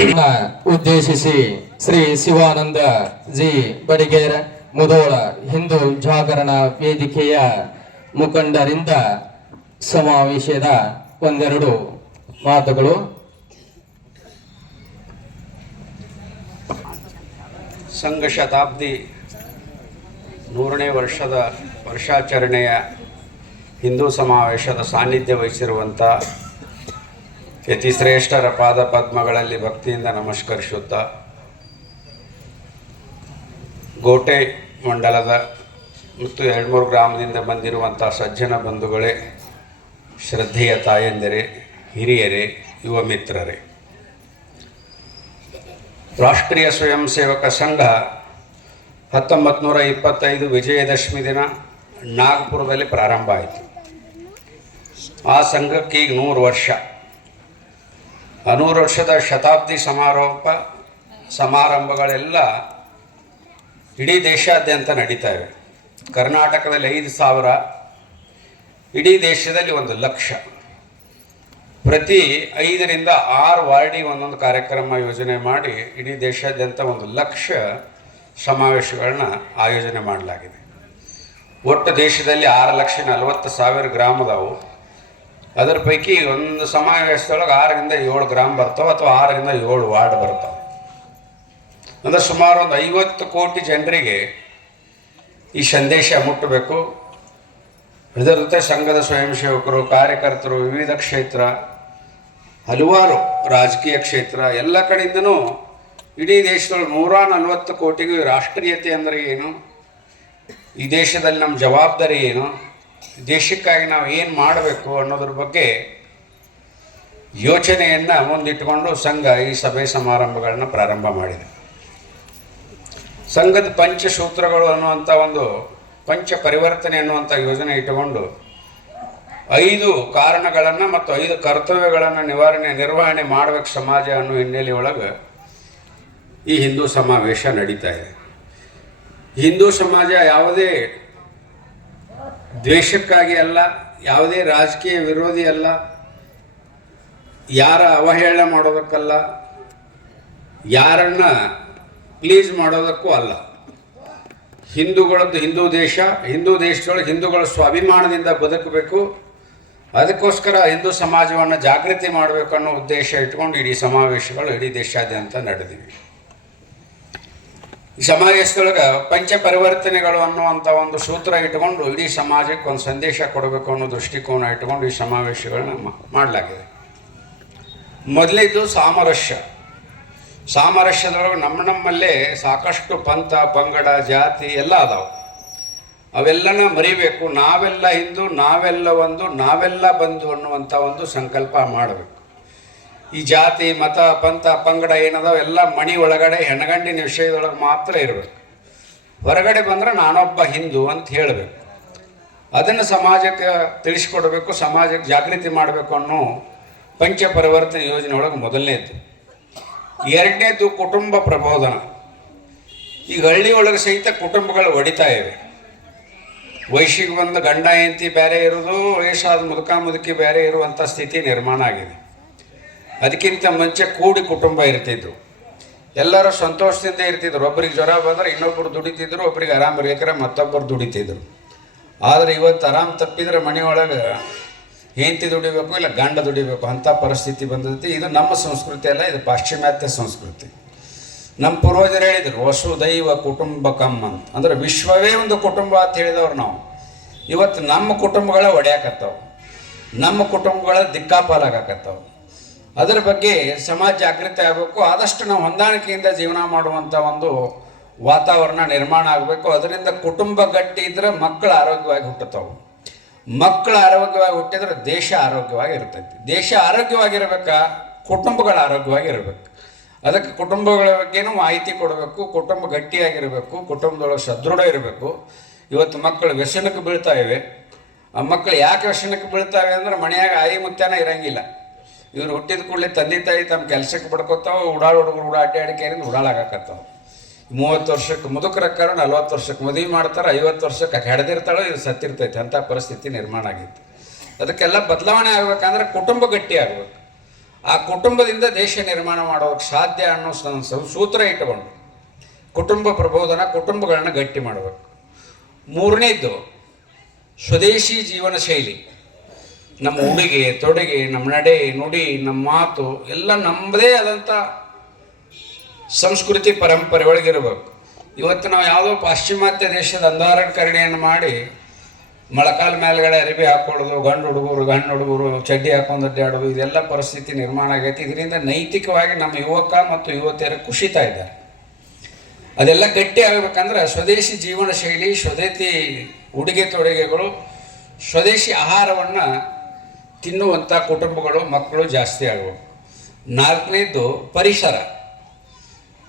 ಉದ್ದೇಶಿಸಿ ಶ್ರೀ ಶಿವಾನಂದ ಜಿ ಬಡಿಗೇರ್ ಮುಧೋಳ ಹಿಂದೂ ಜಾಗರಣ ವೇದಿಕೆಯ ಮುಖಂಡರಿಂದ ಸಮಾವೇಶದ ಒಂದೆರಡು ಮಾತುಗಳು. ಸಂಘ ಶತಾಬ್ದಿ 100ನೇ ವರ್ಷಾಚರಣೆಯ ಹಿಂದೂ ಸಮಾವೇಶದ ಸಾನ್ನಿಧ್ಯ ವಹಿಸಿರುವಂಥ ಯತಿಶ್ರೇಷ್ಠರ ಪಾದ ಪದ್ಮಗಳಲ್ಲಿ ಭಕ್ತಿಯಿಂದ ನಮಸ್ಕರಿಸುತ್ತಾ, ಗೋಟೆ ಮಂಡಲದ ಮತ್ತು 2-3 ಗ್ರಾಮದಿಂದ ಬಂದಿರುವಂಥ ಸಜ್ಜನ ಬಂಧುಗಳೇ, ಶ್ರದ್ಧೆಯ ತಾಯಂದಿರೇ, ಹಿರಿಯರೇ, ಯುವ ಮಿತ್ರರೇ, ರಾಷ್ಟ್ರೀಯ ಸ್ವಯಂ ಸೇವಕ ಸಂಘ 1925 ವಿಜಯದಶಮಿ ದಿನ ನಾಗ್ಪುರದಲ್ಲಿ ಪ್ರಾರಂಭ ಆಯಿತು. ಆ ಸಂಘಕ್ಕೆ ಈಗ 100 ವರ್ಷ. 100 ವರ್ಷದ ಶತಾಬ್ದಿ ಸಮಾರಂಭಗಳೆಲ್ಲ ಇಡೀ ದೇಶಾದ್ಯಂತ ನಡೀತಾ ಇವೆ. ಕರ್ನಾಟಕದಲ್ಲಿ 5,000, ಇಡೀ ದೇಶದಲ್ಲಿ 1,00,000. ಪ್ರತಿ 5ರಿಂದ 6 ವಾರ್ಡಿಗೆ ಒಂದೊಂದು ಕಾರ್ಯಕ್ರಮ ಯೋಜನೆ ಮಾಡಿ ಇಡೀ ದೇಶಾದ್ಯಂತ 1,00,000 ಸಮಾವೇಶಗಳನ್ನ ಆಯೋಜನೆ ಮಾಡಲಾಗಿದೆ. ಒಟ್ಟು ದೇಶದಲ್ಲಿ 6,40,000 ಗ್ರಾಮದವು. ಅದರ ಪೈಕಿ ಒಂದು ಸಮಾವೇಶದೊಳಗೆ 6ರಿಂದ 7 ಗ್ರಾಮ ಬರ್ತಾವೆ ಅಥವಾ 6ರಿಂದ 7 ವಾರ್ಡ್ ಬರ್ತಾವೆ. ಅಂದರೆ ಸುಮಾರು ಒಂದು 50 ಕೋಟಿ ಜನರಿಗೆ ಈ ಸಂದೇಶ ಮುಟ್ಟಬೇಕು. ಇದರ ಜೊತೆ ಸಂಘದ ಸ್ವಯಂ ಸೇವಕರು, ಕಾರ್ಯಕರ್ತರು, ವಿವಿಧ ಕ್ಷೇತ್ರ, ಹಲವಾರು ರಾಜಕೀಯ ಕ್ಷೇತ್ರ, ಎಲ್ಲ ಕಡೆಯಿಂದನೂ ಇಡೀ ದೇಶದೊಳಗೆ 140 ಕೋಟಿಗೂ ರಾಷ್ಟ್ರೀಯತೆ ಅಂದರೆ ಏನು, ಈ ದೇಶದಲ್ಲಿ ನಮ್ಮ ಜವಾಬ್ದಾರಿ ಏನು, ದೇಶಕ್ಕಾಗಿ ನಾವು ಏನು ಮಾಡಬೇಕು ಅನ್ನೋದ್ರ ಬಗ್ಗೆ ಯೋಚನೆಯನ್ನು ಮುಂದಿಟ್ಟುಕೊಂಡು ಸಂಘ ಈ ಸಭೆ ಸಮಾರಂಭಗಳನ್ನ ಪ್ರಾರಂಭ ಮಾಡಿದೆ. ಸಂಘದ ಪಂಚಸೂತ್ರಗಳು ಅನ್ನುವಂಥ ಒಂದು ಪಂಚ ಪರಿವರ್ತನೆ ಅನ್ನುವಂಥ ಯೋಜನೆ ಇಟ್ಟುಕೊಂಡು 5 ಕಾರಣಗಳನ್ನು ಮತ್ತು 5 ಕರ್ತವ್ಯಗಳನ್ನು ನಿರ್ವಹಣೆ ಮಾಡಬೇಕು ಸಮಾಜ ಅನ್ನೋ ಹಿನ್ನೆಲೆಯೊಳಗೆ ಈ ಹಿಂದೂ ಸಮಾವೇಶ ನಡೀತಾ ಇದೆ. ಹಿಂದೂ ಸಮಾಜ ಯಾವುದೇ ದ್ವೇಷಕ್ಕಾಗಿ ಅಲ್ಲ, ಯಾವುದೇ ರಾಜಕೀಯ ವಿರೋಧಿ ಅಲ್ಲ, ಯಾರ ಅವಹೇಳನ ಮಾಡೋದಕ್ಕಲ್ಲ, ಯಾರನ್ನ ಪ್ಲೀಸ್ ಮಾಡೋದಕ್ಕೂ ಅಲ್ಲ. ಹಿಂದೂಗಳದ್ದು ಹಿಂದೂ ದೇಶ, ಹಿಂದೂ ದೇಶದೊಳಗೆ ಹಿಂದೂಗಳ ಸ್ವಾಭಿಮಾನದಿಂದ ಬದುಕಬೇಕು, ಅದಕ್ಕೋಸ್ಕರ ಹಿಂದೂ ಸಮಾಜವನ್ನು ಜಾಗೃತಿ ಮಾಡಬೇಕು ಅನ್ನೋ ಉದ್ದೇಶ ಇಟ್ಕೊಂಡು ಇಡೀ ಸಮಾವೇಶಗಳು ಇಡೀ ದೇಶಾದ್ಯಂತ ನಡೆದಿವೆ. ಈ ಸಮಾವೇಶದೊಳಗೆ ಪಂಚ ಪರಿವರ್ತನೆಗಳು ಅನ್ನುವಂಥ ಒಂದು ಸೂತ್ರ ಇಟ್ಕೊಂಡು ಇಡೀ ಸಮಾಜಕ್ಕೆ ಒಂದು ಸಂದೇಶ ಕೊಡಬೇಕು ಅನ್ನೋ ದೃಷ್ಟಿಕೋನ ಇಟ್ಕೊಂಡು ಈ ಸಮಾವೇಶಗಳನ್ನ ಮಾಡಲಾಗಿದೆ. ಮೊದಲಿದ್ದು ಸಾಮರಸ್ಯ. ಸಾಮರಸ್ಯದೊಳಗೆ ನಮ್ಮಲ್ಲೇ ಸಾಕಷ್ಟು ಪಂಥ, ಪಂಗಡ, ಜಾತಿ ಎಲ್ಲ ಅದಾವೆ. ಅವೆಲ್ಲನ ಮರಿಬೇಕು. ನಾವೆಲ್ಲ ಹಿಂದೂ, ನಾವೆಲ್ಲ ಒಂದು, ನಾವೆಲ್ಲ ಬಂಧು ಅನ್ನುವಂಥ ಒಂದು ಸಂಕಲ್ಪ ಮಾಡಬೇಕು. ಈ ಜಾತಿ, ಮತ, ಪಂಥ, ಪಂಗಡ ಏನದಾವ ಎಲ್ಲ ಮಣಿ ಒಳಗಡೆ ಹೆಣ್ಗಂಡಿನ ವಿಷಯದೊಳಗೆ ಮಾತ್ರ ಇರಬೇಕು. ಹೊರಗಡೆ ಬಂದರೆ ನಾನೊಬ್ಬ ಹಿಂದೂ ಅಂತ ಹೇಳಬೇಕು. ಅದನ್ನು ಸಮಾಜಕ್ಕೆ ತಿಳಿಸ್ಕೊಡ್ಬೇಕು, ಸಮಾಜಕ್ಕೆ ಜಾಗೃತಿ ಮಾಡಬೇಕು ಅನ್ನೋ ಪಂಚ ಪರಿವರ್ತನೆ ಯೋಜನೆ ಒಳಗೆ ಮೊದಲನೇದು. 2ನೇದು ಕುಟುಂಬ ಪ್ರಬೋಧನ. ಈಗ ಹಳ್ಳಿ ಒಳಗೆ ಸಹಿತ ಕುಟುಂಬಗಳು ಒಡಿತಾ ಇವೆ. ವಯಸ್ಸಿಗೆ ಬಂದ ಗಂಡ ಹೆಂಡತಿ ಬೇರೆ ಇರೋದು, ವಯಸ್ಸಾದ ಮುದುಕ ಮುದುಕಿ ಬೇರೆ ಇರುವಂಥ ಸ್ಥಿತಿ ನಿರ್ಮಾಣ ಆಗಿದೆ. ಅದಕ್ಕಿಂತ ಮುಂಚೆ ಕೂಡಿ ಕುಟುಂಬ ಇರ್ತಿದ್ರು, ಎಲ್ಲರೂ ಸಂತೋಷದಿಂದ ಇರ್ತಿದ್ರು. ಒಬ್ಬರಿಗೆ ಜ್ವರ ಬಂದರೆ ಇನ್ನೊಬ್ಬರು ದುಡಿತಿದ್ರು, ಒಬ್ಬರಿಗೆ ಆರಾಮ ಇರ್ಲಿಕ್ಕೆ ಮತ್ತೊಬ್ಬರು ದುಡಿತಿದ್ರು. ಆದರೆ ಇವತ್ತು ಆರಾಮ್ ತಪ್ಪಿದ್ರೆ ಮನೆಯೊಳಗೆ ಹೆಂಡತಿ ದುಡಿಬೇಕು, ಇಲ್ಲ ಗಂಡ ದುಡಿಬೇಕು ಅಂಥ ಪರಿಸ್ಥಿತಿ ಬಂದೈತಿ. ಇದು ನಮ್ಮ ಸಂಸ್ಕೃತಿ ಅಲ್ಲ, ಇದು ಪಾಶ್ಚಿಮಾತ್ಯ ಸಂಸ್ಕೃತಿ. ನಮ್ಮ ಪೂರ್ವಜರು ಹೇಳಿದರು ವಸುದೈವ ಕುಟುಂಬಕಂ ಅಂತ, ಅಂದರೆ ವಿಶ್ವವೇ ಒಂದು ಕುಟುಂಬ ಅಂತ ಹೇಳಿದವ್ರು ನಾವು. ಇವತ್ತು ನಮ್ಮ ಕುಟುಂಬಗಳ ಒಡೆಯಾಕತ್ತವು, ನಮ್ಮ ಕುಟುಂಬಗಳ ದಿಕ್ಕಾಪಾಲಾಗತ್ತವು. ಅದರ ಬಗ್ಗೆ ಸಮಾಜ ಜಾಗೃತಿ ಆಗಬೇಕು. ಆದಷ್ಟು ನಾವು ಹೊಂದಾಣಿಕೆಯಿಂದ ಜೀವನ ಮಾಡುವಂಥ ಒಂದು ವಾತಾವರಣ ನಿರ್ಮಾಣ ಆಗಬೇಕು. ಅದರಿಂದ ಕುಟುಂಬ ಗಟ್ಟಿ ಇದ್ದರೆ ಮಕ್ಕಳು ಆರೋಗ್ಯವಾಗಿ ಹುಟ್ಟುತ್ತವೆ. ಮಕ್ಕಳು ಆರೋಗ್ಯವಾಗಿ ಹುಟ್ಟಿದ್ರೆ ದೇಶ ಆರೋಗ್ಯವಾಗಿ ಇರ್ತೈತಿ. ದೇಶ ಆರೋಗ್ಯವಾಗಿರ್ಬೇಕಾ, ಕುಟುಂಬಗಳು ಆರೋಗ್ಯವಾಗಿರ್ಬೇಕು. ಅದಕ್ಕೆ ಕುಟುಂಬಗಳ ಬಗ್ಗೆನೂ ಮಾಹಿತಿ ಕೊಡಬೇಕು. ಕುಟುಂಬ ಗಟ್ಟಿಯಾಗಿರಬೇಕು, ಕುಟುಂಬದೊಳಗೆ ಸದೃಢ ಇರಬೇಕು. ಇವತ್ತು ಮಕ್ಕಳು ವ್ಯಸನಕ್ಕೆ ಬೀಳ್ತಾ ಇವೆ. ಆ ಮಕ್ಕಳು ಯಾಕೆ ವ್ಯಸನಕ್ಕೆ ಬೀಳ್ತಾವೆ ಅಂದರೆ ಮನೆಯಾಗ ಆಯಿ ಮುತ್ಯಾನ ಇರಂಗಿಲ್ಲ. ಇವ್ರು ಹುಟ್ಟಿದ ಕೂಡಲೇ ತಂದೆ ತಾಯಿ ತಮ್ಮ ಕೆಲಸಕ್ಕೆ ಬಡ್ಕೋತಾವೆ, ಹುಡುಗರು ಅಡ್ಡಾಡಿಕೆಯಿಂದ ಉಡಾಳಾಗಕತ್ತಾವೆ. 30 ವರ್ಷಕ್ಕೆ ಮುದುಕರಕ್ಕಾರ 40 ವರ್ಷಕ್ಕೆ ಮದುವೆ ಮಾಡ್ತಾರೆ, 50 ವರ್ಷಕ್ಕೆ ಹೆಡ್ದಿರ್ತಾಳೋ ಇದು ಸತ್ತಿರ್ತೈತೆ. ಅಂಥ ಪರಿಸ್ಥಿತಿ ನಿರ್ಮಾಣ ಆಗಿತ್ತು. ಅದಕ್ಕೆಲ್ಲ ಬದಲಾವಣೆ ಆಗ್ಬೇಕಂದ್ರೆ ಕುಟುಂಬ ಗಟ್ಟಿ ಆಗ್ಬೇಕು. ಆ ಕುಟುಂಬದಿಂದ ದೇಶ ನಿರ್ಮಾಣ ಮಾಡೋಕ್ಕೆ ಸಾಧ್ಯ ಅನ್ನೋ ಸೂತ್ರ ಇಟ್ಟುಕೊಂಡು ಕುಟುಂಬ ಪ್ರಬೋಧನ, ಕುಟುಂಬಗಳನ್ನ ಗಟ್ಟಿ ಮಾಡಬೇಕು. ಮೂರನೇದ್ದು ಸ್ವದೇಶಿ ಜೀವನ ಶೈಲಿ. ನಮ್ಮ ಉಡುಗೆ ತೊಡುಗೆ, ನಮ್ಮ ನಡೆ ನುಡಿ, ನಮ್ಮ ಮಾತು ಎಲ್ಲ ನಮ್ಮದೇ ಆದಂಥ ಸಂಸ್ಕೃತಿ ಪರಂಪರೆ ಒಳಗಿರಬೇಕು. ಇವತ್ತು ನಾವು ಯಾವುದೋ ಪಾಶ್ಚಿಮಾತ್ಯ ದೇಶದ ಅಂಧಾರಕರಣೆಯನ್ನು ಮಾಡಿ ಮೊಳಕಾಲ ಮೇಲ್ಗಡೆ ಅರಿಬಿ ಹಾಕ್ಕೊಳ್ಳೋದು, ಗಂಡು ಹುಡುಗರು ಚಡ್ಡಿ ಹಾಕೊಂಡು ಅಡ್ಡಾಡೋದು, ಇದೆಲ್ಲ ಪರಿಸ್ಥಿತಿ ನಿರ್ಮಾಣ ಆಗೈತಿ. ಇದರಿಂದ ನೈತಿಕವಾಗಿ ನಮ್ಮ ಯುವಕ ಮತ್ತು ಯುವತಿಯರು ಕುಸಿತಾ ಇದ್ದಾರೆ. ಅದೆಲ್ಲ ಗಟ್ಟಿ ಆಗಬೇಕಂದ್ರೆ ಸ್ವದೇಶಿ ಜೀವನ ಶೈಲಿ, ಸ್ವದೇಶಿ ಉಡುಗೆ ತೊಡುಗೆಗಳು, ಸ್ವದೇಶಿ ಆಹಾರವನ್ನು ತಿನ್ನುವಂಥ ಕುಟುಂಬಗಳು, ಮಕ್ಕಳು ಜಾಸ್ತಿ ಆಗಬೇಕು. ನಾಲ್ಕನೇದು ಪರಿಸರ.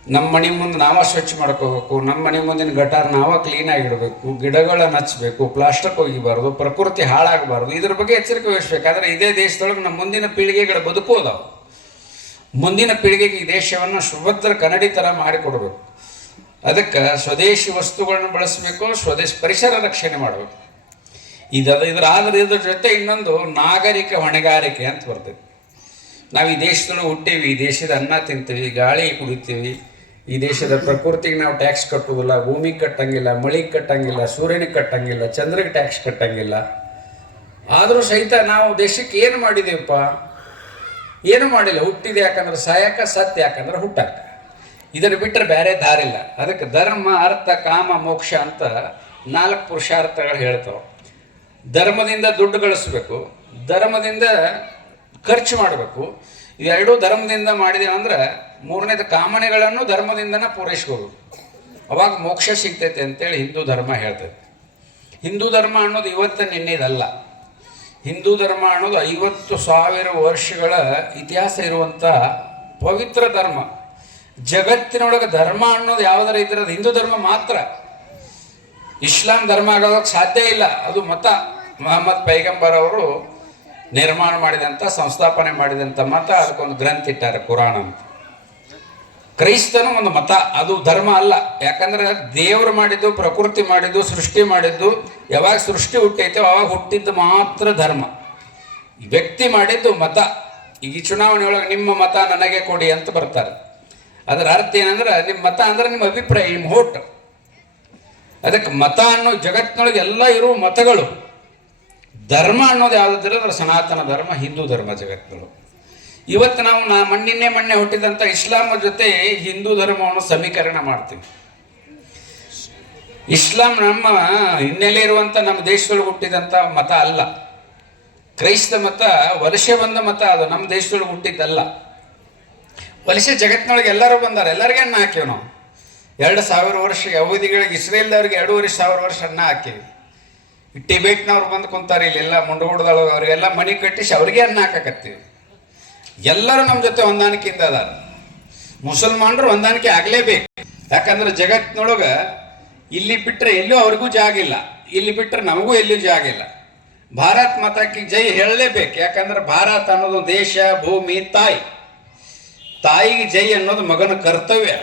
ನಮ್ಮ ಮನೆ ಮುಂದೆ ನಾವೇ ಸ್ವಚ್ಛ ಮಾಡ್ಕೋಬೇಕು, ನಮ್ಮ ಮನೆ ಮುಂದಿನ ಗಟಾರ ನಾವೇ ಕ್ಲೀನಾಗಿಡಬೇಕು, ಗಿಡಗಳನ್ನು ಹಚ್ಚಬೇಕು, ಪ್ಲಾಸ್ಟಿಕ್ ಒಗಿಬಾರ್ದು, ಪ್ರಕೃತಿ ಹಾಳಾಗಬಾರ್ದು. ಇದ್ರ ಬಗ್ಗೆ ಎಚ್ಚರಿಕೆ ವಹಿಸ್ಬೇಕಾದ್ರೆ ಇದೇ ದೇಶದೊಳಗೆ ನಮ್ಮ ಮುಂದಿನ ಪೀಳಿಗೆಗಳ ಬದುಕೋದಾವು. ಮುಂದಿನ ಪೀಳಿಗೆಗೆ ಈ ದೇಶವನ್ನು ಸುಭದ್ರ ಕನ್ನಡಿ ಥರ ಮಾಡಿಕೊಡ್ಬೇಕು. ಅದಕ್ಕೆ ಸ್ವದೇಶಿ ವಸ್ತುಗಳನ್ನು ಬಳಸಬೇಕು, ಸ್ವದೇಶಿ ಪರಿಸರ ರಕ್ಷಣೆ ಮಾಡಬೇಕು. ಇದ್ರ ಜೊತೆ ಇನ್ನೊಂದು ನಾಗರಿಕ ಹೊಣೆಗಾರಿಕೆ ಅಂತ ಬರ್ತದೆ. ನಾವು ಈ ದೇಶದೊಳಗೆ ಹುಟ್ಟೀವಿ, ಈ ದೇಶದ ಅನ್ನ ತಿಂತೀವಿ, ಗಾಳಿ ಕುಡಿತೀವಿ, ಈ ದೇಶದ ಪ್ರಕೃತಿಗೆ ನಾವು ಟ್ಯಾಕ್ಸ್ ಕಟ್ಟೋದಿಲ್ಲ, ಭೂಮಿಗೆ ಕಟ್ಟಂಗಿಲ್ಲ, ಮಳೆಗೆ ಕಟ್ಟಂಗಿಲ್ಲ, ಸೂರ್ಯನಿಗೆ ಕಟ್ಟಂಗಿಲ್ಲ, ಚಂದ್ರಗೆ ಟ್ಯಾಕ್ಸ್ ಕಟ್ಟಂಗಿಲ್ಲ. ಆದರೂ ಸಹಿತ ನಾವು ದೇಶಕ್ಕೆ ಏನು ಮಾಡಿದ್ದೀವಪ್ಪ? ಏನು ಮಾಡಿಲ್ಲ. ಹುಟ್ಟಿದೆ ಯಾಕಂದ್ರೆ ಸಾಯಕ, ಸತ್ಯ ಯಾಕಂದ್ರೆ ಹುಟ್ಟಾಕ. ಇದನ್ನು ಬಿಟ್ಟರೆ ಬೇರೆ ದಾರಿಲ್ಲ. ಅದಕ್ಕೆ ಧರ್ಮ, ಅರ್ಥ, ಕಾಮ, ಮೋಕ್ಷ ಅಂತ 4 ಪುರುಷಾರ್ಥಗಳು ಹೇಳ್ತಾವೆ. ಧರ್ಮದಿಂದ ದುಡ್ಡು ಗಳಿಸ್ಬೇಕು, ಧರ್ಮದಿಂದ ಖರ್ಚು ಮಾಡಬೇಕು. ಇವೆರಡೂ ಧರ್ಮದಿಂದ ಮಾಡಿದೆವು ಅಂದ್ರೆ ಮೂರನೇದು ಕಾಮನೆಗಳನ್ನು ಧರ್ಮದಿಂದನೇ ಪೂರೈಸ್ಕೋಬೇಕು. ಅವಾಗ ಮೋಕ್ಷ ಸಿಗ್ತೈತೆ ಅಂತೇಳಿ ಹಿಂದೂ ಧರ್ಮ ಹೇಳ್ತೈತೆ. ಹಿಂದೂ ಧರ್ಮ ಅನ್ನೋದು ಇವತ್ತು ನಿನ್ನೆದಲ್ಲ. ಹಿಂದೂ ಧರ್ಮ ಅನ್ನೋದು 50,000 ವರ್ಷಗಳ ಇತಿಹಾಸ ಇರುವಂಥ ಪವಿತ್ರ ಧರ್ಮ. ಜಗತ್ತಿನೊಳಗೆ ಧರ್ಮ ಅನ್ನೋದು ಯಾವುದರ ಇದ್ರದ್ದು ಹಿಂದೂ ಧರ್ಮ ಮಾತ್ರ. ಇಸ್ಲಾಂ ಧರ್ಮ ಆಗೋದಕ್ಕೆ ಸಾಧ್ಯ ಇಲ್ಲ. ಅದು ಮತ. ಮೊಹಮ್ಮದ್ ಪೈಗಂಬರ್ ಅವರು ನಿರ್ಮಾಣ ಮಾಡಿದಂಥ, ಸಂಸ್ಥಾಪನೆ ಮಾಡಿದಂಥ ಮತ. ಅದಕ್ಕೊಂದು ಗ್ರಂಥ ಇಟ್ಟಾರೆ, ಕುರಾನ್ ಅಂತ. ಕ್ರೈಸ್ತನು ಒಂದು ಮತ, ಅದು ಧರ್ಮ ಅಲ್ಲ. ಯಾಕಂದ್ರೆ ದೇವರು ಮಾಡಿದ್ದು, ಪ್ರಕೃತಿ ಮಾಡಿದ್ದು, ಸೃಷ್ಟಿ ಮಾಡಿದ್ದು, ಯಾವಾಗ ಸೃಷ್ಟಿ ಹುಟ್ಟೈತೋ ಅವಾಗ ಹುಟ್ಟಿದ್ದು ಮಾತ್ರ ಧರ್ಮ. ವ್ಯಕ್ತಿ ಮಾಡಿದ್ದು ಮತ. ಈಗ ಈ ಚುನಾವಣೆಯೊಳಗೆ ನಿಮ್ಮ ಮತ ನನಗೆ ಕೊಡಿ ಅಂತ ಬರ್ತಾರೆ. ಅದರ ಅರ್ಥ ಏನಂದ್ರೆ ನಿಮ್ಮ ಮತ ಅಂದ್ರೆ ನಿಮ್ಮ ಅಭಿಪ್ರಾಯ, ನಿಮ್ಮ ಹೋಟ್. ಅದಕ್ಕೆ ಮತ ಅನ್ನೋ ಜಗತ್ತಿನೊಳಗೆ ಎಲ್ಲ ಇರುವ ಮತಗಳು. ಧರ್ಮ ಅನ್ನೋದು ಯಾವುದಿದ್ರೆ ಅದರ ಸನಾತನ ಧರ್ಮ, ಹಿಂದೂ ಧರ್ಮ ಜಗತ್ತಿನೊಳಗೆ. ಇವತ್ತು ನಾವು ಮೊನ್ನೆ ಹುಟ್ಟಿದಂಥ ಇಸ್ಲಾಂ ಜೊತೆ ಹಿಂದೂ ಧರ್ಮವನ್ನು ಸಮೀಕರಣ ಮಾಡ್ತೀವಿ. ಇಸ್ಲಾಂ ನಮ್ಮ ಹಿನ್ನೆಲೆ ಇರುವಂಥ ನಮ್ಮ ದೇಶದೊಳಗೆ ಹುಟ್ಟಿದಂಥ ಮತ ಅಲ್ಲ. ಕ್ರೈಸ್ತ ಮತ ವಲಸೆ ಬಂದ ಮತ, ಅದು ನಮ್ಮ ದೇಶದೊಳಗೆ ಹುಟ್ಟಿದ್ದಲ್ಲ. ವಲಸೆ ಜಗತ್ತಿನೊಳಗೆ ಎಲ್ಲರೂ ಬಂದಾರೆ, ಎಲ್ಲರಿಗೆ ಅನ್ನ ಹಾಕಿವಿ ನಾವು. 2,000 ವರ್ಷ ಯಹೂದಿಗಳಿಗೆ, ಇಸ್ರೇಲ್ದವ್ರಿಗೆ 2,500 ವರ್ಷ ಅನ್ನ ಹಾಕಿವಿ. ಟಿಬೇಟ್ನವ್ರು ಬಂದು ಕುಂತಾರೆ ಇಲ್ಲೆಲ್ಲ ಮುಂಡಗೋಡದೊಳಗೆ, ಅವರಿಗೆಲ್ಲ ಮನೆ ಕಟ್ಟಿಸಿ ಅವ್ರಿಗೆ ಅನ್ನ ಹಾಕಕತ್ತೀವಿ. ಎಲ್ಲರೂ ನಮ್ಮ ಜೊತೆ ಹೊಂದಾಣಿಕೆಯಿಂದ ಅದಾರ. ಮುಸಲ್ಮಾನರು ಹೊಂದಾಣಿಕೆ ಆಗಲೇಬೇಕು. ಯಾಕಂದ್ರೆ ಜಗತ್ತಿನೊಳಗೆ ಇಲ್ಲಿ ಬಿಟ್ಟರೆ ಎಲ್ಲೂ ಅವ್ರಿಗೂ ಜಾಗ ಇಲ್ಲ, ಇಲ್ಲಿ ಬಿಟ್ಟರೆ ನಮಗೂ ಎಲ್ಲೂ ಜಾಗ ಇಲ್ಲ. ಭಾರತ್ ಮಾತಾಕಿ ಜೈ ಹೇಳಲೇಬೇಕು. ಯಾಕಂದ್ರೆ ಭಾರತ ಅನ್ನೋದು ದೇಶ, ಭೂಮಿ, ತಾಯಿ. ತಾಯಿಗೆ ಜೈ ಅನ್ನೋದು ಮಗನ ಕರ್ತವ್ಯ.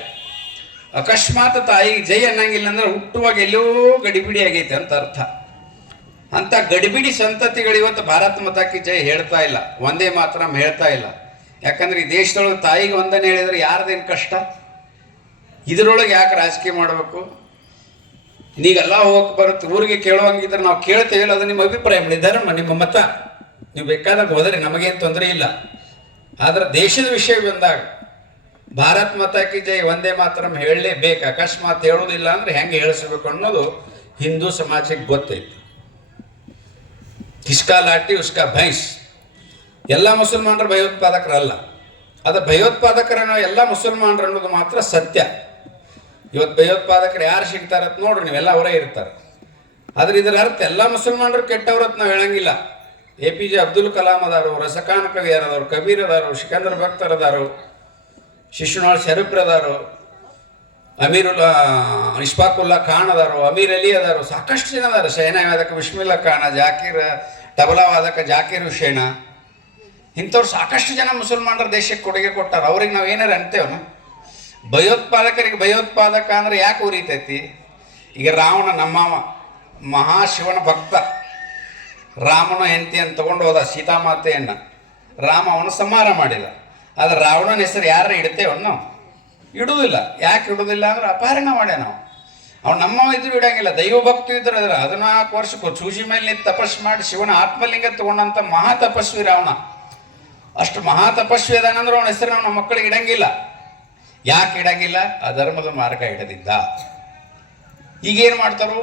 ಅಕಸ್ಮಾತ್ ತಾಯಿಗೆ ಜೈ ಅನ್ನಂಗಿಲ್ಲ ಅಂದ್ರೆ ಹುಟ್ಟುವಾಗ ಎಲ್ಲೋ ಗಡಿಬಿಡಿ ಆಗೈತೆ ಅಂತ ಅರ್ಥ. ಅಂತ ಗಡಿಬಿಡಿ ಸಂತತಿಗಳು ಇವತ್ತು ಭಾರತ ಮಾತಾಕಿ ಜೈ ಹೇಳ್ತಾ ಇಲ್ಲ, ಒಂದೇ ಮಾತ್ರ ಹೇಳ್ತಾ ಇಲ್ಲ. ಯಾಕಂದ್ರೆ ಈ ದೇಶದೊಳಗೆ ತಾಯಿಗೆ ಒಂದನೇ ಹೇಳಿದ್ರೆ ಯಾರ್ದೇನು ಕಷ್ಟ? ಇದರೊಳಗೆ ಯಾಕೆ ರಾಜಕೀಯ ಮಾಡಬೇಕು? ನೀಗೆಲ್ಲ ಹೋಗಕ್ಕೆ ಬರುತ್ತೆ, ಊರಿಗೆ ಕೇಳುವಂಗಿದ್ರೆ ನಾವು ಕೇಳ್ತೇವಿಲ್ಲ. ಅದು ನಿಮ್ಮ ಅಭಿಪ್ರಾಯ, ನಿಮ್ಮ ಧರ್ಮ, ನಿಮ್ಮ ಮತ. ನೀವು ಬೇಕಾದಾಗ ಹೋದರೆ ನಮಗೇನು ತೊಂದರೆ ಇಲ್ಲ. ಆದರೆ ದೇಶದ ವಿಷಯ ಬಂದಾಗ ಭಾರತ್ ಮಾತಾಕಿ ಜೈ ಒಂದೇ ಮಾತ್ರ ಹೇಳಲೇಬೇಕು. ಅಕಸ್ಮಾತ್ ಹೇಳೋದಿಲ್ಲ ಅಂದ್ರೆ ಹೆಂಗೆ ಹೇಳಿಸ್ಬೇಕು ಅನ್ನೋದು ಹಿಂದೂ ಸಮಾಜಕ್ಕೆ ಗೊತ್ತೈತಿ. ಕಿಸ್ಕಾ ಲಾಟಿ ಉಸ್ಕಾ ಭೈಂಸ್. ಎಲ್ಲ ಮುಸಲ್ಮಾನರು ಭಯೋತ್ಪಾದಕರಲ್ಲ. ಅದು ಭಯೋತ್ಪಾದಕರನ್ನು ಎಲ್ಲ ಮುಸಲ್ಮಾನರು ಅನ್ನೋದು ಮಾತ್ರ ಸತ್ಯ. ಇವತ್ತು ಭಯೋತ್ಪಾದಕರು ಯಾರು ಸಿಗ್ತಾರತ್ ನೋಡ್ರಿ, ನೀವೆಲ್ಲ ಅವರೇ ಇರ್ತಾರೆ. ಆದ್ರೆ ಇದರ ಅರ್ಥ ಎಲ್ಲ ಮುಸಲ್ಮಾನರು ಕೆಟ್ಟವ್ರತ್ ನಾವು ಹೇಳಂಗಿಲ್ಲ. APJ ಅಬ್ದುಲ್ ಕಲಾಂ ಅದಾರು, ರಸಖಾನ್ ಕವಿ ಅದಾರು, ಕಬೀರ್ ಅದಾರು, ಸಿಕಂದರ್ ಭಕ್ತರ್ ಅದಾರು, ಶಿಶುನಾಳ್ ಶರೀಫ್ರ್ ಅದಾರು, ಇಷ್ಫಾಕುಲ್ಲಾ ಖಾನ್ ಅದಾರು, ಅಮೀರ್ ಅಲಿ ಅದಾರು, ಸಾಕಷ್ಟು ಜನ ಅದಾರು. ಶಹನಾ ವಾದಕ ಬಿಸ್ಮಿಲ್ಲಾ ಖಾನ, ಜಾಕೀರ್ ತಬಲಾ ವಾದಕ ಜಾಕೀರ್ ಹುಸೇನ, ಇಂಥವ್ರು ಸಾಕಷ್ಟು ಜನ ಮುಸಲ್ಮಾನರ ದೇಶಕ್ಕೆ ಕೊಡುಗೆ ಕೊಟ್ಟಾರ. ಅವ್ರಿಗೆ ನಾವು ಏನಾರು ಅಂತೇವನ? ಭಯೋತ್ಪಾದಕರಿಗೆ ಭಯೋತ್ಪಾದಕ ಅಂದ್ರೆ ಯಾಕೆ ಉರಿತೈತಿ? ಈಗ ರಾವಣ ನಮ್ಮವ ಮಹಾಶಿವನ ಭಕ್ತ, ರಾಮನ ಹೆಂಡತಿಯನ್ನು ತಗೊಂಡು ಹೋದ ಸೀತಾಮಾತೆಯನ್ನು. ರಾಮ ಅವನು ಸಂಹಾರ ಮಾಡಿದ. ಆದರೆ ರಾವಣನ ಹೆಸರು ಯಾರು ಇಡ್ತೇವೆ ನಾವು? ಇಡುವುದಿಲ್ಲ. ಯಾಕೆ ಇಡುವುದಿಲ್ಲ ಅಂದ್ರೆ ಅಪಹರಣ ಮಾಡ್ಯ ನಾವು. ಅವ್ನು ನಮ್ಮ ಇದ್ರು ಇಡಂಗಿಲ್ಲ. ದೈವ ಭಕ್ತಿ ಇದ್ರೆ ಅದ್ರ 14 ವರ್ಷಕ್ಕೂ ಸೂಜಿ ಮೇಲೆ ನಿಂತು ತಪಸ್ಸು ಮಾಡಿ ಶಿವನ ಆತ್ಮಲಿಂಗ ತಗೊಂಡಂಥ ಮಹಾ ತಪಸ್ವಿ ರಾವಣ. ಅಷ್ಟು ಮಹಾ ತಪಸ್ವಿ ಅದಾನಂದ್ರೆ ಅವನ ಹೆಸರು ನಾವು ನಮ್ಮ ಮಕ್ಕಳಿಗೆ ಇಡಂಗಿಲ್ಲ. ಯಾಕೆ ಇಡಂಗಿಲ್ಲ? ಅಧರ್ಮದ ಮಾರ್ಗ ಹಿಡಿದಿದ್ದ. ಈಗೇನು ಮಾಡ್ತಾರೋ,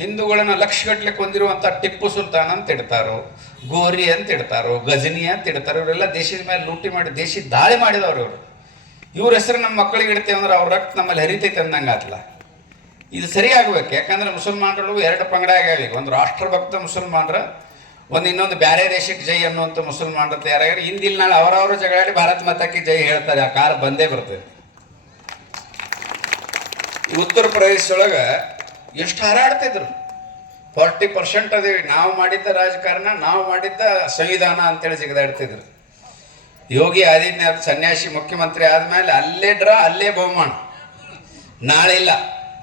ಹಿಂದೂಗಳನ್ನ ಲಕ್ಷಗಟ್ಟಲೆ ಕೊಂದಿರುವಂಥ ಟಿಪ್ಪು ಸುಲ್ತಾನ್ ಅಂತ ಇಡ್ತಾರೋ, ಗೋರಿ ಅಂತ ಇಡ್ತಾರೋ, ಗಜನಿ ಅಂತ ಇಡ್ತಾರೋ. ಇವರೆಲ್ಲ ದೇಶದ ಮೇಲೆ ಲೂಟಿ ಮಾಡಿ ದೇಶ ದಾಳಿ ಮಾಡಿದವರು ಇವರು. ಇವ್ರ ಹೆಸರು ನಮ್ಮ ಮಕ್ಕಳಿಗೆ ಇಡ್ತೇವೆ ಅಂದ್ರೆ ಅವ್ರ ರಕ್ತ ನಮ್ಮಲ್ಲಿ ಹರಿತೈತೆ ಅಂದಂಗೆ ಆತಲ್ಲ. ಇದು ಸರಿ ಆಗ್ಬೇಕು. ಯಾಕಂದ್ರೆ ಮುಸಲ್ಮಾನರೊಳಗೂ 2 ಪಂಗಡ ಆಗ್ಯಾವ. ಒಂದು ರಾಷ್ಟ್ರಭಕ್ತ ಮುಸಲ್ಮಾನರ, ಇನ್ನೊಂದು ಬೇರೆ ದೇಶಕ್ಕೆ ಜೈ ಅನ್ನುವಂಥ ಮುಸಲ್ಮಾನರು ತಯಾರಾಗ್ಯಾರ. ಹಿಂದಿಲ್ ನಾಳೆ ಅವರವರು ಜಗಳಾಡಿ ಭಾರತ್ ಮಾತಾಕ್ಕೆ ಜೈ ಹೇಳ್ತಾರೆ. ಆ ಕಾಲ ಬಂದೇ ಬರ್ತದೆ. ಉತ್ತರ ಪ್ರದೇಶದೊಳಗೆ ಎಷ್ಟು ಹಾರಾಡ್ತಿದ್ರು. 40% ಅದೇವಿ ನಾವು ಮಾಡಿದ್ದ ರಾಜಕಾರಣ, ನಾವು ಮಾಡಿದ್ದ ಸಂವಿಧಾನ ಅಂತೇಳಿ ಜಿಗದಾಡ್ತಿದ್ರು. ಯೋಗಿ ಆದಿತ್ಯನಾಥ್ ಸನ್ಯಾಸಿ ಮುಖ್ಯಮಂತ್ರಿ ಆದಮೇಲೆ ಅಲ್ಲೇ ಡ್ರಾ ಅಲ್ಲೇ ಬಹುಮಾನ, ನಾಳೆ ಇಲ್ಲ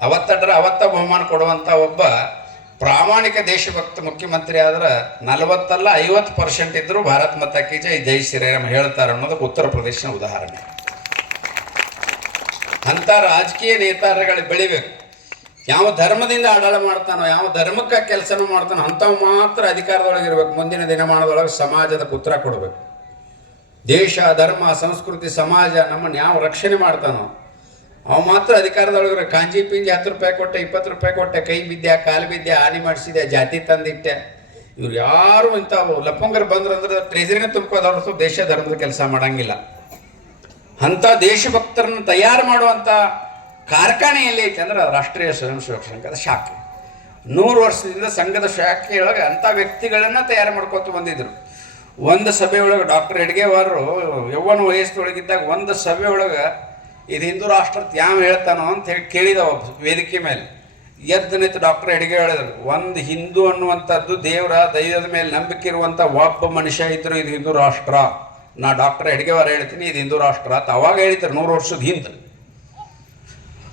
ಅವತ್ತ ಡ್ರಾ ಅವತ್ತ ಬಹುಮಾನ ಕೊಡುವಂಥ ಒಬ್ಬ ಪ್ರಾಮಾಣಿಕ ದೇಶಭಕ್ತ ಮುಖ್ಯಮಂತ್ರಿ ಆದ್ರೆ 40 ಅಲ್ಲ 50% ಇದ್ರು ಭಾರತ್ ಮಾತಾಕಿ ಜೈ ಜೈ ಶ್ರೀರಾಮ್ ಹೇಳ್ತಾರೆ ಅನ್ನೋದಕ್ಕೆ ಉತ್ತರ ಪ್ರದೇಶನ ಉದಾಹರಣೆ. ಅಂಥ ರಾಜಕೀಯ ನೇತಾರಗಳು ಬೆಳಿಬೇಕು. ಯಾವ ಧರ್ಮದಿಂದ ಆಡಾಳ ಮಾಡ್ತಾನೋ, ಯಾವ ಧರ್ಮಕ್ಕೆ ಕೆಲಸನೂ ಮಾಡ್ತಾನೋ ಅಂಥವು ಮಾತ್ರ ಅಧಿಕಾರದೊಳಗಿರ್ಬೇಕು. ಮುಂದಿನ ದಿನಮಾನದೊಳಗೆ ಸಮಾಜದ ಉತ್ತರ ಕೊಡಬೇಕು. ದೇಶ, ಧರ್ಮ, ಸಂಸ್ಕೃತಿ, ಸಮಾಜ ನಮ್ಮನ್ನು ಯಾವ ರಕ್ಷಣೆ ಮಾಡ್ತಾನೋ ಅವು ಮಾತ್ರ ಅಧಿಕಾರದೊಳಗಿರೋ. ಕಾಂಜಿ ಪಿಂಜಿ 10 ರೂಪಾಯಿ ಕೊಟ್ಟೆ, 20 ರೂಪಾಯಿ ಕೊಟ್ಟೆ, ಕೈ ಬಿದ್ದೆ, ಕಾಲು ಬಿದ್ದೆ, ಹಾನಿ ಮಾಡಿಸಿದೆ, ಜಾತಿ ತಂದಿಟ್ಟೆ, ಇವ್ರು ಯಾರು ಇಂಥವು ಲಪ್ಪಂಗರು ಬಂದ್ರಂದ್ರೆ ಟ್ರೆಜರಿನೇ ತುಂಬ್ಕೋದವ್ರು ದೇಶ ಧರ್ಮದ ಕೆಲಸ ಮಾಡಂಗಿಲ್ಲ. ಅಂಥ ದೇಶಭಕ್ತರನ್ನು ತಯಾರು ಮಾಡುವಂಥ ಕಾರ್ಖಾನೆ ಎಲ್ಲಿ ಐತೆ ಅಂದ್ರೆ ರಾಷ್ಟ್ರೀಯ ಸ್ವಯಂ ಸೇವಕ ಸಂಘದ ಶಾಖೆ. 100 ವರ್ಷದಿಂದ ಸಂಘದ ಶಾಖೆಯೊಳಗೆ ಅಂಥ ವ್ಯಕ್ತಿಗಳನ್ನು ತಯಾರು ಮಾಡ್ಕೊತ ಬಂದಿದ್ರು. ಒಂದು ಸಭೆಯೊಳಗೆ ಡಾಕ್ಟರ್ ಹೆಡ್ಗೇವಾರರು ಯೌವನ ವಯಸ್ಸೊಳಗಿದ್ದಾಗ ಒಂದು ಸಭೆಯೊಳಗೆ ಇದು ಹಿಂದೂ ರಾಷ್ಟ್ರ ಯಾವ ಹೇಳ್ತಾನೋ ಅಂತ ಹೇಳಿ ಕೇಳಿದ ಒಬ್ಬ ವೇದಿಕೆ ಮೇಲೆ. ಎದ್ದು ನಿಂತು ಡಾಕ್ಟರ್ ಹೆಡ್ಗೆ ಹೇಳಿದ್ರು, ಒಂದು ಹಿಂದೂ ಅನ್ನುವಂಥದ್ದು ದೈವದ ಮೇಲೆ ನಂಬಿಕೆ ಇರುವಂಥ ಒಬ್ಬ ಮನುಷ್ಯ ಇದ್ರು ಇದು ಹಿಂದೂ ರಾಷ್ಟ್ರ. ನಾ ಡಾಕ್ಟರ್ ಹೆಡ್ಗೇವಾರ ಹೇಳ್ತೀನಿ ಇದು ಹಿಂದೂ ರಾಷ್ಟ್ರ ಅಂತ ಅವಾಗ ಹೇಳಿದ್ರು 100 ವರ್ಷದ ಹಿಂದೆ.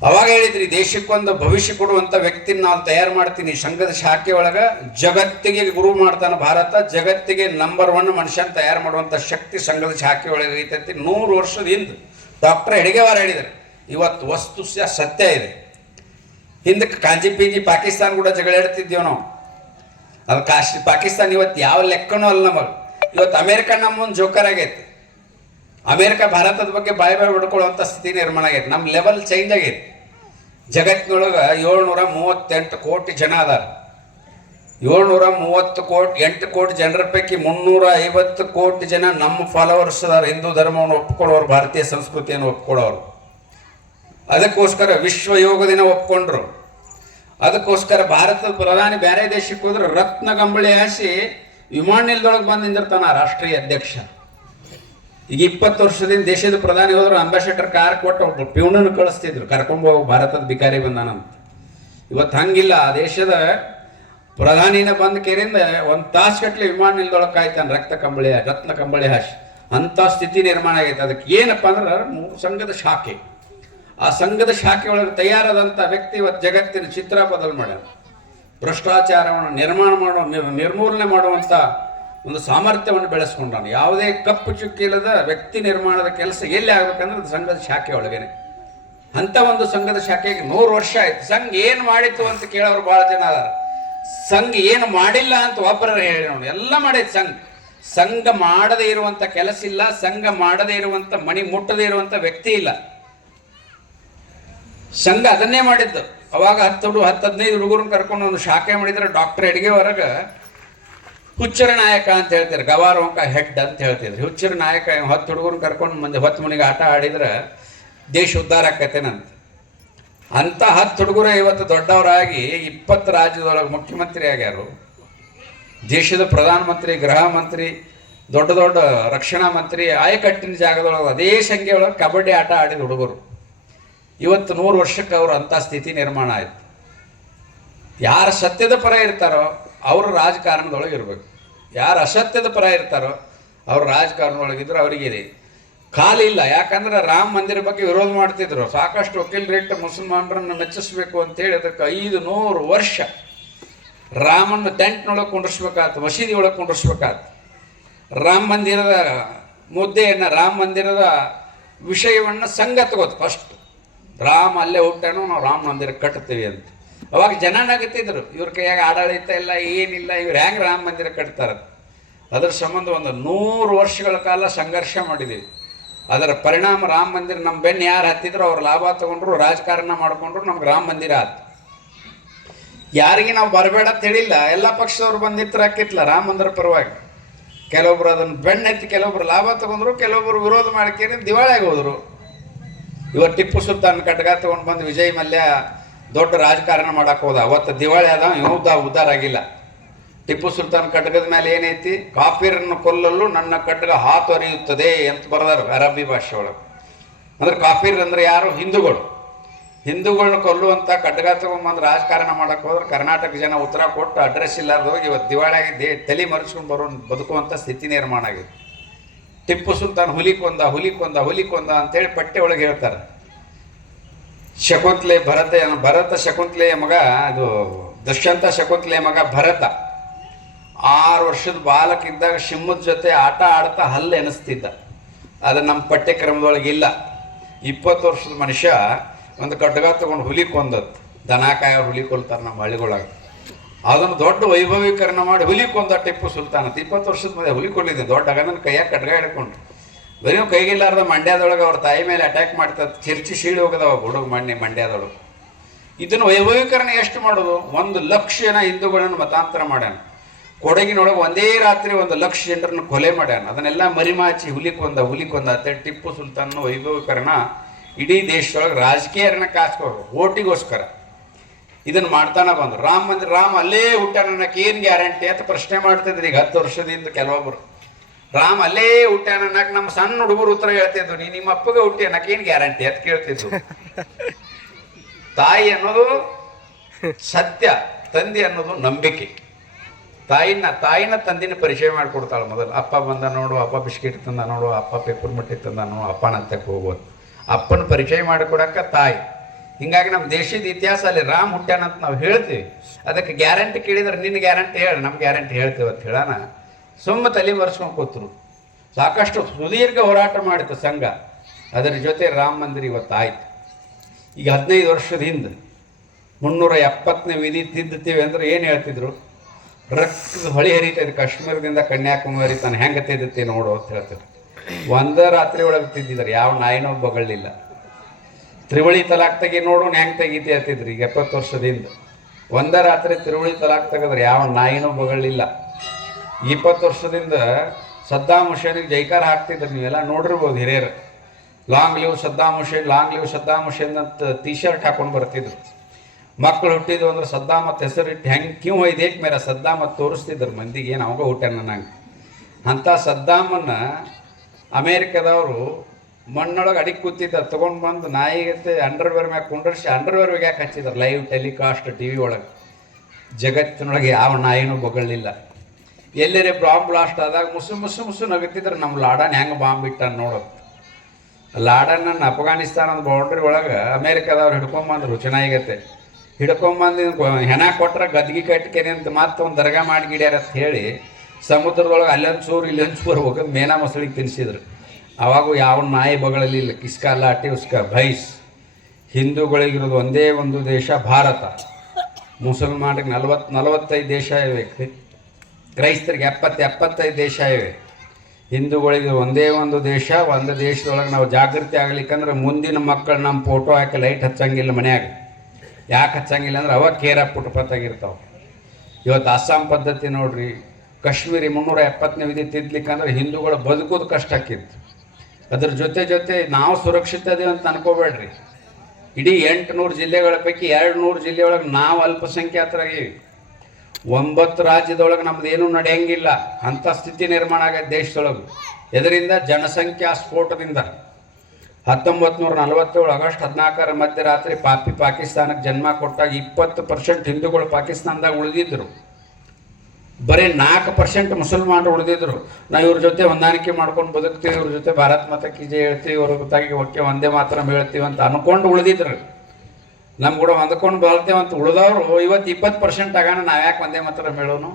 ಅವಾಗ ಹೇಳಿದ್ರಿ ದೇಶಕ್ಕೊಂದು ಭವಿಷ್ಯ ಕೊಡುವಂಥ ವ್ಯಕ್ತಿನ ನಾವು ತಯಾರು ಮಾಡ್ತೀನಿ. ಸಂಘದ ಶಾಖೆ ಒಳಗೆ ಜಗತ್ತಿಗೆ ಗುರು ಮಾಡ್ತಾನೆ ಭಾರತ, ಜಗತ್ತಿಗೆ ನಂಬರ್ 1 ಮನುಷ್ಯನ ತಯಾರು ಮಾಡುವಂಥ ಶಕ್ತಿ ಸಂಘದ ಶಾಖೆ ಒಳಗೆ ಐತೈತಿ. 100 ವರ್ಷದ ಹಿಂದೆ ಡಾಕ್ಟರ್ ಹೆಡ್ಗೇವಾರ ಹೇಳಿದ್ದಾರೆ. ಇವತ್ತು ವಸ್ತು ಸತ್ಯ ಇದೆ. ಹಿಂದಕ್ಕೆ ಕಾಂಜಿ ಪಿಂಜಿ ಪಾಕಿಸ್ತಾನ ಕೂಡ ಜಗಳಾಡ್ತಿದ್ದೇವೆ ನಾವು. ಅದು ಪಾಕಿಸ್ತಾನ ಇವತ್ತು ಯಾವ ಲೆಕ್ಕನೂ ಅಲ್ಲ ನಮಗೆ. ಇವತ್ತು ಅಮೇರಿಕ ನಮ್ಮ ಮುಂದೆ ಜೋಕರ್ ಆಗೈತೆ. ಅಮೇರಿಕ ಭಾರತದ ಬಗ್ಗೆ ಬಾಯಿ ಹೊಡ್ಕೊಳ್ಳುವಂಥ ಸ್ಥಿತಿ ನಿರ್ಮಾಣ ಆಗೈತೆ. ನಮ್ಮ ಲೆವೆಲ್ ಚೇಂಜ್ ಆಗೈತೆ. ಜಗತ್ತಿನೊಳಗೆ 738 ಕೋಟಿ ಜನ ಅದಾರ. 738 ಕೋಟಿ ಜನರ ಪೈಕಿ 350 ಕೋಟಿ ಜನ ನಮ್ಮ ಫಾಲೋವರ್ಸ್ ಅದಾರ. ಹಿಂದೂ ಧರ್ಮವನ್ನು ಒಪ್ಕೊಳ್ಳೋರು, ಭಾರತೀಯ ಸಂಸ್ಕೃತಿಯನ್ನು ಒಪ್ಕೊಳ್ಳೋರು. ಅದಕ್ಕೋಸ್ಕರ ವಿಶ್ವ ಯೋಗ ದಿನ ಒಪ್ಕೊಂಡ್ರು. ಅದಕ್ಕೋಸ್ಕರ ಭಾರತದ ಪ್ರಧಾನಿ ಬೇರೆ ದೇಶಕ್ಕೆ ಹೋದ್ರೆ ರತ್ನ ಗಂಬಳಿ ಹಾಸಿ ವಿಮಾನ ನಿಲ್ದೊಳಗೆ ಬಂದು ನಿಂದಿರ್ತಾನ ರಾಷ್ಟ್ರೀಯ ಅಧ್ಯಕ್ಷ. ಈಗ 20 ವರ್ಷದಿಂದ ದೇಶದ ಪ್ರಧಾನಿ ಹೋದ್ರು ಅಂಬಾಸಿಡರ್ ಕಾರ್ ಕೊಟ್ಟು ಒಬ್ಬ ಪ್ಯೂನನ್ನು ಕಳಿಸ್ತಿದ್ರು, ಕರ್ಕೊಂಡು ಹೋಗಿ ಭಾರತದ ಬಿಕಾರಿ ಬಂದಾನಂತ. ಇವತ್ತು ಹಂಗಿಲ್ಲ. ಆ ದೇಶದ ಪ್ರಧಾನಿನ ಬಂದ ಕೇರಿಂದ 1 ತಾಸು ಗಟ್ಟಲೆ ವಿಮಾನ ನಿಲ್ದೊಳಗೆ ಕಾಯ್ತಾನೆ ರತ್ನ ಕಂಬಳಿ ಹಾಸಿ. ಅಂಥ ಸ್ಥಿತಿ ನಿರ್ಮಾಣ ಆಗೈತೆ. ಅದಕ್ಕೆ ಏನಪ್ಪ ಅಂದ್ರೆ 3 ಸಂಘದ ಶಾಖೆ. ಆ ಸಂಘದ ಶಾಖೆ ಒಳಗೆ ತಯಾರಾದಂಥ ವ್ಯಕ್ತಿ ಇವತ್ತು ಜಗತ್ತಿನ ಚಿತ್ರ ಬದಲು ಮಾಡ್ಯಾನ. ಭ್ರಷ್ಟಾಚಾರವನ್ನು ನಿರ್ಮೂಲನೆ ಮಾಡುವಂಥ ಒಂದು ಸಾಮರ್ಥ್ಯವನ್ನು ಬೆಳೆಸ್ಕೊಂಡಾನ. ಯಾವುದೇ ಕಪ್ಪು ಚುಕ್ಕಿಲ್ಲದ ವ್ಯಕ್ತಿ ನಿರ್ಮಾಣದ ಕೆಲಸ ಎಲ್ಲಿ ಆಗ್ಬೇಕಂದ್ರೆ ಅದು ಸಂಘದ ಶಾಖೆ ಒಳಗೇನೆ. ಅಂಥ ಒಂದು ಸಂಘದ ಶಾಖೆಗೆ 100 ವರ್ಷ ಆಯ್ತು. ಸಂಘ ಏನು ಮಾಡಿತ್ತು ಅಂತ ಕೇಳೋರು ಭಾಳ ಜನ ಅದಾರ. ಸಂಘ ಏನು ಮಾಡಿಲ್ಲ ಅಂತ ಒಬ್ಬರ ಹೇಳಿ ನೋಡಿ. ಎಲ್ಲ ಮಾಡೈತೆ ಸಂಘ. ಸಂಘ ಮಾಡದೇ ಇರುವಂಥ ಕೆಲಸ ಇಲ್ಲ. ಸಂಘ ಮಾಡದೇ ಇರುವಂಥ ಮಣಿ ಮುಟ್ಟದೇ ಇರುವಂಥ ವ್ಯಕ್ತಿ ಇಲ್ಲ. ಸಂಘ ಅದನ್ನೇ ಮಾಡಿದ್ದು. ಅವಾಗ 10-15 ಹುಡುಗರನ್ನ ಕರ್ಕೊಂಡು ಒಂದು ಶಾಖೆ ಮಾಡಿದ್ರೆ ಡಾಕ್ಟರ್ ಹೆಡ್ಗೆ ಹೊರಗೆ ಹುಚ್ಚರ ನಾಯಕ ಅಂತ ಹೇಳ್ತಾರೆ. ಗವಾರೋಂಕ ಹೆಡ್ ಅಂತ ಹೇಳ್ತಿದ್ರು. ಹುಚ್ಚರ ನಾಯಕ 10 ಹುಡುಗರನ್ನ ಕರ್ಕೊಂಡು ಮಂದಿ 10 ಮನೆಗೆ ಆಟ ಆಡಿದ್ರೆ ದೇಶ ಉದ್ಧಾರ ಆಕತ್ತೇನಂತ. ಅಂಥ 10 ಹುಡುಗರು ಇವತ್ತು ದೊಡ್ಡವರಾಗಿ 20 ರಾಜ್ಯದೊಳಗೆ ಮುಖ್ಯಮಂತ್ರಿ ಆಗ್ಯಾರು. ದೇಶದ ಪ್ರಧಾನಮಂತ್ರಿ, ಗೃಹ ಮಂತ್ರಿ, ದೊಡ್ಡ ದೊಡ್ಡ ರಕ್ಷಣಾ ಮಂತ್ರಿ, ಆಯಕಟ್ಟಿನ ಜಾಗದೊಳಗೆ ಅದೇ ಸಂಖ್ಯೆ ಒಳಗೆ ಕಬಡ್ಡಿ ಆಟ ಆಡಿದ ಹುಡುಗರು. ಇವತ್ತು 100 ವರ್ಷಕ್ಕೆ ಅವರು ಅಂಥ ಸ್ಥಿತಿ ನಿರ್ಮಾಣ ಆಯಿತು. ಯಾರು ಸತ್ಯದ ಪರ ಇರ್ತಾರೋ ಅವರು ರಾಜಕಾರಣದೊಳಗೆ ಇರಬೇಕು. ಯಾರು ಅಸತ್ಯದ ಪರ ಇರ್ತಾರೋ ಅವರು ರಾಜಕಾರಣದೊಳಗಿದ್ರು ಅವರಿಗೆ ಖಾಲಿ ಇಲ್ಲ. ಯಾಕಂದ್ರೆ ರಾಮ ಮಂದಿರ ಬಗ್ಗೆ ವಿರೋಧ ಮಾಡ್ತಿದ್ರು. ಸಾಕಷ್ಟು ವಕೀಲರಿಟ್ಟು ಮುಸಲ್ಮಾನರನ್ನು ಮೆಚ್ಚಿಸ್ಬೇಕು ಅಂತೇಳಿ ಅದಕ್ಕೆ 500 ವರ್ಷ ರಾಮನ ಟೆಂಟ್ನೊಳಗೆ ಕುಂಡ್ರಿಸ್ಬೇಕಾಯ್ತು, ಮಸೀದಿ ಒಳಗೆ ಕುಂಡ್ರಿಸ್ಬೇಕಾಯ್ತು. ರಾಮ ಮಂದಿರದ ಮುದ್ದೆಯನ್ನು ರಾಮ ಮಂದಿರದ ವಿಷಯವನ್ನು ಸಂಘ ತಗೋತು ಫಸ್ಟ್. ರಾಮ ಅಲ್ಲೇ ಹುಟ್ಟಾನು, ನಾವು ರಾಮ ಮಂದಿರ ಕಟ್ತೀವಿ ಅಂತ. ಅವಾಗ ಜನ ನಗುತ್ತಿದ್ರು, ಇವ್ರ ಕೈಯಾಗ ಆಡಳಿತ ಇಲ್ಲ, ಏನಿಲ್ಲ, ಇವ್ರು ಹೆಂಗೆ ರಾಮ ಮಂದಿರ ಕಟ್ತಾರೆ. ಅದರ ಸಂಬಂಧ ಒಂದು 100 ವರ್ಷಗಳ ಕಾಲ ಸಂಘರ್ಷ ಮಾಡಿದ್ದೀವಿ. ಅದರ ಪರಿಣಾಮ ರಾಮ ಮಂದಿರ ನಮ್ಮ ಬೆನ್ನು ಯಾರು ಹತ್ತಿದ್ರು ಅವ್ರು ಲಾಭ ತಗೊಂಡ್ರು, ರಾಜಕಾರಣ ಮಾಡಿಕೊಂಡ್ರು, ನಮ್ಗೆ ರಾಮ ಮಂದಿರ ಆಯ್ತು. ಯಾರಿಗೆ ನಾವು ಬರಬೇಡ ಅಂತ ಹೇಳಿಲ್ಲ, ಎಲ್ಲ ಪಕ್ಷದವ್ರು ಬಂದಿತ್ತು ಹಾಕಿತ್ಲ ರಾಮ ಮಂದಿರ ಪರವಾಗಿ. ಕೆಲವೊಬ್ರು ಅದನ್ನು ಬೆಣ್ಣೆತ್ತಿ, ಕೆಲವೊಬ್ರು ಲಾಭ ತಗೊಂಡ್ರು, ಕೆಲವೊಬ್ರು ವಿರೋಧ ಮಾಡ್ಕೇರಿ ದಿವಾಳಿಯಾಗಿ ಹೋದರು. ಇವತ್ತು ಟಿಪ್ಪು ಸುಲ್ತಾನ್ ಕಟ್ಗ ತಗೊಂಡು ಬಂದು ವಿಜಯ್ ಮಲ್ಯ ದೊಡ್ಡ ರಾಜಕಾರಣ ಮಾಡಕ್ಕೆ ಹೋದ, ಅವತ್ತು ದಿವಾಳಿ ಆದ, ಉದ್ಧಾರ ಆಗಿಲ್ಲ. ಟಿಪ್ಪು ಸುಲ್ತಾನ್ ಕಟ್ಗದ ಮೇಲೆ ಏನೈತಿ, ಕಾಫಿರನ್ನು ಕೊಲ್ಲಲು ನನ್ನ ಕಟ್ಗ ಹಾತೊರೆಯುತ್ತದೆ ಅಂತ ಬರೆದಾರು ಅರಬ್ಬಿ ಭಾಷೆ ಒಳಗೆ. ಅಂದ್ರೆ ಕಾಫಿರ್ ಅಂದ್ರೆ ಯಾರು? ಹಿಂದೂಗಳು. ಹಿಂದೂಗಳನ್ನ ಕೊಲ್ಲುವಂಥ ಕಟ್ಗ ತಗೊಂಡ್ಬಂದು ರಾಜಕಾರಣ ಮಾಡಕ್ಕೆ ಹೋದ್ರೆ ಕರ್ನಾಟಕ ಜನ ಉತ್ತರ ಕೊಟ್ಟು ಅಡ್ರೆಸ್ ಇಲ್ಲಾರ್ದು ಹೋಗಿ ಇವತ್ತು ದಿವಾಳಿಯಾಗಿ ತಲೆ ಮರೆಸ್ಕೊಂಡು ಬದುಕುವಂಥ ಸ್ಥಿತಿ ನಿರ್ಮಾಣ ಆಗಿದೆ. ಟಿಪ್ಪು ಸುಲ್ತಾನ್ ಹುಲಿಕೊಂದ ಅಂತೇಳಿ ಪಟ್ಟೆ ಒಳಗೆ ಹೇಳ್ತಾರೆ. ಶಕುಂತಲೆ ಭರತ ಶಕುಂತಲೆಯ ಮಗ, ಅದು ದುಷ್ಯಂತ ಶಕುಂತಲೆಯ ಮಗ ಭರತ 6 ವರ್ಷದ ಬಾಲಕಿದ್ದಾಗ ಸಿಂಹದ ಜೊತೆ ಆಟ ಆಡ್ತಾ ಹಲ್ಲು ಎನಿಸ್ತಿದ್ದ. ಅದು ನಮ್ಮ ಪಠ್ಯಕ್ರಮದೊಳಗೆ ಇಲ್ಲ. 20 ವರ್ಷದ ಮನುಷ್ಯ ಒಂದು ಕಡ್ಗ ತಗೊಂಡು ಹುಲಿ ಕೊಂದದ್ದು. ದನ ಕಾಯೋರು ಹುಲಿ ಕೊಲ್ತಾರೆ ನಮ್ಮ ಹಳ್ಳಿಗಳಾಗ. ಅದನ್ನು ದೊಡ್ಡ ವೈಭವೀಕರಣ ಮಾಡಿ ಹುಲಿ ಕೊಂದ ಟಿಪ್ಪು ಸುಲ್ತಾನ. 20 ವರ್ಷದ ಮಧ್ಯೆ ಹುಲಿ ಕೊಲ್ಲಿದ್ದೆ, ದೊಡ್ಡ ಅಗನನ ಕೈಯಾಗ ಕಡ್ಗ ಹಿಡ್ಕೊಂಡು. ಬರೀ ಕೈಗಿಲ್ಲಾರ್ದ ಮಂಡ್ಯದೊಳಗೆ ಅವ್ರ ತಾಯಿ ಮೇಲೆ ಅಟ್ಯಾಕ್ ಮಾಡ್ತದೆ, ಚಿರ್ಚಿ ಸೀಳಿ ಹೋಗದವ ಹುಡುಗ ಮಂಡ್ಯದೊಳಗೆ. ಇದನ್ನು ವೈಭವೀಕರಣ ಎಷ್ಟು ಮಾಡೋದು? 1 ಲಕ್ಷ ಜನ ಹಿಂದೂಗಳನ್ನು ಮತಾಂತರ ಮಾಡ್ಯಾನ. ಕೊಡಗಿನೊಳಗೆ ಒಂದೇ ರಾತ್ರಿ 1 ಲಕ್ಷ ಜನರನ್ನು ಕೊಲೆ ಮಾಡ್ಯಾನ. ಅದನ್ನೆಲ್ಲ ಮರಿಮಾಚಿ ಹುಲಿ ಕೊಂದ ಅಂತೇಳಿ ಟಿಪ್ಪು ಸುಲ್ತಾನ್ ವೈಭವೀಕರಣ ಇಡೀ ದೇಶದೊಳಗೆ ರಾಜಕೀಯರನ್ನ ಕಾಸ್ಕೋರು, ಓಟಿಗೋಸ್ಕರ ಇದನ್ನು ಮಾಡ್ತಾನೆ ಬಂದರು. ರಾಮ ಅಲ್ಲೇ ಹುಟ್ಟಾನ ಅನ್ನಕ್ಕೆ ಏನು ಗ್ಯಾರಂಟಿ ಅಂತ ಪ್ರಶ್ನೆ ಮಾಡ್ತಿದ್ರು ಈಗ 10 ವರ್ಷದಿಂದ ಕೆಲವೊಬ್ಬರು. ರಾಮ ಅಲ್ಲೇ ಹುಟ್ಟಾನ ಅನ್ನಕ್ಕೆ ನಮ್ಮ ಸಣ್ಣ ಹುಡುಗರು ಉತ್ತರ ಹೇಳ್ತಿದ್ರು, ನಿಮ್ಮ ಅಪ್ಪಗೆ ಹುಟ್ಟಿ ಅನ್ನಕ್ಕೆ ಏನು ಗ್ಯಾರಂಟಿ ಅಂತ ಕೇಳ್ತಿದ್ರು. ತಾಯಿ ಅನ್ನೋದು ಸತ್ಯ, ತಂದೆ ಅನ್ನೋದು ನಂಬಿಕೆ. ತಾಯಿನ ತಂದಿನ ಪರಿಚಯ ಮಾಡಿಕೊಡ್ತಾಳೆ ಮೊದಲು. ಅಪ್ಪ ಬಂದ ನೋಡು, ಅಪ್ಪ ಬಿಸ್ಕಿಟ್ ತಂದ ನೋಡು, ಅಪ್ಪ ಪೇಪರ್ ಮಟ್ಟಿ ತಂದ ನೋಡು, ಅಪ್ಪನ ಅಂತಕ್ಕೆ ಹೋಗೋದು. ಅಪ್ಪನ ಪರಿಚಯ ಮಾಡಿಕೊಡಕ್ಕ ತಾಯಿ. ಹಿಂಗಾಗಿ ನಮ್ಮ ದೇಶದ ಇತಿಹಾಸ ಅಲ್ಲಿ ರಾಮ್ ಹುಟ್ಟ್ಯಾನಂತ ನಾವು ಹೇಳ್ತೀವಿ. ಅದಕ್ಕೆ ಗ್ಯಾರಂಟಿ ಕೇಳಿದ್ರೆ ನಿನ್ನ ಗ್ಯಾರಂಟಿ ಹೇಳಿ, ನಮ್ಮ ಗ್ಯಾರಂಟಿ ಹೇಳ್ತೀವಿ ಅಂತ ಹೇಳೋಣ. ಸುಮ್ಮ ತಲೆ ಮರೆಸ್ಕೊಂಡು ಕೂತರು. ಸಾಕಷ್ಟು ಸುದೀರ್ಘ ಹೋರಾಟ ಮಾಡಿತು ಸಂಘ. ಅದರ ಜೊತೆ ರಾಮ ಮಂದಿರ ಇವತ್ತು ಆಯ್ತು. ಈಗ 15 ವರ್ಷದ ಹಿಂದೆ 370ನೇ ವಿಧಿ ತಿದ್ದುತ್ತೀವಿ ಅಂದ್ರೆ ಏನು ಹೇಳ್ತಿದ್ರು? ರಕ್ತದ ಹೊಳಿ ಹರಿತೈತೆ, ಕಾಶ್ಮೀರದಿಂದ ಕನ್ಯಾಕುಮಾರಿ ತಾನು ಹೆಂಗೆ ತಿದ್ದುತ್ತಿ ನೋಡು ಅಂತ ಹೇಳ್ತಿದ್ರು. 1 ರಾತ್ರಿ ಒಳಗೆ ತಿದ್ದಿದ್ದಾರೆ, ಯಾವ ನಾಯಿನೋ ಬಗಳಿಲ್ಲ. ತ್ರಿವಳಿ ತಲಾಕ್ ತೆಗಿ ನೋಡು ಹೆಂಗೆ ತೆಗಿತಿ ಅಂತಿದ್ರು. ಈಗ 70 ವರ್ಷದಿಂದ 1 ರಾತ್ರಿ ತ್ರಿವಳಿ ತಲಾಕ್ ತೆಗೆದ್ರೆ ಯಾವ ನಾಯಿನೋ ಬಗಳಿಲ್ಲ. 20 ವರ್ಷದಿಂದ ಸದ್ದಾಮ್ ಹುಸೇನಿಗೆ ಜೈಕಾರ ಹಾಕ್ತಿದ್ರು, ನೀವೆಲ್ಲ ನೋಡಿರ್ಬೋದು ಹಿರಿಯರು. ಲಾಂಗ್ ಲಿವ್ ಸದ್ದಾಮ್ ಹುಸೇನ್ ಅಂತ ಟಿ ಶರ್ಟ್ ಹಾಕೊಂಡು ಬರ್ತಿದ್ರು. ಮಕ್ಕಳು ಹುಟ್ಟಿದ್ವು ಅಂದ್ರೆ ಸದ್ದಾಮತ್ ಹೆಸರಿಟ್ಟು ಹೆಂಗೆ ಕ್ಯೂ ಒಯ್ದೇಕ್ ಮೇರೆ ಸದ್ದಾಮತ್ ತೋರಿಸ್ತಿದ್ರು ಮಂದಿಗೆ, ಏನು ಅವಾಗ ಹುಟ್ಟ್ಯಾನ ನಂಗೆ. ಅಂಥ ಸದ್ದಾಮನ್ನು ಅಮೇರಿಕದವರು ಮಣ್ಣೊಳಗೆ ಅಡಿಗೆ ಕೂತಿದ್ದ ತೊಗೊಂಡು ಬಂದು ನಾಯಿಗತ್ತೆ ಅಂಡರ್ವೇರ್ ಮ್ಯಾಗ ಕುಂಡ್ರಿಸಿ ಅಂಡರ್ವೇರ್ಗೆ ಯಾಕೆ ಹಚ್ಚಿದ್ರು ಲೈವ್ ಟೆಲಿಕಾಸ್ಟ್ TV ಒಳಗೆ. ಜಗತ್ತಿನೊಳಗೆ ಯಾವ ನಾಯಿನೂ ಬಗಳಿಲ್ಲ. ಎಲ್ಲರೇ ಬಾಂಬ್ ಬ್ಲಾಸ್ಟ್ ಆದಾಗ ಮುಸು ನಗುತ್ತಿದ್ರು, ನಮ್ಮ ಲಾಡನ್ ಹೆಂಗೆ ಬಾಂಬ್ ಇಟ್ಟ ನೋಡೋದು. ಲಾಡನ್ನ ಅಫ್ಘಾನಿಸ್ತಾನದ ಬೌಂಡ್ರಿ ಒಳಗೆ ಅಮೇರಿಕದವ್ರು ಹಿಡ್ಕೊಂಬಂದ್ರು ಚುನಾಯಿಗತ್ತೆ. ಹಿಡ್ಕೊಂಬಂದು ಹೆಣ ಕೊಟ್ರೆ ಗದ್ಗಿ ಕಟ್ಕೇನೆ ಅಂತ ಮತ್ತೆ ಒಂದು ದರ್ಗಾ ಮಾಡಿಗಿಡ್ಯಾರ ಅಂತ ಹೇಳಿ ಸಮುದ್ರದೊಳಗೆ ಅಲ್ಲೊಂದು ಚೂರು ಇಲ್ಲೊಂದು ಚೂರು ಹೋಗೋದು ಮೇನಾ ಮೊಸಳಿಗೆ ತಿನ್ನಿಸಿದ್ರು. ಅವಾಗೂ ಯಾವ ನಾಯಿ ಬಗಳಲ್ಲಿ ಇಲ್ಲ. ಕಿಸ್ಕಾ ಲಾಟಿ ಉಸ್ಕಾ ಭೈಸ್. ಹಿಂದೂಗಳಿಗಿರೋದು ಒಂದೇ ಒಂದು ದೇಶ ಭಾರತ. ಮುಸಲ್ಮಾನಿಗೆ 40-45 ದೇಶ ಇವೆ, ಕ್ರೈಸ್ತರಿಗೆ 70-75 ದೇಶ ಇವೆ. ಹಿಂದೂಗಳಿಗೆ ಒಂದೇ ಒಂದು ದೇಶ. ಒಂದು ದೇಶದೊಳಗೆ ನಾವು ಜಾಗೃತಿ ಆಗ್ಲಿಕ್ಕಂದ್ರೆ ಮುಂದಿನ ಮಕ್ಕಳು ನಮ್ಮ ಫೋಟೋ ಹಾಕಿ ಲೈಟ್ ಹಚ್ಚಂಗಿಲ್ಲ ಮನ್ಯಾಗ. ಯಾಕೆ ಹಚ್ಚಂಗಿಲ್ಲ ಅಂದ್ರೆ ಅವಾಗ ಕೇರ ಪುಟಪತ್ತಾಗಿರ್ತಾವೆ. ಇವತ್ತು ಅಸ್ಸಾಂ ಪದ್ಧತಿ ನೋಡ್ರಿ, ಕಾಶ್ಮೀರಿ 370ನೇ ವಿಧಿ ತಿದ್ದಲಿಕ್ಕಂದ್ರೆ ಹಿಂದೂಗಳು ಬದುಕೋದು ಕಷ್ಟ ಆಕಿತ್ತು. ಅದ್ರ ಜೊತೆ ನಾವು ಸುರಕ್ಷಿತ ಅದೀವಿ ಅಂತ ಅನ್ಕೋಬೇಡ್ರಿ. ಇಡೀ 800 ಜಿಲ್ಲೆಗಳ ಪೈಕಿ 200 ಜಿಲ್ಲೆಯೊಳಗೆ ನಾವು ಅಲ್ಪಸಂಖ್ಯಾತರಾಗೀವಿ. 9 ರಾಜ್ಯದೊಳಗೆ ನಮ್ದು ಏನೂ ನಡೆಯಂಗಿಲ್ಲ. ಅಂಥ ಸ್ಥಿತಿ ನಿರ್ಮಾಣ ಆಗೈತೆ ದೇಶದೊಳಗೆ. ಇದರಿಂದ ಜನಸಂಖ್ಯಾ ಸ್ಫೋಟದಿಂದ 1947 ಆಗಸ್ಟ್ 14 ಮಧ್ಯರಾತ್ರಿ ಪಾಕಿಸ್ತಾನಕ್ಕೆ ಜನ್ಮ ಕೊಟ್ಟಾಗ 20% ಹಿಂದೂಗಳು ಪಾಕಿಸ್ತಾನದಾಗ ಉಳಿದಿದ್ದರು. ಬರೀ 4% ಮುಸಲ್ಮಾನರು ಉಳಿದಿದ್ರು. ನಾವು ಇವ್ರ ಜೊತೆ ಹೊಂದಾಣಿಕೆ ಮಾಡ್ಕೊಂಡು ಬದುಕ್ತೀವಿ, ಇವ್ರ ಜೊತೆ ಭಾರತ್ ಮಾತಾ ಕಿ ಜೈ ಹೇಳ್ತೀವಿ, ಇವ್ರ ಗೊತ್ತಾಗಿ ಒಕ್ಕೆ ಒಂದೇ ಮಾತ್ರ ಹೇಳ್ತೀವಿ ಅಂತ ಅನ್ಕೊಂಡು ಉಳಿದಿದ್ರು. ನಮ್ಮ ಕೂಡ ಹೊಂದ್ಕೊಂಡು ಬರ್ತೇವೆ ಅಂತ ಉಳಿದವರು ಇವತ್ತು 20% ಆಗೋಣ. ನಾವ್ಯಾಕೆ ಒಂದೇ ಮಾತ್ರ ಹೇಳೋನು,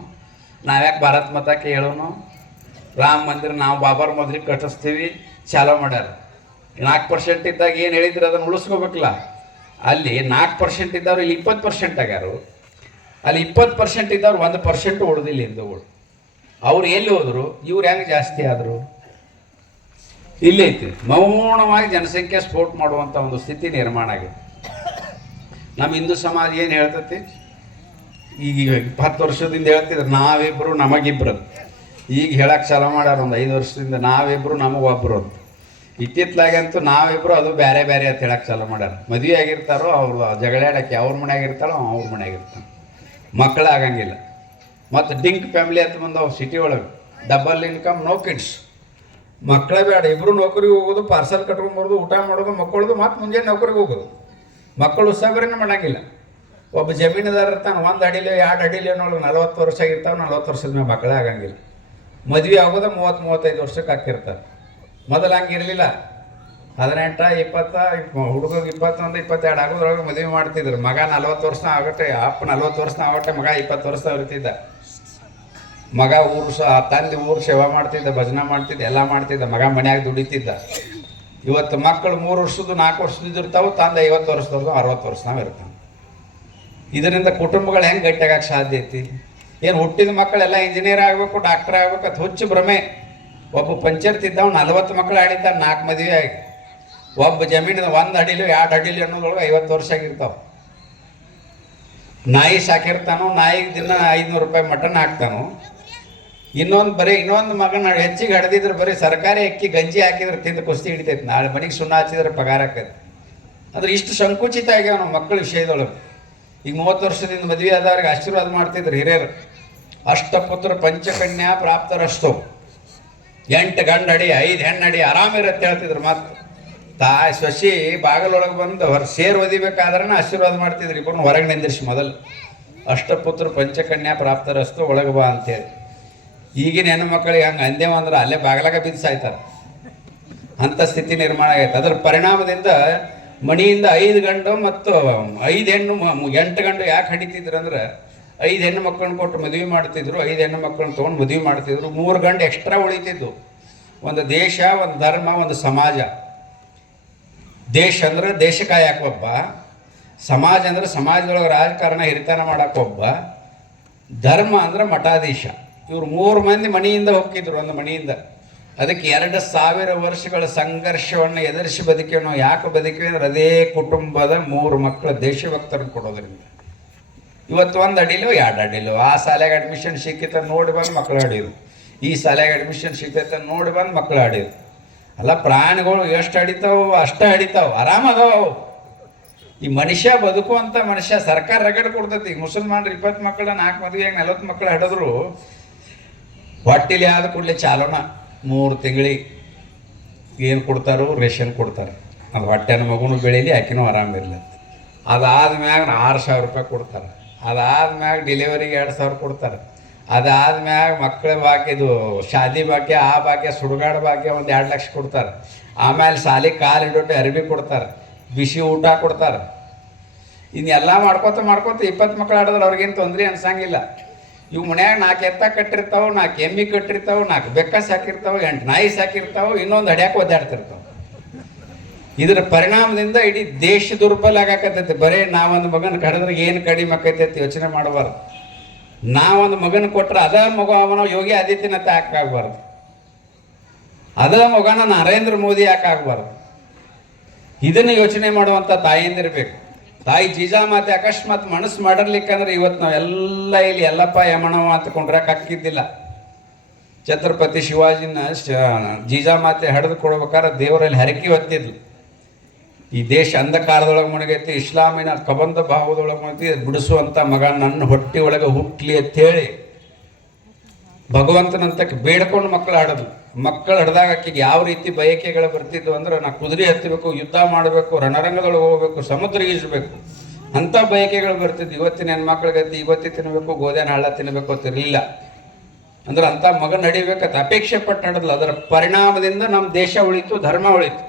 ನಾವ್ಯಾಕೆ ಭಾರತ್ ಮಾತಾ ಕಿ ಹೇಳೋನು, ರಾಮ ಮಂದಿರ ನಾವು ಬಾಬರ್ ಮೊದಲಿಗೆ ಕಟ್ಟಿಸ್ತೀವಿ ಚಾಲೂ ಮಾಡ್ಯಾರ. 4% ಇದ್ದಾಗ ಏನು ಹೇಳಿದ್ರೆ ಅದನ್ನು ಉಳಿಸ್ಕೋಬೇಕಲ್ಲ. ಅಲ್ಲಿ 4% ಇದ್ದವ್ರು ಇಲ್ಲಿ 20% ಆಗ್ಯಾರು. ಅಲ್ಲಿ 20% ಇದ್ದವ್ರು 1% ಉಳಿದಿಲ್ಲ ಹಿಂದೂಗಳು. ಅವ್ರು ಎಲ್ಲಿ ಹೋದ್ರು, ಇವ್ರು ಹೆಂಗೆ ಜಾಸ್ತಿ ಆದರು? ಇಲ್ಲೈತಿ ಮೌನವಾಗಿ ಜನಸಂಖ್ಯೆ ಸ್ಫೋಟ ಮಾಡುವಂಥ ಒಂದು ಸ್ಥಿತಿ ನಿರ್ಮಾಣ ಆಗಿದೆ. ನಮ್ಮ ಹಿಂದೂ ಸಮಾಜ ಏನು ಹೇಳ್ತೈತಿ, ಈಗ 20 ವರ್ಷದಿಂದ ಹೇಳ್ತಿದ್ರು ನಾವಿಬ್ಬರು ನಮಗಿಬ್ರು, ಈಗ ಹೇಳಕ್ಕೆ ಚಾಲೂ ಮಾಡ್ಯಾರ ಒಂದು 5 ವರ್ಷದಿಂದ ನಾವಿಬ್ಬರು ನಮಗೊಬ್ಬರು ಅಂತ. ಇತ್ತಿತ್ತಲಾಗಂತೂ ನಾವಿಬ್ಬರು ಅದು ಬೇರೆ ಬೇರೆ ಅಂತ ಹೇಳಕ್ಕೆ ಚಾಲೂ ಮಾಡ್ಯಾರ. ಮದುವೆ ಆಗಿರ್ತಾರೋ ಅವ್ರು ಜಗಳಾಡಕ್ಕೆ ಅವ್ರ ಮನ್ಯಾಗ ಇರ್ತಾರೋ ಅವ್ರ ಮನ್ಯಾಗ ಇರ್ತಾನೆ, ಮಕ್ಕಳು ಆಗಂಗಿಲ್ಲ. ಮತ್ತು ಡಿಂಕ್ ಫ್ಯಾಮಿಲಿ ಅಂತ ಬಂದವು ಸಿಟಿ ಒಳಗೆ, ಡಬಲ್ ಇನ್ಕಮ್ ನೋ ಕಿಡ್ಸ್, ಮಕ್ಕಳೇ ಬೇಡ, ಇಬ್ಬರು ನೌಕರಿಗೆ ಹೋಗೋದು, ಪಾರ್ಸಲ್ ಕಟ್ಕೊಂಬರೋದು, ಊಟ ಮಾಡೋದು, ಮಕ್ಕಳದು, ಮತ್ತು ಮುಂಜಾನೆ ನೌಕರಿಗೆ ಹೋಗೋದು. ಮಕ್ಕಳು ಉತ್ಸಾಹನೇ ಮಾಡಂಗಿಲ್ಲ. ಒಬ್ಬ ಜಮೀನುದಾರ ಇರ್ತಾನೆ, 1 ಅಡಿಲಿ 2 ಅಡಿಲಿ ಅನ್ನೋಳು 40 ವರ್ಷ ಆಗಿರ್ತಾವೆ, 40 ವರ್ಷದ ಮೇಲೆ ಮಕ್ಕಳೇ ಆಗಂಗಿಲ್ಲ. ಮದುವೆ ಆಗೋದು 30-35 ವರ್ಷಕ್ಕೆ ಹಾಕಿರ್ತಾರೆ. ಮೊದಲು ಹಂಗೆ ಇರಲಿಲ್ಲ. 18, 20 ಹುಡುಗಗೆ 21, 22 ಆಗೋದ್ರೊಳಗೆ ಮದುವೆ ಮಾಡ್ತಿದ್ರು. ಮಗ 40 ವರ್ಷ ಆಗಟ್ಟೆ, ಅಪ್ಪ 40 ವರ್ಷ ಆಗಟ್ಟೆ, ಮಗ 20 ವರ್ಷ ಇರ್ತಿದ್ದ. ಮಗ ತಂದೆ ಊರು ಸೇವಾ ಮಾಡ್ತಿದ್ದ, ಭಜನೆ ಮಾಡ್ತಿದ್ದ, ಎಲ್ಲ ಮಾಡ್ತಿದ್ದ. ಮಗ ಮನ್ಯಾಗ ದುಡಿತಿದ್ದ. ಇವತ್ತು ಮಕ್ಕಳು 3 ವರ್ಷದ್ದು 4 ವರ್ಷದ್ದು ಇರ್ತಾವೆ, ತಂದೆ 50 ವರ್ಷದವ್ರದ್ದು 60 ವರ್ಷನಾವ ಇರ್ತಾನೆ. ಇದರಿಂದ ಕುಟುಂಬಗಳು ಹೆಂಗೆ ಗಟ್ಟಿಯಾಗಕ್ಕೆ ಸಾಧ್ಯ ಐತಿ? ಏನು ಹುಟ್ಟಿದ ಮಕ್ಕಳೆಲ್ಲ ಇಂಜಿನಿಯರ್ ಆಗಬೇಕು, ಡಾಕ್ಟರ್ ಆಗ್ಬೇಕು ಅದು ಹುಚ್ಚು ಭ್ರಮೆ. ಒಬ್ಬ ಪಂಚಾಯತ್ ಇದ್ದವ್ 40 ಮಕ್ಕಳು ಆಡಿದ್ದಾನೆ, 4 ಮದುವೆ ಆಗಿ. ಒಬ್ಬ ಜಮೀನಿನ 1 ಅಡಿಲಿ 2 ಅಡಿಲಿ ಅನ್ನೋದ್ರೊಳಗೆ 50 ವರ್ಷ ಆಗಿರ್ತಾವೆ. ನಾಯಿ ಸಾಕಿರ್ತಾನೋ, ನಾಯಿಗೆ ದಿನ 500 ರೂಪಾಯಿ ಮಟನ್ ಹಾಕ್ತಾನೋ. ಇನ್ನೊಂದು ಮಗನ ಹೆಚ್ಚಿಗೆ ಹಡ್ದಿದ್ರೆ ಬರೀ ಸರ್ಕಾರಿ ಅಕ್ಕಿ ಗಂಜಿ ಹಾಕಿದ್ರೆ ತಿಂದು ಕುಸ್ತಿ ಹಿಡಿತೈತೆ. ನಾಳೆ ಮನೆಗೆ ಸುಣ್ಣ ಹಚ್ಚಿದ್ರೆ ಪಗಾರ ಆಕೈತೆ. ಅಂದ್ರೆ ಇಷ್ಟು ಸಂಕುಚಿತ ಆಗ್ಯಾವ ನಾವು ಮಕ್ಕಳ ವಿಷಯದೊಳಗೆ. ಈಗ 30 ವರ್ಷದಿಂದ ಮದುವೆ ಆದವ್ರಿಗೆ ಆಶೀರ್ವಾದ ಮಾಡ್ತಿದ್ರು ಹಿರಿಯರು. ಅಷ್ಟಪುತ್ರ ಪಂಚಕನ್ಯಾ ಪ್ರಾಪ್ತರಷ್ಟು, 8 ಗಂಡು ಅಡಿ 5 ಹೆಣ್ಣು ಅಡಿ ಆರಾಮಿರತ್ತೆ ಹೇಳ್ತಿದ್ರು. ಮತ್ತು ತಾಯಿ ಸೊಸಿ ಬಾಗಲೊಳಗೆ ಬಂದು ಸೇರು ಒದಿಬೇಕಾದ್ರೆ ಆಶೀರ್ವಾದ ಮಾಡ್ತಿದ್ರು. ಇಬ್ಬರನ್ನ ಹೊರಗೆ ನಿಂದಿರಿಸಿ ಮೊದಲು ಅಷ್ಟಪುತ್ರ ಪಂಚಕನ್ಯಾ ಪ್ರಾಪ್ತರಷ್ಟು ಒಳಗೆ ಬಾ ಅಂತೇಳಿ. ಈಗಿನ ಹೆಣ್ಣು ಮಕ್ಕಳಿಗೆ ಹಂಗೆ ಅಂದೇವ ಅಂದ್ರೆ ಅಲ್ಲೇ ಬಾಗಲಾಗ ಬಿದ್ದು ಸಾಯ್ತಾರೆ. ಅಂಥ ಸ್ಥಿತಿ ನಿರ್ಮಾಣ ಆಗೈತೆ. ಅದರ ಪರಿಣಾಮದಿಂದ ಮಣಿಯಿಂದ 5 ಗಂಡು ಮತ್ತು 5 ಹೆಣ್ಣು 8 ಗಂಡು ಯಾಕೆ ಹಡಿತಿದ್ರು ಅಂದ್ರೆ 5 ಹೆಣ್ಣು ಮಕ್ಕಳನ್ನ ಕೊಟ್ಟು ಮದುವೆ ಮಾಡ್ತಿದ್ರು, 5 ಹೆಣ್ಣು ಮಕ್ಕಳನ್ನ ತೊಗೊಂಡು ಮದುವೆ ಮಾಡ್ತಿದ್ರು. 3 ಗಂಡು ಎಕ್ಸ್ಟ್ರಾ ಉಳಿತಿದ್ದು. ಒಂದು ದೇಶ, ಒಂದು ಧರ್ಮ, ಒಂದು ಸಮಾಜ. ದೇಶ ಅಂದ್ರೆ ದೇಶ ಕಾಯಕೊಬ್ಬ, ಸಮಾಜ ಅಂದ್ರೆ ಸಮಾಜದೊಳಗೆ ರಾಜಕಾರಣ ಹಿರಿತನ ಮಾಡೋಕ್ಕೊಬ್ಬ, ಧರ್ಮ ಅಂದ್ರೆ ಮಠಾಧೀಶ. ಇವ್ರು 3 ಮಂದಿ ಮನೆಯಿಂದ ಹೋಗ್ತಿದ್ರು, ಒಂದು ಮನೆಯಿಂದ. ಅದಕ್ಕೆ 2000 ವರ್ಷಗಳ ಸಂಘರ್ಷವನ್ನು ಎದುರಿಸಿ ಬದುಕಿವಿ ನಾವು. ಯಾಕೆ ಬದುಕಿವಿ ಅಂದ್ರೆ ಅದೇ ಕುಟುಂಬದ 3 ಮಕ್ಕಳ ದೇಶಭಕ್ತರನ್ನು ಕೊಡೋದ್ರಿಂದ. ಇವತ್ತು 1 ಅಡಿಲೋ 2 ಅಡಿಲೋ ಆ ಶಾಲೆಗೆ ಅಡ್ಮಿಷನ್ ಸಿಕ್ಕಿತ ನೋಡಿ ಬಂದು ಮಕ್ಕಳು ಆಡಿದ್ರು, ಈ ಶಾಲೆಗೆ ಅಡ್ಮಿಷನ್ ಸಿಕ್ಕೈತೆ ನೋಡಿ ಬಂದು ಮಕ್ಕಳು ಆಡಿದ್ರು. ಅಲ್ಲ, ಪ್ರಾಣಿಗಳು ಎಷ್ಟು ಅಡಿತಾವು ಅಷ್ಟೇ ಅಡಿತಾವೆ, ಆರಾಮದಾವು. ಈ ಮನುಷ್ಯ ಬದುಕುವಂಥ ಮನುಷ್ಯ ಸರ್ಕಾರ ರಗಡ್ ಕೊಡ್ತೈತಿ. ಈಗ ಮುಸಲ್ಮಾನ್ರು 20 ಮಕ್ಕಳ 4 ಮದುವೆಯಾಗಿ 40 ಮಕ್ಕಳು ಹಿಡಿದ್ರು ಹೊಟ್ಟಿಲಿ ಆದ ಕೂಡಲೇ ಚಾಲೋಣ 3 ತಿಂಗಳಿಗೆ ಏನು ಕೊಡ್ತಾರೋ ರೇಷನ್ ಕೊಡ್ತಾರೆ. ಅದು ಹೊಟ್ಟೆನ ಮಗುನು ಬೆಳೀಲಿ, ಆಕಿನೂ ಆರಾಮಿರಲಿ. ಅದಾದ್ಮ್ಯಾಗ 6,000 ರೂಪಾಯಿ ಕೊಡ್ತಾರೆ. ಅದಾದ್ಮ್ಯಾಗ ಡೆಲಿವರಿಗೆ 2,000 ಕೊಡ್ತಾರೆ. ಅದಾದ್ಮ್ಯಾಗ ಮಕ್ಕಳ ಭಾಗ್ಯದು ಶಾದಿ ಭಾಗ್ಯ, ಆ ಭಾಗ್ಯ, ಸುಡುಗಾಡು ಭಾಗ್ಯ 1-2 ಲಕ್ಷ ಕೊಡ್ತಾರೆ. ಆಮೇಲೆ ಶಾಲೆ ಕಾಲು ಹಿಡೋಟ್ಟು ಅರಿವಿ ಕೊಡ್ತಾರೆ, ಬಿಸಿ ಊಟ ಕೊಡ್ತಾರೆ. ಇನ್ನೆಲ್ಲ ಮಾಡ್ಕೋತ 20 ಮಕ್ಕಳು ಆಡಿದ್ರೆ ಅವ್ರಿಗೇನು ತೊಂದರೆ ಅನ್ಸಂಗಿಲ್ಲ. ಇವು ಮನ್ಯಾಗ 4 ಎತ್ತ ಕಟ್ಟಿರ್ತಾವೆ, 4 ಎಮ್ಮಿ ಕಟ್ಟಿರ್ತಾವೆ, 4 ಬೆಕ್ಕ ಸಾಕಿರ್ತಾವೆ, 8 ನಾಯಿ ಸಾಕಿರ್ತಾವೆ, ಇನ್ನೊಂದು ಹಡ್ಯಾಕೆ ಒದ್ದಾಡ್ತಿರ್ತಾವೆ. ಇದರ ಪರಿಣಾಮದಿಂದ ಇಡೀ ದೇಶ ದುರ್ಬಲ ಆಗಾಕತ್ತೈತಿ. ಬರೀ ನಾವೊಂದು ಮಗನ ಕಡಿದ್ರೆ ಏನು ಕಡಿಮೆ ಆಕೈತಿ ಯೋಚನೆ ಮಾಡಬಾರ್ದು. ನಾವೊಂದು ಮಗನ ಕೊಟ್ರೆ ಅದ ಮಗ ಅವನ ಯೋಗಿ ಆದಿತ್ಯನಾಥ್ ಯಾಕಾಗಬಾರ್ದು, ಅದ ಮಗನ ನರೇಂದ್ರ ಮೋದಿ ಯಾಕಾಗಬಾರ್ದು. ಇದನ್ನು ಯೋಚನೆ ಮಾಡುವಂಥ ತಾಯಿಯಂದಿರಬೇಕು. ತಾಯಿ ಜೀಜಾಮಾತೆ ಅಕಸ್ಮಾತ್ ಮನಸ್ಸು ಮಾಡಿರ್ಲಿಕ್ಕಂದ್ರೆ ಇವತ್ತು ನಾವೆಲ್ಲ ಇಲ್ಲಿ ಎಲ್ಲಪ್ಪ ಯಮಣವ ಅಂತಕೊಂಡ್ರಕ್ಕೆ ಹಾಕಿದ್ದಿಲ್ಲ. ಛತ್ರಪತಿ ಶಿವಾಜಿನ ಜೀಜಾಮಾತೆ ಹಡೆದು ಕೊಡ್ಬೇಕಾದ್ರೆ ದೇವರಲ್ಲಿ ಹರಕೆ ಹೊತ್ತಿದ್ಲು. ಈ ದೇಶ ಅಂಧಕಾರದೊಳಗೆ ಮುಳುಗೈತಿ, ಇಸ್ಲಾಮಿನ ಕಬಂಧ ಭಾವದೊಳಗೆ ಮುಳುಗೈತಿ, ಬಿಡಿಸುವಂಥ ಮಗ ನನ್ನ ಹೊಟ್ಟೆ ಒಳಗೆ ಹುಟ್ಟಲಿ ಅಂತೇಳಿ ಭಗವಂತನಂತಕ್ಕೆ ಬೇಡ್ಕೊಂಡು ಮಕ್ಕಳು ಆಡೋದು. ಮಕ್ಕಳು ಹಿಡ್ದಾಗ ಆಕೆಗೆ ಯಾವ ರೀತಿ ಬಯಕೆಗಳು ಬರ್ತಿದ್ವು ಅಂದ್ರೆ, ನಾ ಕುದುರೆ ಹತ್ತಬೇಕು, ಯುದ್ಧ ಮಾಡಬೇಕು, ರಣರಂಗದೊಳಗೆ ಹೋಗ್ಬೇಕು, ಸಮುದ್ರ ಈಜಬೇಕು, ಅಂಥ ಬಯಕೆಗಳು ಬರ್ತಿದ್ವು. ಇವತ್ತಿನ ಹೆಣ್ಮಕ್ಳಿಗೆ ಇವತ್ತಿ ತಿನ್ನಬೇಕು, ಗೋಧೆನ ಹಳ್ಳ ತಿನ್ನಬೇಕು ಅಂತ ಇರಲಿಲ್ಲ. ಅಂದ್ರೆ ಅಂಥ ಮಗ ನಡಿಬೇಕಂತ ಅಪೇಕ್ಷೆ ಪಟ್ಟು ನಡೆದ್ಲು. ಅದರ ಪರಿಣಾಮದಿಂದ ನಮ್ಮ ದೇಶ ಉಳಿತು, ಧರ್ಮ ಉಳಿತು.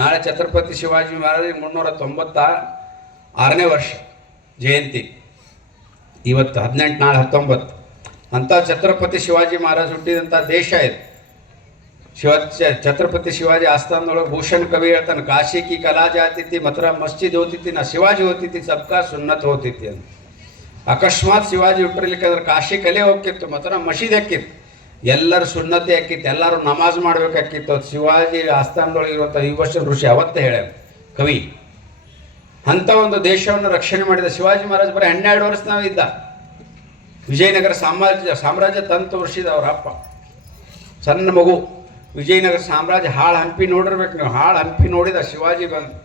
ನಾಳೆ ಛತ್ರಪತಿ ಶಿವಾಜಿ ಮಹಾರಾಜ 396ನೇ ವರ್ಷ ಜಯಂತಿ. ಇವತ್ತು 18, ನಾಳೆ 19. ಅಂಥ ಛತ್ರಪತಿ ಶಿವಾಜಿ ಮಹಾರಾಜ್ ಹುಟ್ಟಿದಂಥ ದೇಶ ಇದು. ಛತ್ರಪತಿ ಶಿವಾಜಿ ಆಸ್ಥಾನದೊಳಗೆ ಭೂಷಣ್ ಕವಿ ಹೇಳ್ತಾನೆ, ಕಾಶಿ ಕಿ ಕಲಾ ಜಾತಿತಿ ಮಥುರಾ ಮಸ್ಜಿದ್ ಹೋತಿತಿ ನಾ ಶಿವಾಜಿ ಹೋತಿತಿ ಸಬ್ಕಾ ಸುನ್ನತ್ ಹೋತಿತಿ ಅಂತ. ಅಕಸ್ಮಾತ್ ಶಿವಾಜಿ ಹುಟ್ಟಿರ್ಲಿಕ್ಕಂದ್ರೆ ಕಾಶಿ ಕಲೆ ಹೋಗಿತ್ತು, ಮಥುರಾ ಮಸೀದ್ ಹಾಕಿತ್ತು, ಎಲ್ಲರೂ ಸುನ್ನತಿ ಹಾಕಿತ್ತು, ಎಲ್ಲರೂ ನಮಾಜ್ ಮಾಡ್ಬೇಕಾಕಿತ್ತು. ಅದು ಶಿವಾಜಿ ಆಸ್ಥಾನದೊಳಗೆ ಇರುವಂಥ ವಿಭೂಷಣ ಋಷಿ ಅವತ್ತೇ ಹೇಳ ಕವಿ. ಅಂಥ ಒಂದು ದೇಶವನ್ನು ರಕ್ಷಣೆ ಮಾಡಿದ ಶಿವಾಜಿ ಮಹಾರಾಜ್ ಬರೀ 12 ವರ್ಷ ನಾವು ಇದ್ದ. ವಿಜಯನಗರ ಸಾಮ್ರಾಜ್ಯ ತಂತು ವರ್ಷಿದ ಅವ್ರ ಅಪ್ಪ, ಸಣ್ಣ ಮಗು. ವಿಜಯನಗರ ಸಾಮ್ರಾಜ್ಯ ಹಾಳು ಹಂಪಿ ನೋಡಿರ್ಬೇಕು ನೀವು. ಹಾಳು ಹಂಪಿ ನೋಡಿದ ಶಿವಾಜಿ ಬಂದು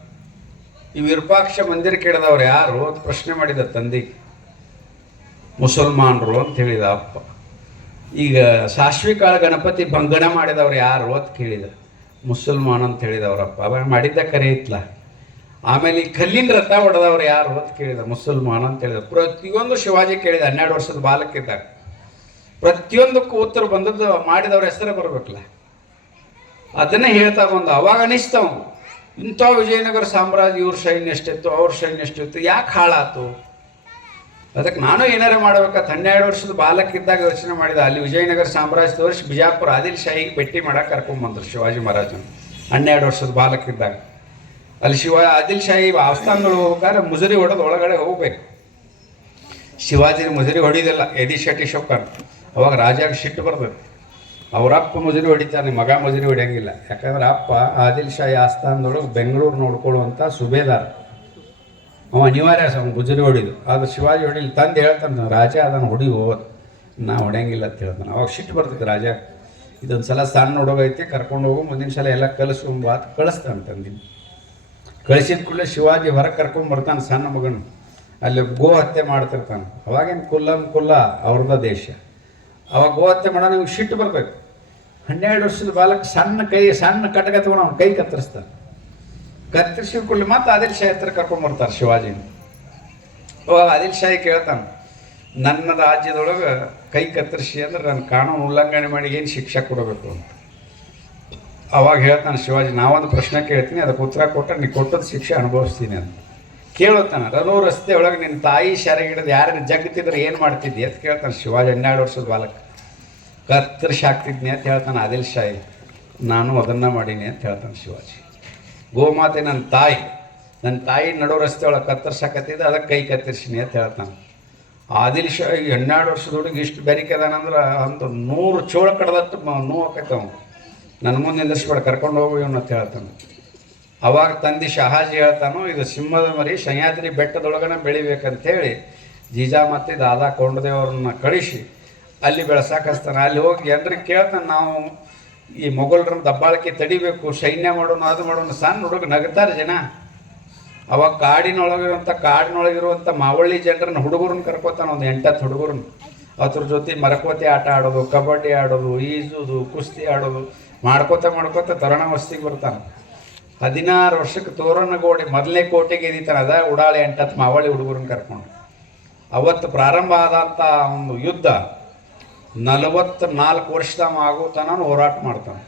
ಈ ವಿರೂಪಾಕ್ಷ ಮಂದಿರ ಕೇಳಿದವ್ರು ಯಾರು ಅಂತ ಪ್ರಶ್ನೆ ಮಾಡಿದ ತಂದೆ. ಮುಸಲ್ಮಾನರು ಅಂತ ಹೇಳಿದ ಅಪ್ಪ. ಈಗ ಸಾಶ್ವಿ ಕಾಳ ಗಣಪತಿ ಭಂಗನ ಮಾಡಿದವ್ರು ಯಾರು ಅಂತ ಕೇಳಿದ. ಮುಸಲ್ಮಾನ್ ಅಂತ ಹೇಳಿದವ್ರಪ್ಪ. ಅವಾಗ ಮಾಡಿದ್ದ ಕರೆ ಇತ್ಲ. ಆಮೇಲೆ ಈ ಕಲ್ಲಿನ ರಥ ಹೊಡೆದವ್ರು ಯಾರು ಅಂತ ಕೇಳಿದ. ಮುಸಲ್ಮಾನ್ ಅಂತ ಹೇಳಿದ. ಪ್ರತಿಯೊಂದು ಶಿವಾಜಿ ಕೇಳಿದ 12 ವರ್ಷದ ಬಾಲಕಿದ್ದಾಗ. ಪ್ರತಿಯೊಂದಕ್ಕೂ ಉತ್ತರ ಬಂದದ್ದು ಮಾಡಿದವ್ರ ಹೆಸರೇ ಬರ್ಬೇಕಲ್ಲ. ಅದನ್ನೇ ಹೇಳ್ತಾ ಬಂದ. ಅವಾಗ ಅನಿಸ್ತಾವ ಇಂಥ ವಿಜಯನಗರ ಸಾಮ್ರಾಜ್ಯ ಇವ್ರ ಸೈನ್ಯ ಎಷ್ಟಿತ್ತು, ಅವ್ರ ಸೈನ್ಯ ಎಷ್ಟಿತ್ತು, ಯಾಕೆ ಹಾಳಾತು. ಅದಕ್ಕೆ ನಾನು ಏನಾರು ಮಾಡ್ಬೇಕಂತ 12 ವರ್ಷದ ಬಾಲಕಿದ್ದಾಗ ಯೋಚನೆ ಮಾಡಿದ. ಅಲ್ಲಿ ವಿಜಯನಗರ ಸಾಮ್ರಾಜ್ಯ ತೋರಿಸಿ ಬಿಜಾಪುರ ಆದಿಲ್ ಶಾಹಿಗೆ ಭೇಟಿ ಮಾಡಕ್ಕೆ ಕರ್ಕೊಂಡ್ಬಂದ್ರು ಶಿವಾಜಿ ಮಹಾರಾಜನ 12 ವರ್ಷದ ಬಾಲಕಿದ್ದಾಗ. ಅಲ್ಲಿ ಆದಿಲ್ ಶಾಹಿ ಆಸ್ಥಾನಗಳು ಹೋಗ್ಬೇಕಾದ್ರೆ ಮುಜರಿ ಹೊಡೆದು ಒಳಗಡೆ ಹೋಗ್ಬೇಕು. ಶಿವಾಜಿ ಮುಜರಿ ಹೊಡಿದಿಲ್ಲ, ಎದಿ ಶೆಟ್ಟಿ ಶೋಕನ್. ಅವಾಗ ರಾಜಾಗ ಸಿಟ್ಟು ಬರ್ತದೆ. ಅವರಪ್ಪ ಮುಜರಿ ಹೊಡಿತಾನೆ, ಮಗ ಮುಜರಿ ಹೊಡಿಯಂಗಿಲ್ಲ. ಯಾಕಂದ್ರೆ ಅಪ್ಪ ಆದಿಲ್ ಶಾಹಿ ಆಸ್ಥಾನದೊಳಗೆ ಬೆಂಗಳೂರು ನೋಡ್ಕೊಳ್ಳುವಂಥ ಸುಬೇದಾರ. ಅವ ಅನಿವಾರ್ಯ ಮುಜರಿ ಹೊಡಿದು. ಅದು ಶಿವಾಜಿ ಹೊಡಿಲಿ ತಂದು ಹೇಳ್ತಾನೆ, ರಾಜ ಅದನ್ನು ಹೊಡಿ ಹೋದ್, ನಾ ಹೊಡೆಯಂಗಿಲ್ಲ ಅಂತ ಹೇಳ್ತಾನೆ. ಅವಾಗ ಸಿಟ್ಟು ಬರ್ತೈತೆ ರಾಜ. ಇದೊಂದು ಸಲ ಸಣ್ಣ ಹುಡುಗೈತಿ, ಕರ್ಕೊಂಡು ಹೋಗು, ಮುಂದಿನ ಸಲ ಎಲ್ಲ ಕಲಿಸ್ಕೊಂಬಾತ್ ಕಳಿಸ್ತಾನೆ ತಂದಿನಿ. ಕಳಿಸಿದ ಕೂಡಲೇ ಶಿವಾಜಿ ಹೊರಗೆ ಕರ್ಕೊಂಡ್ಬರ್ತಾನೆ ಸಣ್ಣ ಮಗನ. ಅಲ್ಲಿ ಗೋ ಹತ್ಯೆ ಮಾಡ್ತಿರ್ತಾನೆ. ಅವಾಗೇನು ಕುಲ್ಲ ಅವ್ರದ ದೇಶ. ಅವಾಗ ಗೋ ಹತ್ಯೆ ಮಾಡೋ ನಿಮ್ಗೆ ಸಿಟ್ಟು ಬರಬೇಕು. 12 ವರ್ಷದ ಬಾಲಕ ಸಣ್ಣ ಕಟಕ ತಗೊಂಡು ಅವ್ನು ಕೈ ಕತ್ತರಿಸ್ತಾನೆ. ಕತ್ತರಿಸಿ ಕೂಡಲೇ ಮತ್ತೆ ಆದಿಲ್ ಶಾಹಿ ಹತ್ರ ಕರ್ಕೊಂಡ್ಬರ್ತಾರೆ ಶಿವಾಜಿನ. ಅವಾಗ ಆದಿಲ್ ಶಾಹಿ ಕೇಳ್ತಾನೆ, ನನ್ನ ರಾಜ್ಯದೊಳಗೆ ಕೈ ಕತ್ತರಿಸಿ ಅಂದ್ರೆ ನಾನು ಕಾನೂನು ಉಲ್ಲಂಘನೆ ಮಾಡಿ ಏನು ಶಿಕ್ಷೆ ಕೊಡಬೇಕು ಅಂತ. ಅವಾಗ ಹೇಳ್ತಾನೆ ಶಿವಾಜಿ, ನಾವೊಂದು ಪ್ರಶ್ನೆ ಕೇಳ್ತೀನಿ, ಅದಕ್ಕೆ ಉತ್ತರ ಕೊಟ್ಟರೆ ನೀ ಕೊಟ್ಟದ್ದು ಶಿಕ್ಷೆ ಅನುಭವಿಸ್ತೀನಿ ಅಂತ ಕೇಳುತ್ತಾನೆ. ರನೂ ರಸ್ತೆ ಒಳಗೆ ನಿನ್ನ ತಾಯಿ ಶಾಲೆಗಿಡದು ಯಾರನ್ನ ಜಗ್ತಿದ್ರೆ ಏನು ಮಾಡ್ತಿದ್ದಿ ಅಂತ ಕೇಳ್ತಾನೆ ಶಿವಾಜಿ. 12 ವರ್ಷದ ಬಾಲಕ. ಕತ್ತರಿಸಿ ಹಾಕ್ತಿದ್ನಿ ಅಂತ ಹೇಳ್ತಾನೆ ಆದಿಲ್ ಶಾಹಿ. ನಾನು ಅದನ್ನು ಮಾಡೀನಿ ಅಂತ ಹೇಳ್ತಾನೆ ಶಿವಾಜಿ. ಗೋಮಾತೆ ನನ್ನ ತಾಯಿ ನಡು ರಸ್ತೆ ಒಳಗೆ ಕತ್ತರಿಸಾಕತ್ತಿದ್ದೆ, ಅದಕ್ಕೆ ಕೈ ಕತ್ತರಿಸಿನಿ ಅಂತ ಹೇಳ್ತಾನೆ. ಆದಿಲ್ ಶಾಹಿ 12 ವರ್ಷದ ಹುಡುಗಿ ಇಷ್ಟು ಬೆರಿಕೆದಾನಂದ್ರೆ ಅಂತ 100 ಚೋಳ ಕಡ್ದಟ್ಟು ನೋವು ಆಕೈತೆ ಅವ್ನು. ನನ್ನ ಮುಂದೆ ನಿಂದಿಸ್ಬೇಡ, ಕರ್ಕೊಂಡು ಹೋಗು ಇವನು ಅಂತ ಹೇಳ್ತಾನೆ. ಅವಾಗ ತಂದೆ ಶಹಾಜಿ ಹೇಳ್ತಾನೋ, ಇದು ಸಿಂಹದ ಮರಿ ಸಹ್ಯಾದ್ರಿ ಬೆಟ್ಟದೊಳಗನೆ ಬೆಳಿಬೇಕಂತೇಳಿ ಜೀಜಾಮತಿ ದಾದಾ ಕೊಂಡದೇವ್ರನ್ನ ಕಳಿಸಿ ಅಲ್ಲಿ ಬೆಳೆಸಾಕಿಸ್ತಾನೆ. ಅಲ್ಲಿ ಹೋಗಿ ಜನರಿಗೆ ಕೇಳ್ತಾನೆ, ನಾವು ಈ ಮೊಘಲರನ್ನ ದಬ್ಬಾಳಿಕೆ ತಡಿಬೇಕು, ಸೈನ್ಯ ಮಾಡೋಣ, ಅದು ಮಾಡೋಣ. ಸಣ್ಣ ಹುಡುಗ ನಗ್ತಾರೆ ಜನ. ಅವಾಗ ಕಾಡಿನೊಳಗಿರುವಂಥ ಮಾವಳ್ಳಿ ಜನರನ್ನ ಹುಡುಗರನ್ನ ಕರ್ಕೋತಾನೆ, ಒಂದು 8-10 ಹುಡುಗರನ್ನ. ಅದ್ರ ಜೊತೆ ಮರಕೋತಿ ಆಟ ಆಡೋದು, ಕಬಡ್ಡಿ ಆಡೋದು, ಈಜೋದು, ಕುಸ್ತಿ ಆಡೋದು ಮಾಡ್ಕೋತ ತರುಣಾವಸ್ಥೆಗೆ ಬರ್ತಾನೆ. 16 ವರ್ಷಕ್ಕೆ ತೋರಣಗೋಡಿ ಮೊದಲನೇ ಕೋಟೆಗೆ ಎದಿತಾನೆ. ಅದ ಉಡಾಳೆ 8-10 ಮಾವಳ್ಳಿ ಹುಡುಗರನ್ನ ಕರ್ಕೊಂಡು. ಅವತ್ತು ಪ್ರಾರಂಭ ಆದಂಥ ಒಂದು ಯುದ್ಧ 44 ವರ್ಷದ ಆಗೋತನ ಹೋರಾಟ ಮಾಡ್ತಾನೆ.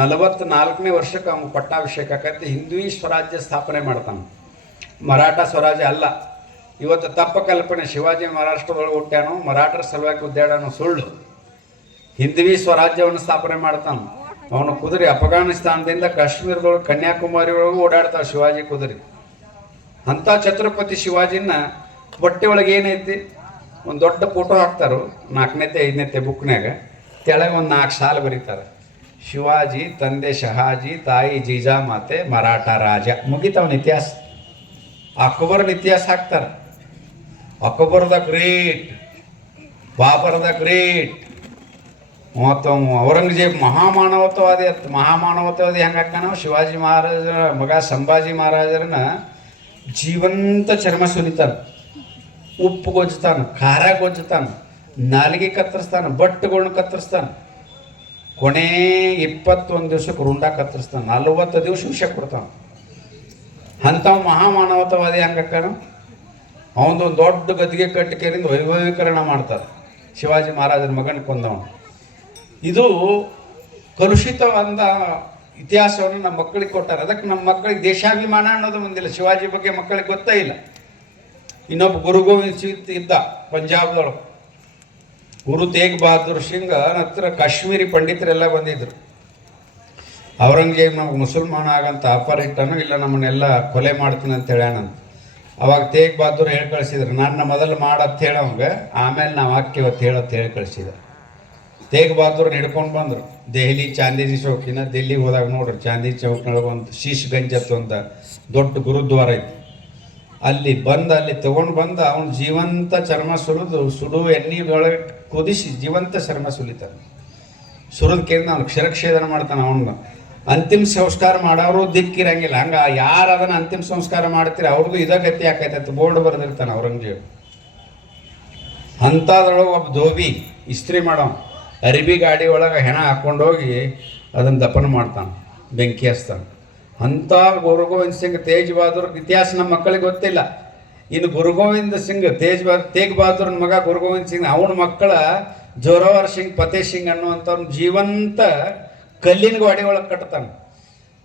44ನೇ ವರ್ಷಕ್ಕೆ ಅವ್ನು ಪಟ್ಟಾಭಿಷೇಕ ಆಕೈತಿ. ಹಿಂದ್ವಿ ಸ್ವರಾಜ್ಯ ಸ್ಥಾಪನೆ ಮಾಡ್ತಾನೆ. ಮರಾಠ ಸ್ವರಾಜ್ಯ ಅಲ್ಲ. ಇವತ್ತು ತಪ್ಪ ಕಲ್ಪನೆ, ಶಿವಾಜಿ ಮಹಾರಾಷ್ಟ್ರದೊಳಗೆ ಹುಟ್ಟ್ಯಾನು, ಮರಾಠರ ಸಲುವಾಗಿ ಉದ್ದಾಡಾನು, ಸುಳ್ಳು. ಹಿಂದ್ವಿ ಸ್ವರಾಜ್ಯವನ್ನು ಸ್ಥಾಪನೆ ಮಾಡ್ತಾನೆ. ಅವನು ಕುದುರೆ ಅಫ್ಘಾನಿಸ್ತಾನದಿಂದ ಕಾಶ್ಮೀರದೊಳಗೆ ಕನ್ಯಾಕುಮಾರಿ ಒಳಗೂ ಓಡಾಡ್ತಾವೆ ಶಿವಾಜಿ ಕುದುರೆ. ಅಂಥ ಛತ್ರಪತಿ ಶಿವಾಜಿನ ಹೊಟ್ಟೆ ಒಳಗೆ ಏನೈತಿ, ಒಂದು ದೊಡ್ಡ ಫೋಟೋ ಹಾಕ್ತಾರೋ 4ನೇತೆ 5ನೇತೆ ಬುಕ್ನಾಗ. ಕೆಳಗೆ ಒಂದು 4 ಸಾಲು ಬರೀತಾರೆ. ಶಿವಾಜಿ, ತಂದೆ ಶಹಾಜಿ, ತಾಯಿ ಜೀಜಾಮಾತೆ, ಮರಾಠ ರಾಜ. ಮುಗಿತಾವನ ಇತಿಹಾಸ. ಅಕ್ಬರ್ನ ಇತಿಹಾಸ ಹಾಕ್ತಾರೆ. Akbar the great, Babur the great, ಮತ್ತು ಔರಂಗಜೇಬ್ ಮಹಾಮಾನವತವಾದಿ. ಮಹಾಮಾನವತವಾದಿ ಹೆಂಗೆ ಹಾಕ್ತಾನ, ಶಿವಾಜಿ ಮಹಾರಾಜರ ಮಗ ಸಂಭಾಜಿ ಮಹಾರಾಜರನ್ನ ಜೀವಂತ ಚರ್ಮ ಸುಲಿತಾನೆ, ಉಪ್ಪು ಗೊಜ್ಜುತ್ತಾನೆ, ಖಾರ ಗೊಜ್ಜುತ್ತಾನೆ, ನಾಲಿಗೆ ಕತ್ತರಿಸ್ತಾನೆ, ಬಟ್ಟುಗಳನ್ನ ಕತ್ತರಿಸ್ತಾನೆ. ಕೊನೆ 21 ದಿವಸಕ್ಕೆ ರುಂಡ ಕತ್ತರಿಸ್ತಾನೆ. 40 ದಿವಸ ವಿಷ ಕೊಡ್ತಾನೆ. ಅಂಥವು ಮಹಾಮಾನವತವಾದಿ ಹೆಂಗಾಕನು. ಅವನದೊಂದು ದೊಡ್ಡ ಗದ್ದಿಗೆ ಕಟ್ಟಿಕೆರಿಂದ ವೈಭವೀಕರಣ ಮಾಡ್ತಾರೆ. ಶಿವಾಜಿ ಮಹಾರಾಜರ ಮಗನ ಕೊಂದವನು. ಇದು ಕಲುಷಿತವಾದ ಇತಿಹಾಸವನ್ನು ನಮ್ಮ ಮಕ್ಕಳಿಗೆ ಕೊಟ್ಟಾರೆ. ಅದಕ್ಕೆ ನಮ್ಮ ಮಕ್ಕಳಿಗೆ ದೇಶಾಭಿಮಾನ ಅನ್ನೋದು ಬಂದಿಲ್ಲ. ಶಿವಾಜಿ ಬಗ್ಗೆ ಮಕ್ಕಳಿಗೆ ಗೊತ್ತೇ ಇಲ್ಲ. ಇನ್ನೊಬ್ಬ ಗುರು ಗೋವಿಂದ್ ಸಿಂಗ್ ಇದ್ದ ಪಂಜಾಬ್ದೊಳಗೆ. ಗುರು ತೇಗ್ ಬಹದ್ದೂರ್ ಸಿಂಗ್ ಹತ್ರ ಕಾಶ್ಮೀರಿ ಪಂಡಿತರೆಲ್ಲ ಬಂದಿದ್ರು. ಔರಂಗಜೇಬ್ ನಮ್ಗೆ ಮುಸಲ್ಮಾನ ಆಗಂತ ಆಫರ್ ಇಟ್ಟನು, ಇಲ್ಲ ನಮ್ಮನ್ನೆಲ್ಲ ಕೊಲೆ ಮಾಡ್ತೀನಿ ಅಂತ ಹೇಳ್ಯಾನಂತ. ಅವಾಗ ತೇಗ್ ಬಹದ್ದೂರ್ ಹೇಳಿ ಕಳಿಸಿದ್ರು, ನನ್ನ ಮೊದಲು ಮಾಡತ್ ಹೇಳೋಂಗೆ, ಆಮೇಲೆ ನಾವು ಹಾಕಿವತ್ತು ಹೇಳತ್ ಹೇಳಿ ಕಳಿಸಿದ. ತೇಗ್ ಬಹದ್ದೂರ್ ಹಿಡ್ಕೊಂಡು ಬಂದರು ದೆಹಲಿ ಚಾಂದಿನಿ ಚೌಕಿನ. ದಿಲ್ಲಿಗೆ ಹೋದಾಗ ನೋಡ್ರಿ, ಚಾಂದಿ ಚೌಕ್ನೊಳಗೆ ಒಂದು ಶೀಶ್-ಗಂಜ್ ಅಂತ ದೊಡ್ಡ ಗುರುದ್ವಾರ ಐತಿ. ಅಲ್ಲಿ ತೊಗೊಂಡು ಬಂದು ಅವನು ಜೀವಂತ ಚರ್ಮ ಸುಡು ಎಣ್ಣೆ ಒಳಗೆ ಕುದಿಸಿ ಜೀವಂತ ಚರ್ಮ ಸುಲಿತಾನೆ. ಸುರಿದ ಕೇಂದ್ರ ಅವ್ನು ಕ್ಷರಕ್ಷೇದನ ಮಾಡ್ತಾನೆ. ಅವನು ಅಂತಿಮ ಸಂಸ್ಕಾರ ಮಾಡೋರು ದಿಕ್ಕಿರಂಗಿಲ್ಲ. ಹಂಗೆ ಯಾರು ಅದನ್ನು ಅಂತಿಮ ಸಂಸ್ಕಾರ ಮಾಡ್ತೀರಿ ಅವ್ರದ್ದು ಇದ ಗತಿ ಆಕೈತೆ ಅಂತ ಬೋರ್ಡ್ ಬರೆದಿರ್ತಾನೆ ಔರಂಗಜೇಬ್. ಅಂಥದ್ರೊಳಗೆ ಒಬ್ಬ ಧೋಬಿ ಇಸ್ತ್ರಿ ಮಾಡೋ ಅರಿಬಿ ಗಾಡಿ ಒಳಗೆ ಹೆಣ ಹಾಕ್ಕೊಂಡೋಗಿ ಅದನ್ನು ದಫನ ಮಾಡ್ತಾನೆ, ಬೆಂಕಿ ಹಚ್ತಾನೆ. ಅಂಥ ಗುರು ಗೋವಿಂದ್ ಸಿಂಗ್ ತೇಜ್ ಬಹದ್ದೂರ್ ಇತಿಹಾಸ ನಮ್ಮ ಮಕ್ಕಳಿಗೆ ಗೊತ್ತಿಲ್ಲ. ಇನ್ನು ಗುರು ಗೋವಿಂದ್ ಸಿಂಗ್ ತೇಗ್ ಬಹದ್ದೂರ್ನ ಮಗ ಗುರು ಗೋವಿಂದ್ ಸಿಂಗ್, ಅವನ ಮಕ್ಕಳ ಜೋರಾವರ್ ಸಿಂಗ್, ಫತೇಹ್ ಸಿಂಗ್ ಅನ್ನುವಂಥವ್ನು ಜೀವಂತ ಕಲ್ಲಿನ ಗಾಡಿ ಒಳಗೆ ಕಟ್ತಾನೆ.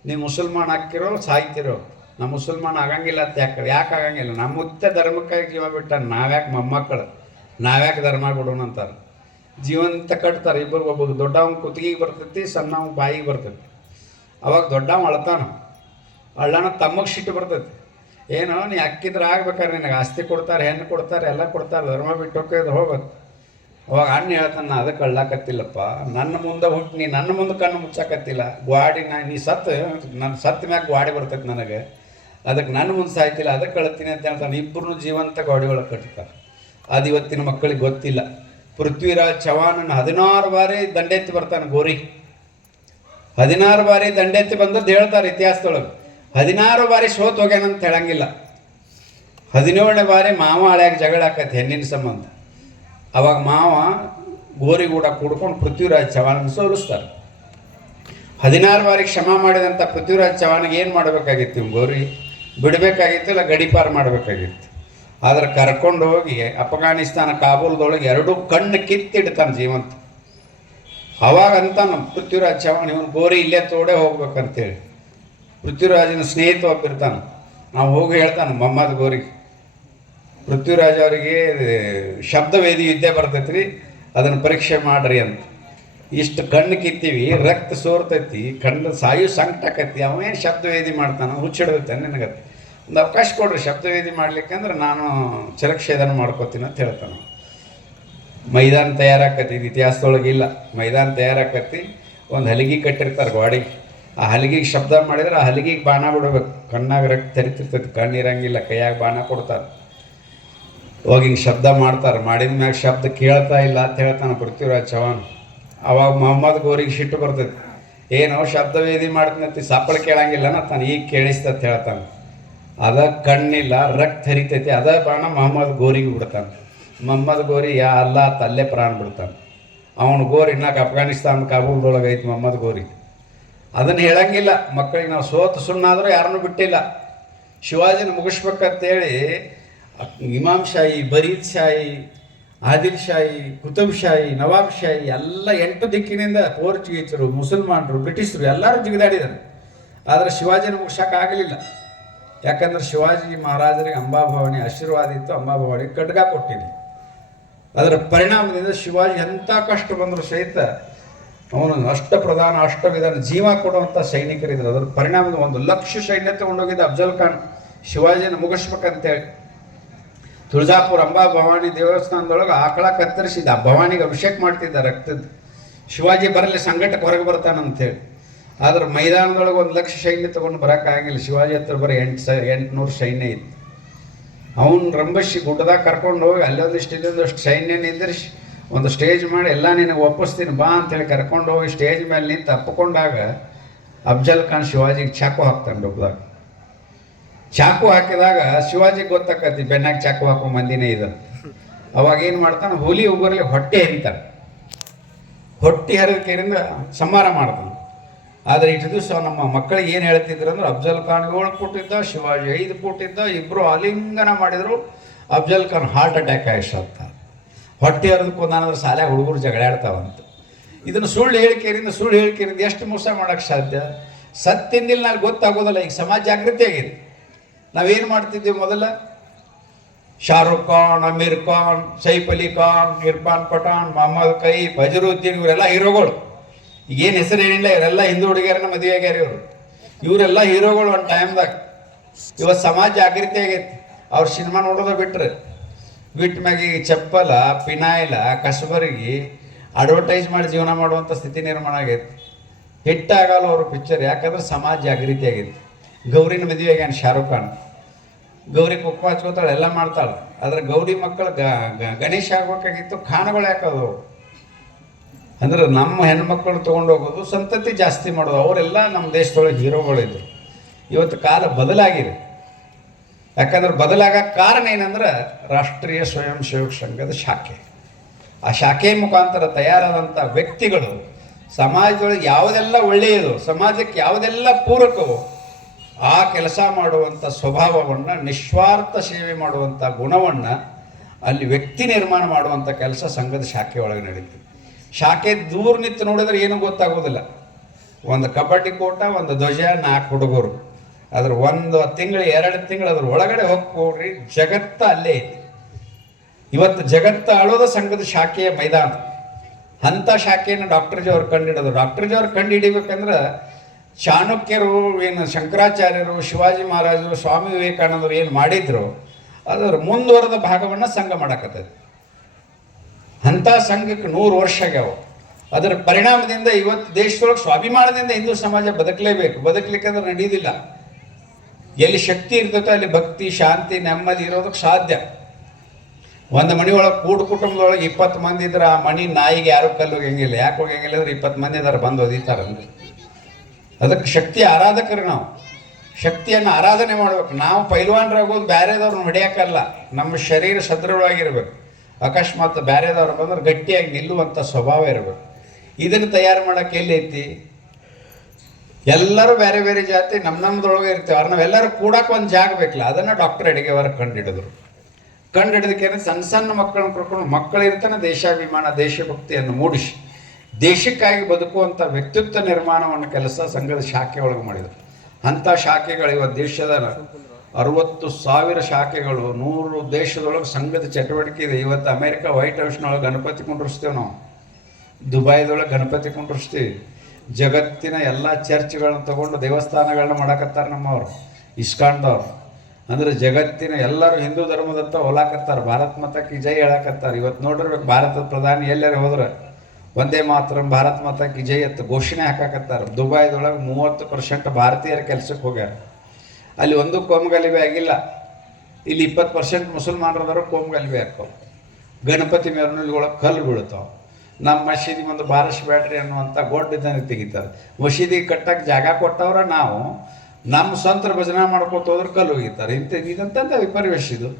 ನೀವು ಮುಸಲ್ಮಾನ್ ಹಾಕಿರೋ ಸಾಯ್ತಿರೋ, ನಾವು ಮುಸಲ್ಮಾನ್ ಆಗಂಗಿಲ್ಲ ಅಂತ ಯಾಕೆ ಆಗಂಗಿಲ್ಲ? ನಮ್ಮ ಮುತ್ತೆ ಧರ್ಮಕ್ಕಾಗಿ ಜೀವ ಬಿಟ್ಟಾನ, ನಾವ್ಯಾಕೆ ಮೊಮ್ಮಕ್ಕಳು, ನಾವ್ಯಾಕೆ ಧರ್ಮ ಬಿಡೋಣ ಅಂತಾರೆ. ಜೀವಂತ ಕಟ್ತಾರೆ ಇಬ್ಬರು. ಒಬ್ಬರು ದೊಡ್ಡವನ ಕುತ್ತಿಗೆಗೆ ಬರ್ತೈತಿ, ಸಣ್ಣವ ಬಾಯಿಗೆ ಬರ್ತೈತಿ. ಅವಾಗ ದೊಡ್ಡವ ಅಳ್ತಾನ, ಅಳ್ಳನ ತಮಗೆ ಸಿಟ್ಟು ಬರ್ತೈತಿ. ಏನೋ ನೀ ಅಕ್ಕಿದ್ರೆ ಆಗ್ಬೇಕಾದ್ರೆ ನಿನಗೆ ಆಸ್ತಿ ಕೊಡ್ತಾರೆ, ಹೆಣ್ಣು ಕೊಡ್ತಾರೆ, ಎಲ್ಲ ಕೊಡ್ತಾರೆ, ಧರ್ಮ ಬಿಟ್ಟು ಹೋಗೋದು ಹೋಗೋದು. ಅವಾಗ ಅಣ್ಣ ಹೇಳ್ತಾನೆ, ನಾ ಅದಕ್ಕೆ ಅಳ್ಳಾಕತ್ತಿಲ್ಲಪ್ಪ, ನನ್ನ ಮುಂದೆ ಹುಟ್ಟು ನೀ ನನ್ನ ಮುಂದೆ ಕಣ್ಣು ಮುಚ್ಚಾಕತ್ತಿಲ್ಲ. ಗ್ವಾಡಿ ನೀ ನನ್ನ ಸತ್ತ ಮ್ಯಾಗ ಗ್ವಾಡಿ ಬರ್ತೈತೆ ನನಗೆ, ಅದಕ್ಕೆ ನನ್ನ ಮುಂದೆ ಸಾಯ್ತಿಲ್ಲ, ಅದಕ್ಕೆ ಅಳ್ತೀನಿ ಅಂತ ಹೇಳ್ತಾನೆ. ಇಬ್ಬರು ಜೀವಂತ ಗಾಡಿ ಒಳಗೆ ಕಟ್ತಾರೆ. ಅದು ಇವತ್ತಿನ ಮಕ್ಕಳಿಗೆ ಗೊತ್ತಿಲ್ಲ. ಪೃಥ್ವಿರಾಜ್ ಚವಾನನ 16 ಬಾರಿ ದಂಡೆತ್ತಿ ಬರ್ತಾನೆ ಗೋರಿ. 16 ಬಾರಿ ದಂಡೆತ್ತಿ ಬಂದದ್ದು ಹೇಳ್ತಾರೆ ಇತಿಹಾಸದೊಳಗೆ. 16 ಬಾರಿ ಸೋತ್ ಹೋಗ್ಯಾನಂತ ಹೇಳಂಗಿಲ್ಲ. 17ನೇ ಬಾರಿ ಮಾವ ಹಳ್ಯಾಗ ಜಗಳ ಆಕೈತೆ ಹೆಣ್ಣಿನ ಸಂಬಂಧ. ಅವಾಗ ಮಾವ ಗೋರಿ ಕೂಡ ಕೂಡ್ಕೊಂಡು ಪೃಥ್ವಿರಾಜ್ ಚವಾನನ ಸೋಲಿಸ್ತಾರೆ. 16 ಬಾರಿ ಕ್ಷಮ ಮಾಡಿದಂಥ ಪೃಥ್ವಿರಾಜ್ ಚವಾನಿಗೆ ಏನು ಮಾಡಬೇಕಾಗಿತ್ತು? ಗೋರಿ ಬಿಡಬೇಕಾಗಿತ್ತು, ಇಲ್ಲ ಗಡಿಪಾರು ಮಾಡಬೇಕಾಗಿತ್ತು. ಆದ್ರೆ ಕರ್ಕೊಂಡು ಹೋಗಿ ಅಫ್ಘಾನಿಸ್ತಾನ ಕಾಬೂಲ್ದೊಳಗೆ 2 ಕಣ್ಣು ಕಿತ್ತಿಡ್ತಾನೆ ಜೀವಂತ. ಅವಾಗ ಅಂತಾನ ಪೃಥ್ವಿರಾಜ್ ಚವಾನ್, ಇವನು ಗೋರಿ ಇಲ್ಲೇ ತೋಡೆ ಹೋಗ್ಬೇಕಂತೇಳಿ. ಪೃಥ್ವಿರಾಜನ ಸ್ನೇಹಿತ ಒಪ್ಪಿರ್ತಾನೆ. ನಾವು ಹೋಗಿ ಹೇಳ್ತಾನೆ ಮೊಹಮ್ಮದ್ ಗೋರಿಗೆ, ಪೃಥ್ವಿರಾಜ್ ಅವರಿಗೆ ಶಬ್ದವೇದಿ ವಿದ್ಯೆ ಬರ್ತೈತಿ ರೀ, ಅದನ್ನು ಪರೀಕ್ಷೆ ಮಾಡ್ರಿ ಅಂತ. ಇಷ್ಟು ಕಣ್ಣು ಕಿತ್ತೀವಿ, ರಕ್ತ ಸೋರ್ತೈತಿ, ಕಣ್ಣು ಸಾಯು ಸಂಕಟ ಆಕೈತಿ, ಅವೇನು ಶಬ್ದವೇದಿ ಮಾಡ್ತಾನೆ, ಹುಚ್ಚಿಡ್ದೈತೆ ನಿನಗತ್ತೆ, ಒಂದು ಅವಕಾಶ ಕೊಡ್ರಿ ಶಬ್ದವೇದಿ ಮಾಡ್ಲಿಕ್ಕೆ ಅಂದ್ರೆ ನಾನು ಚರಕ್ಷೇದನ ಮಾಡ್ಕೋತೀನಿ ಅಂತ ಹೇಳ್ತಾನೆ. ಮೈದಾನ ತಯಾರಾಕತಿ, ಇದು ಇತಿಹಾಸದೊಳಗೆ ಇಲ್ಲ. ಮೈದಾನ ತಯಾರಾಕತಿ, ಒಂದು ಹಲಿಗೆ ಕಟ್ಟಿರ್ತಾರೆ ಗಾಡಿಗೆ. ಆ ಹಲಿಗೆಗೆ ಶಬ್ದ ಮಾಡಿದ್ರೆ ಆ ಹಲಿಗೆಗೆ ಬಾಣ ಬಿಡಬೇಕು. ಕಣ್ಣಾಗ ರಕ್ತ ತೆರಿತಿರ್ತೈತಿ, ಕಣ್ಣಿರಂಗಿಲ್ಲ, ಕೈಯಾಗ ಬಾಣ ಕೊಡ್ತಾರೆ. ಹೋಗಿ ಹಿಂಗೆ ಶಬ್ದ ಮಾಡ್ತಾರೆ. ಮಾಡಿದ ಮ್ಯಾಗ ಶಬ್ದ ಕೇಳ್ತಾ ಇಲ್ಲ ಅಂತ ಹೇಳ್ತಾನೆ ಪೃಥ್ವಿರಾಜ್ ಚವಾನ್. ಅವಾಗ ಮೊಹಮ್ಮದ್ ಗೋರಿಗೆ ಸಿಟ್ಟು ಬರ್ತೈತಿ. ಏನೋ ಶಬ್ದವೇದಿ ಮಾಡ್ತೀನಿ, ಸಪ್ಪಳ ಕೇಳಂಗಿಲ್ಲ ತಾನು, ಈಗ ಕೇಳಿಸ್ತಂತ ಹೇಳ್ತಾನೆ. ಅದ ಕಣ್ಣಿಲ್ಲ, ರಕ್ತ ಹರಿತೈತಿ, ಅದ ಬಾಣ ಮೊಹಮ್ಮದ್ ಗೋರಿಗೆ ಬಿಡ್ತಾನೆ. ಮೊಹಮ್ಮದ್ ಗೋರಿ ಯಾ ಅಲ್ಲ ತಲ್ಲೇ ಪ್ರಾಣ ಬಿಡ್ತಾನೆ. ಅವನು ಗೋರಿ ಇನ್ನಾಗ ಅಫ್ಘಾನಿಸ್ತಾನ ಕಾಬೂಲ್ದೊಳಗೆ ಐತಿ ಮೊಹಮ್ಮದ್ ಗೋರಿ. ಅದನ್ನು ಹೇಳಂಗಿಲ್ಲ ಮಕ್ಕಳಿಗೆ. ನಾವು ಸೋತು ಸುಣ್ಣಾದರೂ ಯಾರನ್ನೂ ಬಿಟ್ಟಿಲ್ಲ. ಶಿವಾಜಿನ ಮುಗಿಸ್ಬೇಕಂತೇಳಿ ಇಮಾಮ್ ಶಾಹಿ, ಬರೀದ್ ಶಾಹಿ, ಆದಿಲ್ ಶಾಹಿ, ಕುತುಬ್ ಶಾಹಿ, ನವಾಬ್ ಶಾಹಿ ಎಲ್ಲ 8 ದಿಕ್ಕಿನಿಂದ ಪೋರ್ಚುಗೀಸರು, ಮುಸಲ್ಮಾನರು, ಬ್ರಿಟಿಷರು ಎಲ್ಲರೂ ಜಿಗಿದಾಡಿದ್ದಾರೆ. ಆದರೆ ಶಿವಾಜಿನ ಮುಗಿಸೋಕ್ಕಾಗಲಿಲ್ಲ. ಯಾಕಂದ್ರೆ ಶಿವಾಜಿ ಮಹಾರಾಜರಿಗೆ ಅಂಬಾಭವಾನಿ ಆಶೀರ್ವಾದ ಇತ್ತು. ಅಂಬಾಭವಾನಿ ಖಡ್ಗ ಕೊಟ್ಟಿದೆ. ಅದರ ಪರಿಣಾಮದಿಂದ ಶಿವಾಜಿ ಎಂಥ ಕಷ್ಟ ಬಂದರೂ ಸಹಿತ ಅವನು ಅಷ್ಟಪ್ರಧಾನ ಅಷ್ಟವಿಧಾನ ಜೀವ ಕೊಡುವಂಥ ಸೈನಿಕರಿದ್ದರು. ಅದರ ಪರಿಣಾಮದ 1 ಲಕ್ಷ ಸೈನ್ಯ ತಗೊಂಡೋಗಿದ್ದ ಅಫ್ಜಲ್ ಖಾನ್ ಶಿವಾಜಿನ ಮುಗಿಸ್ಬೇಕಂತೇಳಿ ತುಳಜಾಪುರ ಅಂಬಾಭವಾನಿ ದೇವಸ್ಥಾನದೊಳಗೆ ಆಕಳ ಕತ್ತರಿಸಿದ, ಭವಾನಿಗೆ ಅಭಿಷೇಕ ಮಾಡ್ತಿದ್ದ ರಕ್ತದ. ಶಿವಾಜಿ ಬರಲಿ ಸಂಕಟಕ್ಕೆ ಹೊರಗೆ ಬರ್ತಾನಂತೇಳಿ. ಆದ್ರೆ ಮೈದಾನದೊಳಗೆ 1 ಲಕ್ಷ ಸೈನ್ಯ ತೊಗೊಂಡು ಬರೋಕ್ಕಾಗಿಲ್ಲ. ಶಿವಾಜಿ ಹತ್ರ ಬರೀ 800 ಸೈನ್ಯ ಇತ್ತು. ಅವನು ರಂಬಶಿ ಗುಡ್ಡದಾಗ ಕರ್ಕೊಂಡು ಹೋಗಿ ಅಲ್ಲೊಂದಿಷ್ಟು ಇಲ್ಲೊಂದಷ್ಟು ಸೈನ್ಯ ನಿಂದಿರಿಸಿ ಒಂದು ಸ್ಟೇಜ್ ಮಾಡಿ ಎಲ್ಲ ನಿನಗೆ ಒಪ್ಪಿಸ್ತೀನಿ ಬಾ ಅಂತೇಳಿ ಕರ್ಕೊಂಡು ಹೋಗಿ ಸ್ಟೇಜ್ ಮೇಲೆ ನಿಂತು ತಪ್ಪಿಕೊಂಡಾಗ ಅಫ್ಜಲ್ ಖಾನ್ ಶಿವಾಜಿಗೆ ಚಾಕು ಹಾಕ್ತಾನೆ ಡೊಬ್ಬದಾಗ. ಚಾಕು ಹಾಕಿದಾಗ ಶಿವಾಜಿಗೆ ಗೊತ್ತಾಕತಿ ಬೆನ್ನಾಗ ಚಾಕು ಹಾಕೋ ಮಂದಿನೇ ಇದು. ಅವಾಗ ಏನು ಮಾಡ್ತಾನೆ, ಹುಲಿ ಉಗುರಲ್ಲಿ ಹೊಟ್ಟೆ ಹರಿತಾನೆ. ಹೊಟ್ಟೆ ಹರಿಕೆಯಿಂದ ಸಂಹಾರ ಮಾಡ್ತಾನೆ. ಆದರೆ ಇಷ್ಟು ದಿವಸ ನಮ್ಮ ಮಕ್ಕಳಿಗೆ ಏನು ಹೇಳ್ತಿದ್ರು ಅಂದ್ರೆ, ಅಫ್ಜಲ್ ಖಾನ್ 7 ಫೂಟ್ ಇದ್ದ, ಶಿವಾಜಿ 5 ಫೂಟ್ ಇದ್ದ, ಇಬ್ಬರು ಆಲಿಂಗನ ಮಾಡಿದ್ರು. ಅಫ್ಜಲ್ ಖಾನ್ ಹಾರ್ಟ್ ಅಟ್ಯಾಕ್ ಆಯ್ಸತ್ತ. ಹೊಟ್ಟೆ ಹರಿದಕ್ಕೊಂದಾನಂದ್ರೆ ಶಾಲೆ ಹುಡುಗರು ಜಗಳಾಡ್ತಾವಂತ. ಇದನ್ನು ಸುಳ್ಳು ಹೇಳಿಕೆಯಿಂದ ಎಷ್ಟು ಮೋಸ ಮಾಡೋಕ್ಕೆ ಸಾಧ್ಯ? ಸತ್ತಿಂದಿಲ್ಲ ನನಗೆ ಗೊತ್ತಾಗೋದಿಲ್ಲ. ಈಗ ಸಮಾಜ ಜಾಗೃತಿ ಆಗಿದೆ. ನಾವೇನು ಮಾಡ್ತಿದ್ದೀವಿ ಮೊದಲ? ಶಾರುಖ್ ಖಾನ್, ಅಮೀರ್ ಖಾನ್, ಸೈಫ್ ಅಲಿ ಖಾನ್, ಇರ್ಫಾನ್ ಪಠಾಣ್, ಮೊಹಮ್ಮದ್ ಕೈಫ್, ಅಜರುದ್ದೀನ್ ಇವರೆಲ್ಲ ಹೀರೋಗಳು. ಈಗೇನು ಹೆಸರು ಏನಿಲ್ಲ, ಇವರೆಲ್ಲ ಹಿಂದೂ ಹುಡುಗಿಯರನ್ನ ಮದುವೆ ಆಗ್ಯಾರ ಇವರೆಲ್ಲ ಹೀರೋಗಳು ಒಂದು ಟೈಮ್ದಾಗ. ಇವತ್ತು ಸಮಾಜ ಜಾಗೃತಿ ಆಗೈತಿ. ಅವ್ರ ಸಿನಿಮಾ ನೋಡೋದು ಬಿಟ್ರೆ ಬಿಟ್ಟ ಮ್ಯಾಗ ಈಗ ಚಪ್ಪಲ, ಪಿನಾಯಿಲ, ಕಸಬರಿಗೆ ಅಡ್ವರ್ಟೈಸ್ ಮಾಡಿ ಜೀವನ ಮಾಡುವಂಥ ಸ್ಥಿತಿ ನಿರ್ಮಾಣ ಆಗೈತಿ. ಹಿಟ್ಟಾಗಲ್ಲ ಅವರು ಪಿಕ್ಚರ್, ಯಾಕಂದ್ರೆ ಸಮಾಜ ಜಾಗೃತಿ ಆಗೈತಿ. ಗೌರಿನ ಮದುವೆ ಆಗ್ಯಾನ ಶಾರುಖ್ ಖಾನ್. ಗೌರಿ ಕುಕ್ಕ ಹಚ್ಕೋತಾಳೆ, ಎಲ್ಲ ಮಾಡ್ತಾಳೆ. ಆದ್ರೆ ಗೌರಿ ಮಕ್ಕಳು ಗಣೇಶ ಆಗ್ಬೇಕಾಗಿತ್ತು, ಖಾನಗಳು ಯಾಕದು ಅಂದ್ರೆ ನಮ್ಮ ಹೆಣ್ಮಕ್ಳು ತೊಗೊಂಡು ಹೋಗೋದು, ಸಂತತಿ ಜಾಸ್ತಿ ಮಾಡೋದು. ಅವರೆಲ್ಲ ನಮ್ಮ ದೇಶದೊಳಗೆ ಹೀರೋಗಳಿದ್ರು. ಇವತ್ತು ಕಾಲ ಬದಲಾಗಿದೆ. ಯಾಕಂದ್ರೆ ಬದಲಾಗಕ್ಕೆ ಕಾರಣ ಏನಂದ್ರೆ ರಾಷ್ಟ್ರೀಯ ಸ್ವಯಂ ಸೇವಕ ಸಂಘದ ಶಾಖೆ. ಆ ಶಾಖೆ ಮುಖಾಂತರ ತಯಾರಾದಂಥ ವ್ಯಕ್ತಿಗಳು ಸಮಾಜದೊಳಗೆ ಯಾವುದೆಲ್ಲ ಒಳ್ಳೆಯದು, ಸಮಾಜಕ್ಕೆ ಯಾವುದೆಲ್ಲ ಪೂರಕವೋ ಆ ಕೆಲಸ ಮಾಡುವಂಥ ಸ್ವಭಾವವನ್ನು, ನಿಸ್ವಾರ್ಥ ಸೇವೆ ಮಾಡುವಂಥ ಗುಣವನ್ನು ಅಲ್ಲಿ ವ್ಯಕ್ತಿ ನಿರ್ಮಾಣ ಮಾಡುವಂಥ ಕೆಲಸ ಸಂಘದ ಶಾಖೆ ಒಳಗೆ ನಡೀತದೆ. ಶಾಖೆ ದೂರ ನಿಂತು ನೋಡಿದ್ರೆ ಏನೂ ಗೊತ್ತಾಗೋದಿಲ್ಲ. ಒಂದು ಕಬಡ್ಡಿ ಕೋಟ, ಒಂದು ಧ್ವಜ, 4 ಹುಡುಗರು, ಅದ್ರ 1 ತಿಂಗಳು 2 ತಿಂಗಳು ಅದ್ರ ಒಳಗಡೆ ಹೋಗ್ಕೊಡ್ರಿ, ಜಗತ್ತ ಅಲ್ಲೇ ಐತಿ. ಇವತ್ತು ಜಗತ್ತು ಆಳೋದ ಸಂಘದ ಶಾಖೆಯ ಮೈದಾನ. ಅಂಥ ಶಾಖೆಯನ್ನು ಡಾಕ್ಟರ್ ಜಿ ಅವ್ರು ಕಂಡುಹಿಡಿದ್ರು. ಡಾಕ್ಟರ್ ಜಿ ಅವ್ರು ಕಂಡು ಹಿಡಿಬೇಕಂದ್ರೆ ಚಾಣಕ್ಯರು ಏನು, ಶಂಕರಾಚಾರ್ಯರು, ಶಿವಾಜಿ ಮಹಾರಾಜರು, ಸ್ವಾಮಿ ವಿವೇಕಾನಂದರು ಏನು ಮಾಡಿದ್ರು ಅದರ ಮುಂದುವರೆದ ಭಾಗವನ್ನು ಸಂಘ ಮಾಡಕತ್ತೈತಿ. ಅಂಥ ಸಂಘಕ್ಕೆ 100 ವರ್ಷ ಆಗ್ಯಾವ. ಅದರ ಪರಿಣಾಮದಿಂದ ಇವತ್ತು ದೇಶದೊಳಗೆ ಸ್ವಾಭಿಮಾನದಿಂದ ಹಿಂದೂ ಸಮಾಜ ಬದುಕಲೇಬೇಕು. ಬದುಕಲಿಕ್ಕಂದ್ರೆ ನಡೆಯೋದಿಲ್ಲ. ಎಲ್ಲಿ ಶಕ್ತಿ ಇರ್ತೈತೋ ಅಲ್ಲಿ ಭಕ್ತಿ, ಶಾಂತಿ, ನೆಮ್ಮದಿ ಇರೋದಕ್ಕೆ ಸಾಧ್ಯ. ಒಂದು ಮನೆಯೊಳಗೆ ಕುಟುಂಬದೊಳಗೆ 20 ಮಂದಿ ಇದ್ರೆ ಆ ಮನೆ ನಾಯಿಗೆ ಯಾರು ಕಲ್ಲು ಹೋಗಂಗಿಲ್ಲ. ಯಾಕೆ ಹೋಗಂಗಿಲ್ಲ ಅಂದ್ರೆ 20 ಮಂದಿ ಇದಾರೆ ಬಂದು ಒದಿತಾರಂದ್ರೆ. ಅದಕ್ಕೆ ಶಕ್ತಿ ಆರಾಧಕರು ನಾವು. ಶಕ್ತಿಯನ್ನು ಆರಾಧನೆ ಮಾಡ್ಬೇಕು. ನಾವು ಪೈಲ್ವಾನ್ರಾಗೋದು ಬೇರೆದವ್ರನ್ನ ಹೊಡೆಯೋಕ್ಕಲ್ಲ, ನಮ್ಮ ಶರೀರ ಸದೃಢವಾಗಿರ್ಬೇಕು. ಅಕಸ್ಮಾತ್ ಬೇರೆದವ್ರು ಬಂದ್ರೆ ಗಟ್ಟಿಯಾಗಿ ನಿಲ್ಲುವಂಥ ಸ್ವಭಾವ ಇರಬೇಕು. ಇದನ್ನು ತಯಾರು ಮಾಡೋಕ್ಕೆ ಎಲ್ಲಿ ಐತಿ? ಎಲ್ಲರೂ ಬೇರೆ ಬೇರೆ ಜಾತಿ ನಮ್ಮದೊಳಗೆ ಇರ್ತೀವಿ. ಅವ್ರು ನಾವೆಲ್ಲರೂ ಕೂಡಕ್ಕೆ ಒಂದು ಜಾಗ ಬೇಕಲ್ಲ, ಅದನ್ನು ಡಾಕ್ಟರ್ ಅಡಿಗೆವರ ಕಂಡುಹಿಡಿದ್ರು. ಕಂಡುಹಿಡಿದಕ್ಕೆ ಸಣ್ಣ ಸಣ್ಣ ಮಕ್ಕಳನ್ನು ಕರ್ಕೊಂಡು, ಮಕ್ಕಳು ಇರ್ತಾನೆ ದೇಶಾಭಿಮಾನ, ದೇಶಭಕ್ತಿಯನ್ನು ಮೂಡಿಸಿ ದೇಶಕ್ಕಾಗಿ ಬದುಕುವಂಥ ವ್ಯಕ್ತಿತ್ವ ನಿರ್ಮಾಣವನ್ನು ಕೆಲಸ ಸಂಘದ ಶಾಖೆ ಒಳಗೆ ಮಾಡಿದರು. ಅಂಥ ಶಾಖೆಗಳು ಇವತ್ತು ದೇಶದ 60,000 ಶಾಖೆಗಳು, 100 ದೇಶದೊಳಗೆ ಸಂಘದ ಚಟುವಟಿಕೆ ಇದೆ. ಇವತ್ತು ಅಮೇರಿಕ ವೈಟ್ ಹೌಸ್ನೊಳಗೆ ಗಣಪತಿ ಕುಂಡ್ರಿಸ್ತೇವೆ ನಾವು, ದುಬೈದೊಳಗೆ ಗಣಪತಿ ಕುಂಡ್ರಿಸ್ತೀವಿ. ಜಗತ್ತಿನ ಎಲ್ಲ ಚರ್ಚ್ಗಳನ್ನ ತಗೊಂಡು ದೇವಸ್ಥಾನಗಳನ್ನ ಮಾಡಕತ್ತಾರೆ ನಮ್ಮವ್ರು, ಇಸ್ಕಾನ್ದವ್ರು. ಅಂದರೆ ಜಗತ್ತಿನ ಎಲ್ಲರೂ ಹಿಂದೂ ಧರ್ಮದತ್ತ ಹೊಲಾಕತ್ತಾರೆ, ಭಾರತ್ ಮಾತಾ ಕಿ ಜೈ ಹೇಳಕತ್ತಾರೆ. ಇವತ್ತು ನೋಡಿರ್ಬೇಕು, ಭಾರತದ ಪ್ರಧಾನಿ ಎಲ್ಲರೂ ಹೋದ್ರೆ ಒಂದೇ ಮಾತ್ರ ಭಾರತ್ ಮಾತಾ ಕಿ ಜೈ ಅಂತ ಘೋಷಣೆ ಹಾಕಾಕತ್ತಾರೆ. ದುಬೈದೊಳಗೆ 30% ಭಾರತೀಯರ ಕೆಲಸಕ್ಕೆ ಹೋಗ್ಯಾರ. ಅಲ್ಲಿ ಒಂದು ಕೋಮುಗಲಿಭೆ ಆಗಿಲ್ಲ. ಇಲ್ಲಿ 20% ಮುಸಲ್ಮಾನರದಾರು ಕೋಮುಗಲಿಭೆ ಹಾಕೋರು. ಗಣಪತಿ ಮೆರವಣಿಗೆಯೊಳಗೆ ಕಲ್ಲು ಬೀಳ್ತಾವೆ. ನಮ್ಮ ಮಸೀದಿ ಒಂದು ಬಾರಿಸಬೇಡ್ರಿ ಅನ್ನುವಂಥ ಗೋಡ್ಡಿದ್ದನ್ನು ತೆಗಿತಾರೆ. ಮಸೀದಿ ಕಟ್ಟಕ್ಕೆ ಜಾಗ ಕೊಟ್ಟವ್ರ ನಾವು, ನಮ್ಮ ಸ್ವಂತ ಭಜನೆ ಮಾಡ್ಕೊತ ಹೋದ್ರೆ ಕಲ್ಲು ಹೋಗಿತಾರೆ. ಇದಂತ ವಿಪರ್ಯಾಸ ಇದು.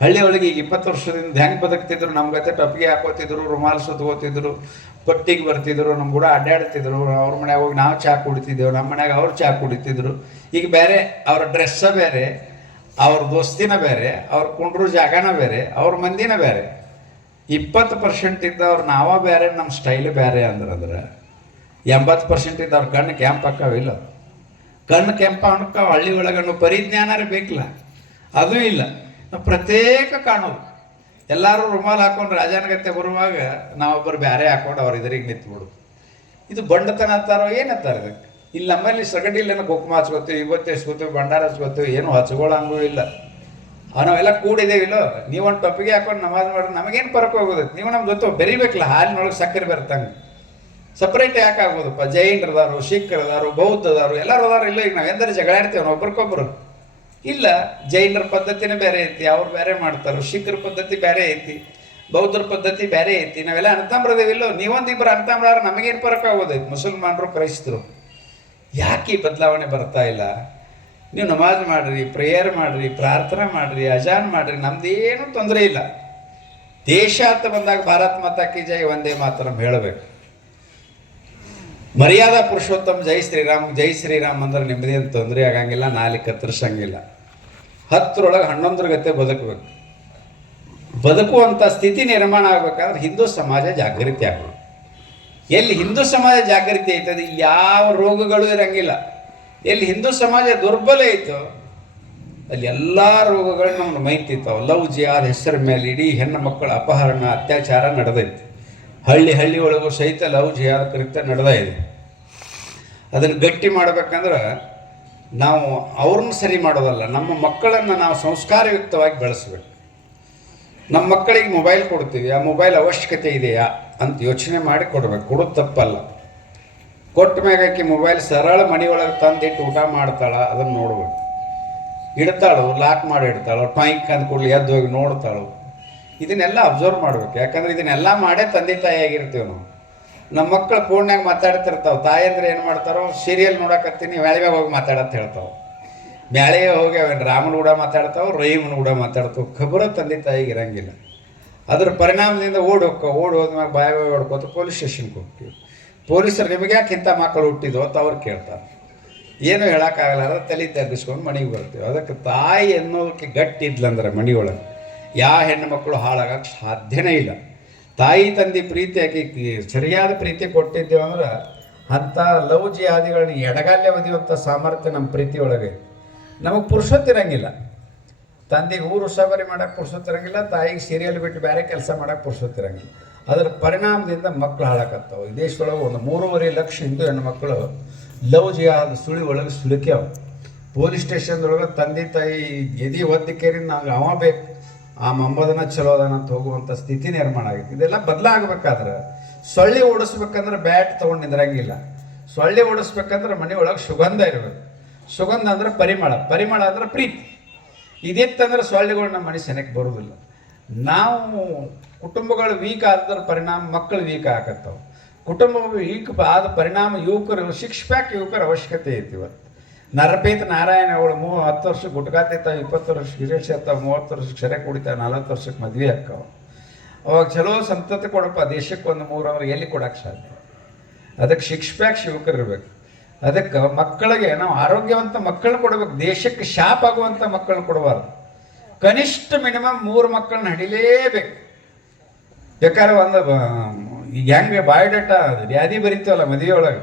ಹಳ್ಳಿ ಒಳಗೆ ಈಗ 20 ವರ್ಷದಿಂದ ಹೆಂಗೆ ಬದುಕ್ತಿದ್ರು, ನಮ್ಮ ಗತೆ ಟೊಪ್ಪಿಗೆ ಹಾಕೋತಿದ್ರು, ರುಮಾಲ್ ಸುತ್ಕೋತಿದ್ರು, ಪಟ್ಟಿಗೆ ಬರ್ತಿದ್ರು, ನಮ್ಮ ಕೂಡ ಅಡ್ಡಾಡ್ತಿದ್ರು. ಅವ್ರ ಮನ್ಯಾಗ ಹೋಗಿ ನಾವು ಚಹಾ ಕುಡಿತಿದ್ದೆವು, ನಮ್ಮ ಮನ್ಯಾಗ ಅವ್ರು ಚಹಾ ಕುಡಿತಿದ್ರು. ಈಗ ಬೇರೆ, ಅವ್ರ ಡ್ರೆಸ್ಸ ಬೇರೆ, ಅವ್ರ ದೋಸ್ತಿನ ಬೇರೆ, ಅವ್ರ ಕುಂಡ್ರು ಜಾಗನ ಬೇರೆ, ಅವ್ರ ಮಂದಿನ ಬೇರೆ. 20% ಇದ್ದವ್ರು ನಾವ ಬೇರೆ, ನಮ್ಮ ಸ್ಟೈಲ್ ಬೇರೆ ಅಂದ್ರೆ 80% ಇದ್ದವ್ರ ಕಣ್ಣು ಕೆಂಪು ಹಾಕಾವಿಲ್ಲ. ಕಣ್ಣು ಕೆಂಪ ಅನ್ಕಾವ. ಹಳ್ಳಿ ಒಳಗಣ್ಣು ಪರಿಜ್ಞಾನರೇ ಬೇಕಿಲ್ಲ, ಅದೂ ಇಲ್ಲ. ನಾವು ಪ್ರತ್ಯೇಕ ಕಾಣೋದು. ಎಲ್ಲರೂ ರುಮಾಲ್ ಹಾಕೊಂಡು ರಾಜನಗತ್ತೆ ಬರುವಾಗ ನಾವೊಬ್ಬರು ಬೇರೆ ಹಾಕೊಂಡು ಅವ್ರ ಎದುರಿಗೆ ನಿಂತ್ಬಿಡು. ಇದು ಬಂಡತನ ಅಂತಾರೋ ಏನಂತಾರೆ ಇದಕ್ಕೆ? ಇಲ್ಲಿ ನಮ್ಮಲ್ಲಿ ಸಗಡಿಲ್ಲೇನೋ ಕುಕ್ಮ ಹಚ್ಕೋತೀವಿ, ಇವತ್ತು ಹಚ್ಕೋತೀವಿ, ಭಂಡಾರ ಹಚ್ಕೋತೀವಿ, ಏನು ಹಚ್ಕೊಳ್ಳಂಗೂ ಇಲ್ಲ. ನಾವೆಲ್ಲ ಕೂಡಿದೇವಿಲ್ಲೋ. ನೀವೊಂದು ಟೊಪ್ಪಿಗೆ ಹಾಕೊಂಡು ನಮಾಜ್ ಮಾಡಿದ್ರೆ ನಮಗೇನು ಪರಕ್ ಹೋಗೋದೈತೆ? ನೀವು ನಮ್ಮ ಜೊತೆ ಬೆರಿಬೇಕಲ್ಲ, ಹಾಲಿನೊಳಗೆ ಸಕ್ಕರೆ ಬರ್ತಂಗೆ. ಸಪ್ರೇಟ್ ಯಾಕೆ ಆಗ್ಬೋದಪ್ಪ? ಜೈನರದಾರು, ಸಿಖ್ರದಾರು, ಬೌದ್ಧದಾರು ಎಲ್ಲರೂ ಅದಾರು. ಇಲ್ಲ, ಈಗ ನಾವು ಎಂದರೆ ಜಗಳಾಡ್ತೇವೆ ಒಬ್ರಿಗೊಬ್ರು ಇಲ್ಲ. ಜೈನರ ಪದ್ಧತಿನೇ ಬೇರೆ ಐತಿ, ಅವ್ರು ಬೇರೆ ಮಾಡ್ತಾರೆ. ಸಿಖ್ರ ಪದ್ಧತಿ ಬೇರೆ ಐತಿ, ಬೌದ್ಧರ ಪದ್ಧತಿ ಬೇರೆ ಐತಿ. ನಾವೆಲ್ಲ ಅಣ್ತಂಬ್ರದೇವಿಲ್ಲೋ. ನೀವೊಂದಿಬ್ಬರು ಅಣ್ತಂಬ್ರಾರ ನಮಗೇನು ಪರಕ್ ಆಗೋದೈತಿ? ಮುಸಲ್ಮಾನರು, ಕ್ರೈಸ್ತರು ಯಾಕೆ ಬದಲಾವಣೆ ಬರ್ತಾ ಇಲ್ಲ? ನೀವು ನಮಾಜ್ ಮಾಡಿರಿ, ಪ್ರೇಯರ್ ಮಾಡಿರಿ, ಪ್ರಾರ್ಥನೆ ಮಾಡಿರಿ, ಅಜಾನ್ ಮಾಡಿರಿ, ನಮ್ದೇನು ತೊಂದರೆ ಇಲ್ಲ. ದೇಶ ಅಂತ ಬಂದಾಗ ಭಾರತ್ ಮಾತಾ ಕಿ ಜೈ, ಒಂದೇ ಮಾತರಂ ಹೇಳಬೇಕು. ಮರ್ಯಾದಾ ಪುರುಷೋತ್ತಮ ಜೈ ಶ್ರೀರಾಮ್, ಜೈ ಶ್ರೀರಾಮ್ ಅಂದ್ರೆ ನಿಮ್ಮದೇನು ತೊಂದರೆ ಆಗಂಗಿಲ್ಲ, ನಾಲಿಗೆ ಕತ್ತರಿಸಂಗಿಲ್ಲ. 10ರೊಳಗೆ 11 ಗತೆ ಬದುಕಬೇಕು. ಬದುಕುವಂಥ ಸ್ಥಿತಿ ನಿರ್ಮಾಣ ಆಗಬೇಕಾದ್ರೆ ಹಿಂದೂ ಸಮಾಜ ಜಾಗೃತಿ ಆಗಬೇಕು. ಎಲ್ಲಿ ಹಿಂದೂ ಸಮಾಜ ಜಾಗೃತಿ ಐತದೆ, ಯಾವ ರೋಗಗಳು ಇರಂಗಿಲ್ಲ. ಎಲ್ಲಿ ಹಿಂದೂ ಸಮಾಜ ದುರ್ಬಲ ಐತೋ ಅಲ್ಲಿ ಎಲ್ಲ ರೋಗಗಳು ನಮ್ಮನ್ನು ಮೈತಿರ್ತಾವೆ. ಲವ್ ಜಿಹಾದ್ ಹೆಸರ ಮೇಲೆ ಇಡೀ ಹೆಣ್ಣು ಮಕ್ಕಳ ಅಪಹರಣ, ಅತ್ಯಾಚಾರ ನಡೆದೈತಿ. ಹಳ್ಳಿ ಒಳಗೂ ಸಹಿತ ಲವ್ ಜಿಹಾದ್ ಕೃತ್ಯ ನಡೆದ ಇದೆ. ಅದನ್ನು ಗಟ್ಟಿ ಮಾಡಬೇಕಂದ್ರೆ ನಾವು ಅವ್ರನ್ನ ಸರಿ ಮಾಡೋದಲ್ಲ, ನಮ್ಮ ಮಕ್ಕಳನ್ನು ನಾವು ಸಂಸ್ಕಾರಯುಕ್ತವಾಗಿ ಬೆಳೆಸ್ಬೇಕು. ನಮ್ಮ ಮಕ್ಕಳಿಗೆ ಮೊಬೈಲ್ ಕೊಡ್ತೀವಿ, ಆ ಮೊಬೈಲ್ ಅವಶ್ಯಕತೆ ಇದೆಯಾ ಅಂತ ಯೋಚನೆ ಮಾಡಿ ಕೊಡ್ಬೇಕು. ಕೊಡೋದು ತಪ್ಪಲ್ಲ. ಕೊಟ್ಟ ಮ್ಯಾಗ ಆಕಿ ಮೊಬೈಲ್ ಸರಳ ಮನೆಯೊಳಗೆ ತಂದಿಟ್ಟು ಊಟ ಮಾಡ್ತಾಳ, ಅದನ್ನು ನೋಡ್ಬೇಕು. ಇಡ್ತಾಳು, ಲಾಕ್ ಮಾಡಿ ಇಡ್ತಾಳು, ಟಾಯ್ಕ್ ಅಂದ ಕೂಡಲಿ ಎದ್ದು ಹೋಗಿ ನೋಡ್ತಾಳು. ಇದನ್ನೆಲ್ಲ ಅಬ್ಸರ್ವ್ ಮಾಡ್ಬೇಕು. ಯಾಕಂದ್ರೆ ಇದನ್ನೆಲ್ಲ ಮಾಡೇ ತಂದೆ ತಾಯಿ ಆಗಿರ್ತೀವಿ ನಾವು. ನಮ್ಮ ಮಕ್ಕಳು ಫೋನ್ಯಾಗ ಮಾತಾಡ್ತಿರ್ತಾವೆ. ತಾಯಿ ಅಂದ್ರೆ ಏನು ಮಾಡ್ತಾರೋ, ಸೀರಿಯಲ್ ನೋಡಕತ್ತೀನಿ ಮ್ಯಾಳಿಮ್ಯಾಗ ಹೋಗಿ ಮಾತಾಡತ್ತೆ ಹೇಳ್ತಾವೆ. ಮ್ಯಾಳಿಗೆ ಹೋಗಿ ಅವನು ರಾಮನ ಕೂಡ ಮಾತಾಡ್ತಾವೆ, ರಹೀಮನ ಕೂಡ ಮಾತಾಡ್ತಾವೆ. ಖಬರ ತಂದೆ ತಾಯಿಗೆ ಇರಂಗಿಲ್ಲ. ಅದ್ರ ಪರಿಣಾಮದಿಂದ ಓಡಿ ಹೋದ್ಮ್ಯಾಗ ಬಾಯಿ ಹೊಡ್ಕೋತ ಪೊಲೀಸ್ ಸ್ಟೇಷನ್ಗೆ ಹೋಗ್ತೀವಿ. ಪೊಲೀಸರು ನಿಮಗೆ ಯಾಕೆ ಇಂಥ ಮಕ್ಕಳು ಹುಟ್ಟಿದ್ವು ಅಂತ ಅವ್ರು ಕೇಳ್ತಾರೆ. ಏನೂ ಹೇಳೋಕ್ಕಾಗಲ್ಲ, ತಲೆ ತಗ್ಗಿಸ್ಕೊಂಡು ಮನೆಗೆ ಬರ್ತೀವಿ. ಅದಕ್ಕೆ ತಾಯಿ ಅನ್ನೋದಕ್ಕೆ ಗಟ್ಟಿದ್ಲಂದ್ರೆ ಮನೆಯೊಳಗೆ ಯಾವ ಹೆಣ್ಣು ಮಕ್ಕಳು ಹಾಳಾಗಕ್ಕೆ ಸಾಧ್ಯನೇ ಇಲ್ಲ. ತಾಯಿ ತಂದೆ ಪ್ರೀತಿ ಆಗಿ ಸರಿಯಾದ ಪ್ರೀತಿ ಕೊಟ್ಟಿದ್ದೇವೆ ಅಂದ್ರೆ ಅಂಥ ಲವ್ ಜಿಹಾದಿಗಳನ್ನ ಎಡಗಾಲೆ ಒದಿಯುವಂಥ ಸಾಮರ್ಥ್ಯ ನಮ್ಮ ಪ್ರೀತಿ ಒಳಗೆ. ನಮಗೆ ಪುರುಷತ್ತಿರಂಗಿಲ್ಲ. ತಂದೆಗೆ ಊರು ಉಸಾಬರಿ ಮಾಡೋಕ್ಕೆ ಪುರುಷತ್ತಿರಂಗಿಲ್ಲ, ತಾಯಿಗೆ ಸೀರಿಯಲ್ ಬಿಟ್ಟು ಬೇರೆ ಕೆಲಸ ಮಾಡೋಕ್ಕೆ ಪುರುಷತ್ತಿರಂಗಿಲ್ಲ. ಅದರ ಪರಿಣಾಮದಿಂದ ಮಕ್ಕಳು ಹಾಳಾಕತ್ತಾವೆ. ಈ ದೇಶದೊಳಗೆ ಒಂದು 3.5 ಲಕ್ಷ ಹಿಂದೂ ಹೆಣ್ಣು ಮಕ್ಕಳು ಲವ್ ಜಿಹಾದ್ ಸುಳಿ ಒಳಗೆ ಸುಳಿಕ್ಯಾವ. ಪೊಲೀಸ್ ಸ್ಟೇಷನ್ದೊಳಗೆ ತಂದೆ ತಾಯಿ ಎದಿ ಒದ್ದಕ್ಕೇರಿ ನಂಗೆ ಅವ ಬೇಕು, ಆ ಮೊಮ್ಮದನ ಚಲೋ ಅದಾನ ಅಂತ ಹೋಗುವಂಥ ಸ್ಥಿತಿ ನಿರ್ಮಾಣ ಆಗೈತಿ. ಇದೆಲ್ಲ ಬದಲಾಗಬೇಕಾದ್ರೆ ಸೊಳ್ಳೆ ಓಡಿಸ್ಬೇಕಂದ್ರೆ ಬ್ಯಾಟ್ ತೊಗೊಂಡು ನಿಂದ್ರಂಗಿಲ್ಲ. ಸೊಳ್ಳೆ ಓಡಿಸ್ಬೇಕಂದ್ರೆ ಮನೆಯೊಳಗೆ ಸುಗಂಧ ಇರಬೇಕು. ಸುಗಂಧ ಅಂದ್ರೆ ಪರಿಮಳ ಅಂದ್ರೆ ಪ್ರೀತಿ. ಇದಿತ್ತಂದ್ರೆ ಸೊಳ್ಳೆಗಳು ನಮ್ಮ ಮನೆ ಸೆನೆಗೆ ಬರೋದಿಲ್ಲ. ನಾವು ಕುಟುಂಬಗಳು ವೀಕ್ ಆದ್ರ ಪರಿಣಾಮ ಮಕ್ಕಳು ವೀಕ್ ಆಗತ್ತವೆ. ಕುಟುಂಬ ವೀಕ್ ಆದ ಪರಿಣಾಮ ಯುವಕರು 6 ಪ್ಯಾಕ್ ಯುವಕರ ಅವಶ್ಯಕತೆ ಐತಿ. ಇವತ್ತು ನರಪೇತ ನಾರಾಯಣ ಅವಳು 10 ವರ್ಷಕ್ಕೆ ಗುಟ್ಕಾತಿರ್ತಾವೆ, 20 ವರ್ಷಕ್ಕೆ ಸಿಗರೇಟ್ ಸೇರ್ತಾವೆ, 30 ವರ್ಷಕ್ಕೆ ಸೆರೆ ಕುಡಿತಾವೆ, 40 ವರ್ಷಕ್ಕೆ ಮದುವೆ ಹಾಕಾವ. ಅವಾಗ ಚಲೋ ಸಂತತಿ ಕೊಡಪ್ಪ, ದೇಶಕ್ಕೆ ಒಂದು 3 ಅವ್ರಿಗೆ ಎಲ್ಲಿ ಕೊಡೋಕ್ಕೆ ಸಾಧ್ಯ? ಅದಕ್ಕೆ 6 ಪ್ಯಾಕ್ ಯುವಕರು ಇರಬೇಕು. ಅದಕ್ಕೆ ಮಕ್ಕಳಿಗೆ ನಾವು ಆರೋಗ್ಯವಂತ ಮಕ್ಕಳನ್ನ ಕೊಡಬೇಕು. ದೇಶಕ್ಕೆ ಶಾಪ್ ಆಗುವಂಥ ಮಕ್ಕಳನ್ನ ಕೊಡಬಾರ್ದು. ಕನಿಷ್ಠ ಮಿನಿಮಮ್ 3 ಮಕ್ಕಳನ್ನ ಹಡಿಲೇಬೇಕು. ಬೇಕಾದ್ರೆ ಒಂದು ಈಗ ಹೆಂಗೆ ಬಯೋಡೇಟಾ ಯಾದಿ ಬರಿತೀವಲ್ಲ ಮದುವೆ ಒಳಗೆ,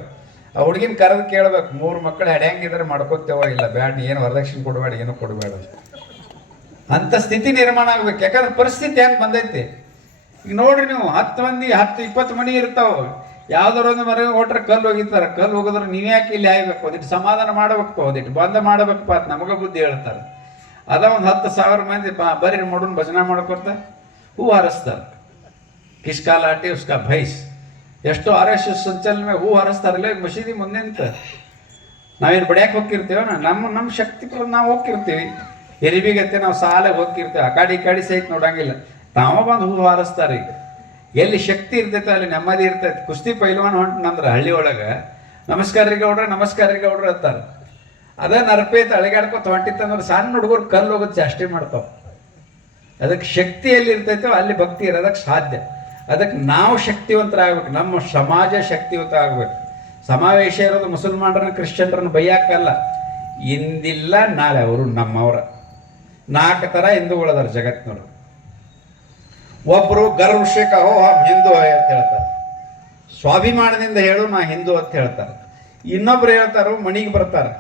ಆ ಹುಡುಗಿನ ಕರೆದು ಕೇಳ್ಬೇಕು, 3 ಮಕ್ಕಳು ಹೆಂಗಿದ್ರೆ ಮಾಡ್ಕೋತೇವ, ಇಲ್ಲ ಬ್ಯಾಡ, ಏನು ವರದಕ್ಷಿಣೆ ಕೊಡಬೇಡ, ಏನು ಕೊಡಬೇಡ ಅಂತ ಸ್ಥಿತಿ ನಿರ್ಮಾಣ ಆಗ್ಬೇಕು. ಯಾಕಂದ್ರೆ ಪರಿಸ್ಥಿತಿ ಹೆಂಗೆ ಬಂದೈತಿ ಈಗ ನೋಡ್ರಿ ನೀವು. 10 ಮಂದಿ 10-20 ಮನೆ ಇರ್ತಾವೆ. ಯಾವ್ದಾರು ಒಂದು ಮರ ಹೊಟ್ರೆ ಕಲ್ಲು ಹೋಗಿರ್ತಾರೆ. ಕಲ್ಲು ಹೋಗಿದ್ರೆ ನೀವೇ ಯಾಕೆ ಇಲ್ಲಿ ಆಯ್ಬೇಕು, ಒಂದಿಟ್ಟು ಸಮಾಧಾನ ಮಾಡಬೇಕು, ಒಂದಿಟ್ಟು ಬಂದ ಮಾಡಬೇಕಪ್ಪ ಅಂತ ನಮಗೆ ಬುದ್ಧಿ ಹೇಳ್ತಾರೆ. ಅದ ಒಂದು 10,000 ಮಂದಿ ಬರೀ ಮಾಡೋಣ ಭಜನೆ ಮಾಡ್ಕೊತ ಹೂ ಹಾರಿಸ್ತಾರೆ. ಕಿಸ್ಕಾ ಲಾಟಿ ಉಸ್ಕಾ ಭೈಸ್. ಎಷ್ಟೋ RSS ಸಂಚಲನ ಮೇಲೆ ಹೂ ಹಾರಿಸ್ತಾರಲ್ಲ ಮಸೀದಿ ಮುಂದೆ ನಿಂತ. ನಾವೇನು ಬಡಿಯಾಕೆ ಹೋಗಿರ್ತೀವ, ನಮ್ಮ ಶಕ್ತಿ ನಾವು ಹೋಗಿರ್ತೀವಿ. ಎರಿಬಿಗತ್ತೆ ನಾವು ಸಾಲಾಗಿ ಹೋಗಿರ್ತೀವಿ. ಆ ಕಾಡಿ ಸಹಿತ ನೋಡಂಗಿಲ್ಲ. ತಾವ ಬಂದು ಹೂ ಹಾರಿಸ್ತಾರೆ. ಈಗ ಎಲ್ಲಿ ಶಕ್ತಿ ಇರ್ತೈತೆ ಅಲ್ಲಿ ನೆಮ್ಮದಿ ಇರ್ತೈತೆ. ಕುಸ್ತಿ ಪೈಲ್ವಾನ್ ಹೊಂಟನಂದ್ರೆ ಹಳ್ಳಿ ಒಳಗೆ ನಮಸ್ಕಾರ ರೀ ಗೌಡ್ರ ಅಂತಾರೆ. ಅದೇ ನರಪೇತ ಅಳಿಗಾಡ್ಕೊತ ಹೊಂಟಿತ್ತಂದ್ರೆ ಸಣ್ಣ ಹುಡುಗರು ಕಲ್ಲು ಹೋಗೋದು ಚಾಷ್ಟೆ ಮಾಡ್ತಾವ. ಅದಕ್ಕೆ ಶಕ್ತಿ ಎಲ್ಲಿ ಇರ್ತೈತೋ ಅಲ್ಲಿ ಭಕ್ತಿ ಇರೋದಕ್ಕೆ ಸಾಧ್ಯ. ಅದಕ್ಕೆ ನಾವು ಶಕ್ತಿವಂತರಾಗಬೇಕು. ನಮ್ಮ ಸಮಾಜ ಶಕ್ತಿವಂತ ಆಗಬೇಕು. ಸಮಾವೇಶ ಇರೋದು ಮುಸಲ್ಮಾನರನ್ನ ಕ್ರಿಶ್ಚಿಯನ್ರನ್ನ ಬೈಯಾಕಲ್ಲ. ಇಂದಿಲ್ಲ ನಾಳೆ ಅವರು ನಮ್ಮವರ 4 ಥರ ಹಿಂದೂಗಳದಾರ ಜಗತ್ತಿನವರು. ಒಬ್ಬರು ಗರ್ವಶೆ ಕಹೋ ಹಮ್ ಹಿಂದೂ ಅಂತ ಹೇಳ್ತಾರೆ, ಸ್ವಾಭಿಮಾನದಿಂದ ಹೇಳು ನಾ ಹಿಂದೂ ಅಂತ ಹೇಳ್ತಾರೆ. ಇನ್ನೊಬ್ರು ಹೇಳ್ತಾರೋ ಮನೆಗೆ ಬರ್ತಾರೆ,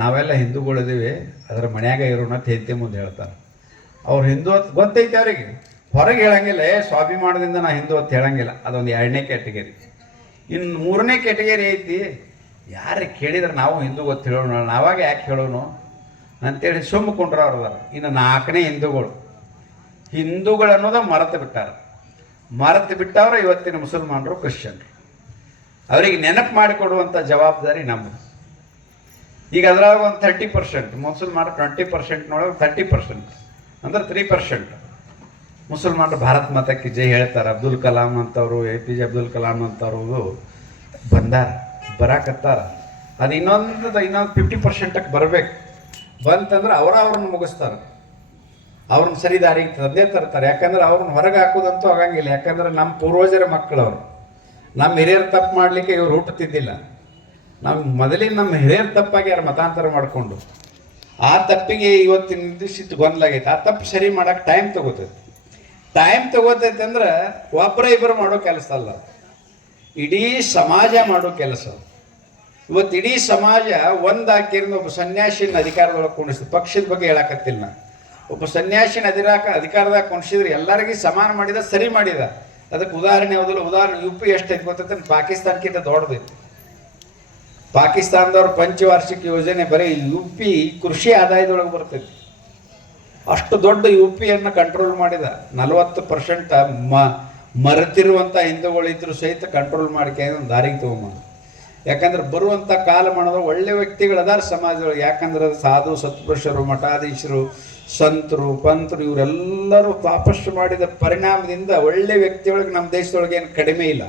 ನಾವೆಲ್ಲ ಹಿಂದೂಗಳಿದ್ದೀವಿ, ಅದರ ಮನ್ಯಾಗ ಇರೋಣ ಅಂತ ಹೆಂಡತಿ ಮುಂದೆ ಹೇಳ್ತಾರೆ. ಅವ್ರು ಹಿಂದೂ ಅಂತ ಗೊತ್ತೈತೆ ಅವರಿಗೆ, ಹೊರಗೆ ಹೇಳಂಗಿಲ್ಲ. ಸ್ವಾಭಿಮಾನದಿಂದ ನಾ ಹಿಂದೂ ಅಂತ ಹೇಳಂಗಿಲ್ಲ. ಅದೊಂದು 2ನೇ ಕ್ಯಾಟಗರಿ. ಇನ್ನು 3ನೇ ಕ್ಯಾಟಗರಿ ಐತಿ, ಯಾರು ಕೇಳಿದ್ರೆ ನಾವು ಹಿಂದೂ ಗೊತ್ತು ಹೇಳೋಣ, ನಾವಾಗ ಯಾಕೆ ಹೇಳೋಣ ಅಂತೇಳಿ ಸುಮ್ಮಕೊಂಡ್ರು ಅವ್ರದಾರ. ಇನ್ನು 4ನೇ ಹಿಂದೂಗಳು ಅನ್ನೋದ ಮರೆತು ಬಿಟ್ಟವ್ರ ಇವತ್ತಿನ ಮುಸಲ್ಮಾನರು ಕ್ರಿಶ್ಚಿಯನ್ರು. ಅವರಿಗೆ ನೆನಪು ಮಾಡಿಕೊಡುವಂಥ ಜವಾಬ್ದಾರಿ ನಮ್ಮದು. ಈಗ ಅದ್ರಾಗ ಒಂದು 30%, ಮುಸಲ್ಮಾನರು 20%ನೊಳಗೆ 30% ಅಂದ್ರೆ 3% ಮುಸಲ್ಮಾನರು ಭಾರತ ಮಾತಕ್ಕೆ ಜೈ ಹೇಳ್ತಾರೆ. ಅಬ್ದುಲ್ ಕಲಾಂ ಅಂತವರು, APJ ಅಬ್ದುಲ್ ಕಲಾಂ ಅಂತವರು ಬರಾಕತ್ತಾರ. ಅದು ಇನ್ನೊಂದು 50%ಕ್ಕೆ ಬರಬೇಕು. ಬಂತಂದ್ರೆ ಅವ್ರನ್ನ ಮುಗಿಸ್ತಾರೆ, ಅವ್ರನ್ನ ಸರಿ ದಾರಿಗೆ ತಂದೆ ತರ್ತಾರೆ. ಯಾಕಂದ್ರೆ ಅವ್ರನ್ನ ಹೊರಗೆ ಹಾಕೋದಂತೂ ಆಗಂಗಿಲ್ಲ. ಯಾಕಂದ್ರೆ ನಮ್ಮ ಪೂರ್ವಜರ ಮಕ್ಕಳವ್ರು. ನಮ್ಮ ಹಿರಿಯರು ತಪ್ಪು ಮಾಡಲಿಕ್ಕೆ ಇವ್ರು ಹುಟ್ಟುತ್ತಿದ್ದಿಲ್ಲ. ನಮ್ಮ ಹಿರಿಯರು ತಪ್ಪಾಗಿ ಯಾರು ಮತಾಂತರ ಮಾಡಿಕೊಂಡು ಆ ತಪ್ಪಿಗೆ ಇವತ್ತಿನ ನಿರ್ದಿಷ್ಟ ಗೊಂದಲಾಗೈತೆ. ಆ ತಪ್ಪು ಸರಿ ಮಾಡೋಕೆ ಟೈಮ್ ತಗೋತೈತೆ ಅಂದ್ರೆ ಒಬ್ಬರು ಮಾಡೋ ಕೆಲಸ ಅಲ್ಲ, ಇಡೀ ಸಮಾಜ ಮಾಡೋ ಕೆಲಸ. ಇವತ್ತು ಇಡೀ ಸಮಾಜ ಒಂದಾಕಿರಿಂದ ಒಬ್ಬ ಸನ್ಯಾಸಿನ ಅಧಿಕಾರದೊಳಗೆ ಕುಣಿಸ್ತು. ಪಕ್ಷದ ಬಗ್ಗೆ ಹೇಳಕತ್ತಿಲ್ಲ. ಒಬ್ಬ ಸನ್ಯಾಸಿನ ಅಧಿಕಾರದಾಗ ಕುಣಿಸಿದ್ರೆ ಎಲ್ಲರಿಗೂ ಸಮಾನ ಮಾಡಿದ, ಸರಿ ಮಾಡಿದ. ಅದಕ್ಕೆ ಉದಾಹರಣೆ ಯಾವುದಿಲ್ಲ. ಉದಾಹರಣೆ ಯು ಪಿ ಎಷ್ಟೈತೆ ಗೊತ್ತೈತೆ, ಪಾಕಿಸ್ತಾನಕ್ಕಿಂತ ದೊಡ್ಡದೈತಿ. ಪಾಕಿಸ್ತಾನದವ್ರ ಪಂಚವಾರ್ಷಿಕ ಯೋಜನೆ ಬರೀ ಯು ಪಿ ಕೃಷಿ ಆದಾಯದೊಳಗೆ ಬರ್ತೈತಿ. ಅಷ್ಟು ದೊಡ್ಡ ಯು ಪಿಯನ್ನು ಕಂಟ್ರೋಲ್ ಮಾಡಿದ. 40% ಮರೆತಿರುವಂಥ ಹಿಂದೂಗಳಿದ್ರು ಸಹಿತ ಕಂಟ್ರೋಲ್ ಮಾಡಿಕೆ ಒಂದು ದಾರಿಗೆ ತೊಗೊಂಬಂದು. ಯಾಕಂದ್ರೆ ಬರುವಂಥ ಕಾಲಮಾನದ ಒಳ್ಳೆ ವ್ಯಕ್ತಿಗಳದಾರ ಸಮಾಜದೊಳಗೆ. ಯಾಕಂದ್ರೆ ಸಾಧು ಸತ್ಪುರುಷರು, ಮಠಾಧೀಶರು, ಸಂತರು, ಪಂತರು ಇವರೆಲ್ಲರೂ ತಪಸ್ಸು ಮಾಡಿದ ಪರಿಣಾಮದಿಂದ ಒಳ್ಳೆ ವ್ಯಕ್ತಿಯೊಳಗೆ ನಮ್ಮ ದೇಶದೊಳಗೆ ಏನು ಕಡಿಮೆ ಇಲ್ಲ.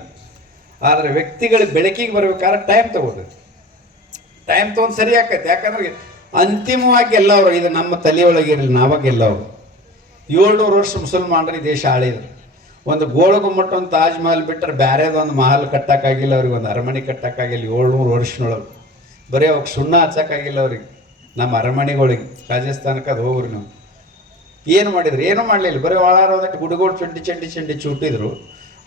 ಆದರೆ ವ್ಯಕ್ತಿಗಳು ಬೆಳಕಿಗೆ ಬರ್ಬೇಕಾದ್ರೆ ಟೈಮ್ ತಗೋತೈತಿ. ಟೈಮ್ ತೊಗೊಂಡು ಸರಿ ಆಕೈತೆ. ಯಾಕಂದ್ರೆ ಅಂತಿಮವಾಗಿ ಎಲ್ಲವರು ಇದು ನಮ್ಮ ತಲೆಯೊಳಗಿರಲಿ, ನಾವಾಗ ಎಲ್ಲವರು 700 ವರ್ಷ ಮುಸಲ್ಮಾನರು ಈ ದೇಶ ಆಳಿದ್ರು. ಒಂದು ಗೋಳ ಗುಮ್ಮಟ, ಒಂದು ತಾಜ್ ಮಹಲ್ ಬಿಟ್ಟರೆ ಬೇರೆದು ಒಂದು ಮಹಲ್ ಕಟ್ಟಕ್ಕಾಗಿಲ್ಲ ಅವ್ರಿಗೆ, ಒಂದು ಅರಮನೆ ಕಟ್ಟಕ್ಕಾಗಿಲ್ಲ 700 ವರ್ಷನೊಳಗೆ. ಬರೀ ಅವಾಗ ಸುಣ್ಣ ಹಚ್ಚಕ್ಕಾಗಿಲ್ಲ ಅವ್ರಿಗೆ. ನಮ್ಮ ಅರಮನೆಗಳಿಗೆ ರಾಜಸ್ಥಾನಕ್ಕೆ ಅದು ಹೋಗ್ರಿ ನಾವು. ಏನು ಮಾಡಿದ್ರು? ಏನೂ ಮಾಡಲಿಲ್ಲ. ಬರೀ ಒಳಾರ ಒಂದಷ್ಟು ಗುಡಿಗೋಳು ಚಂಡಿ ಚೂಟಿದ್ರು,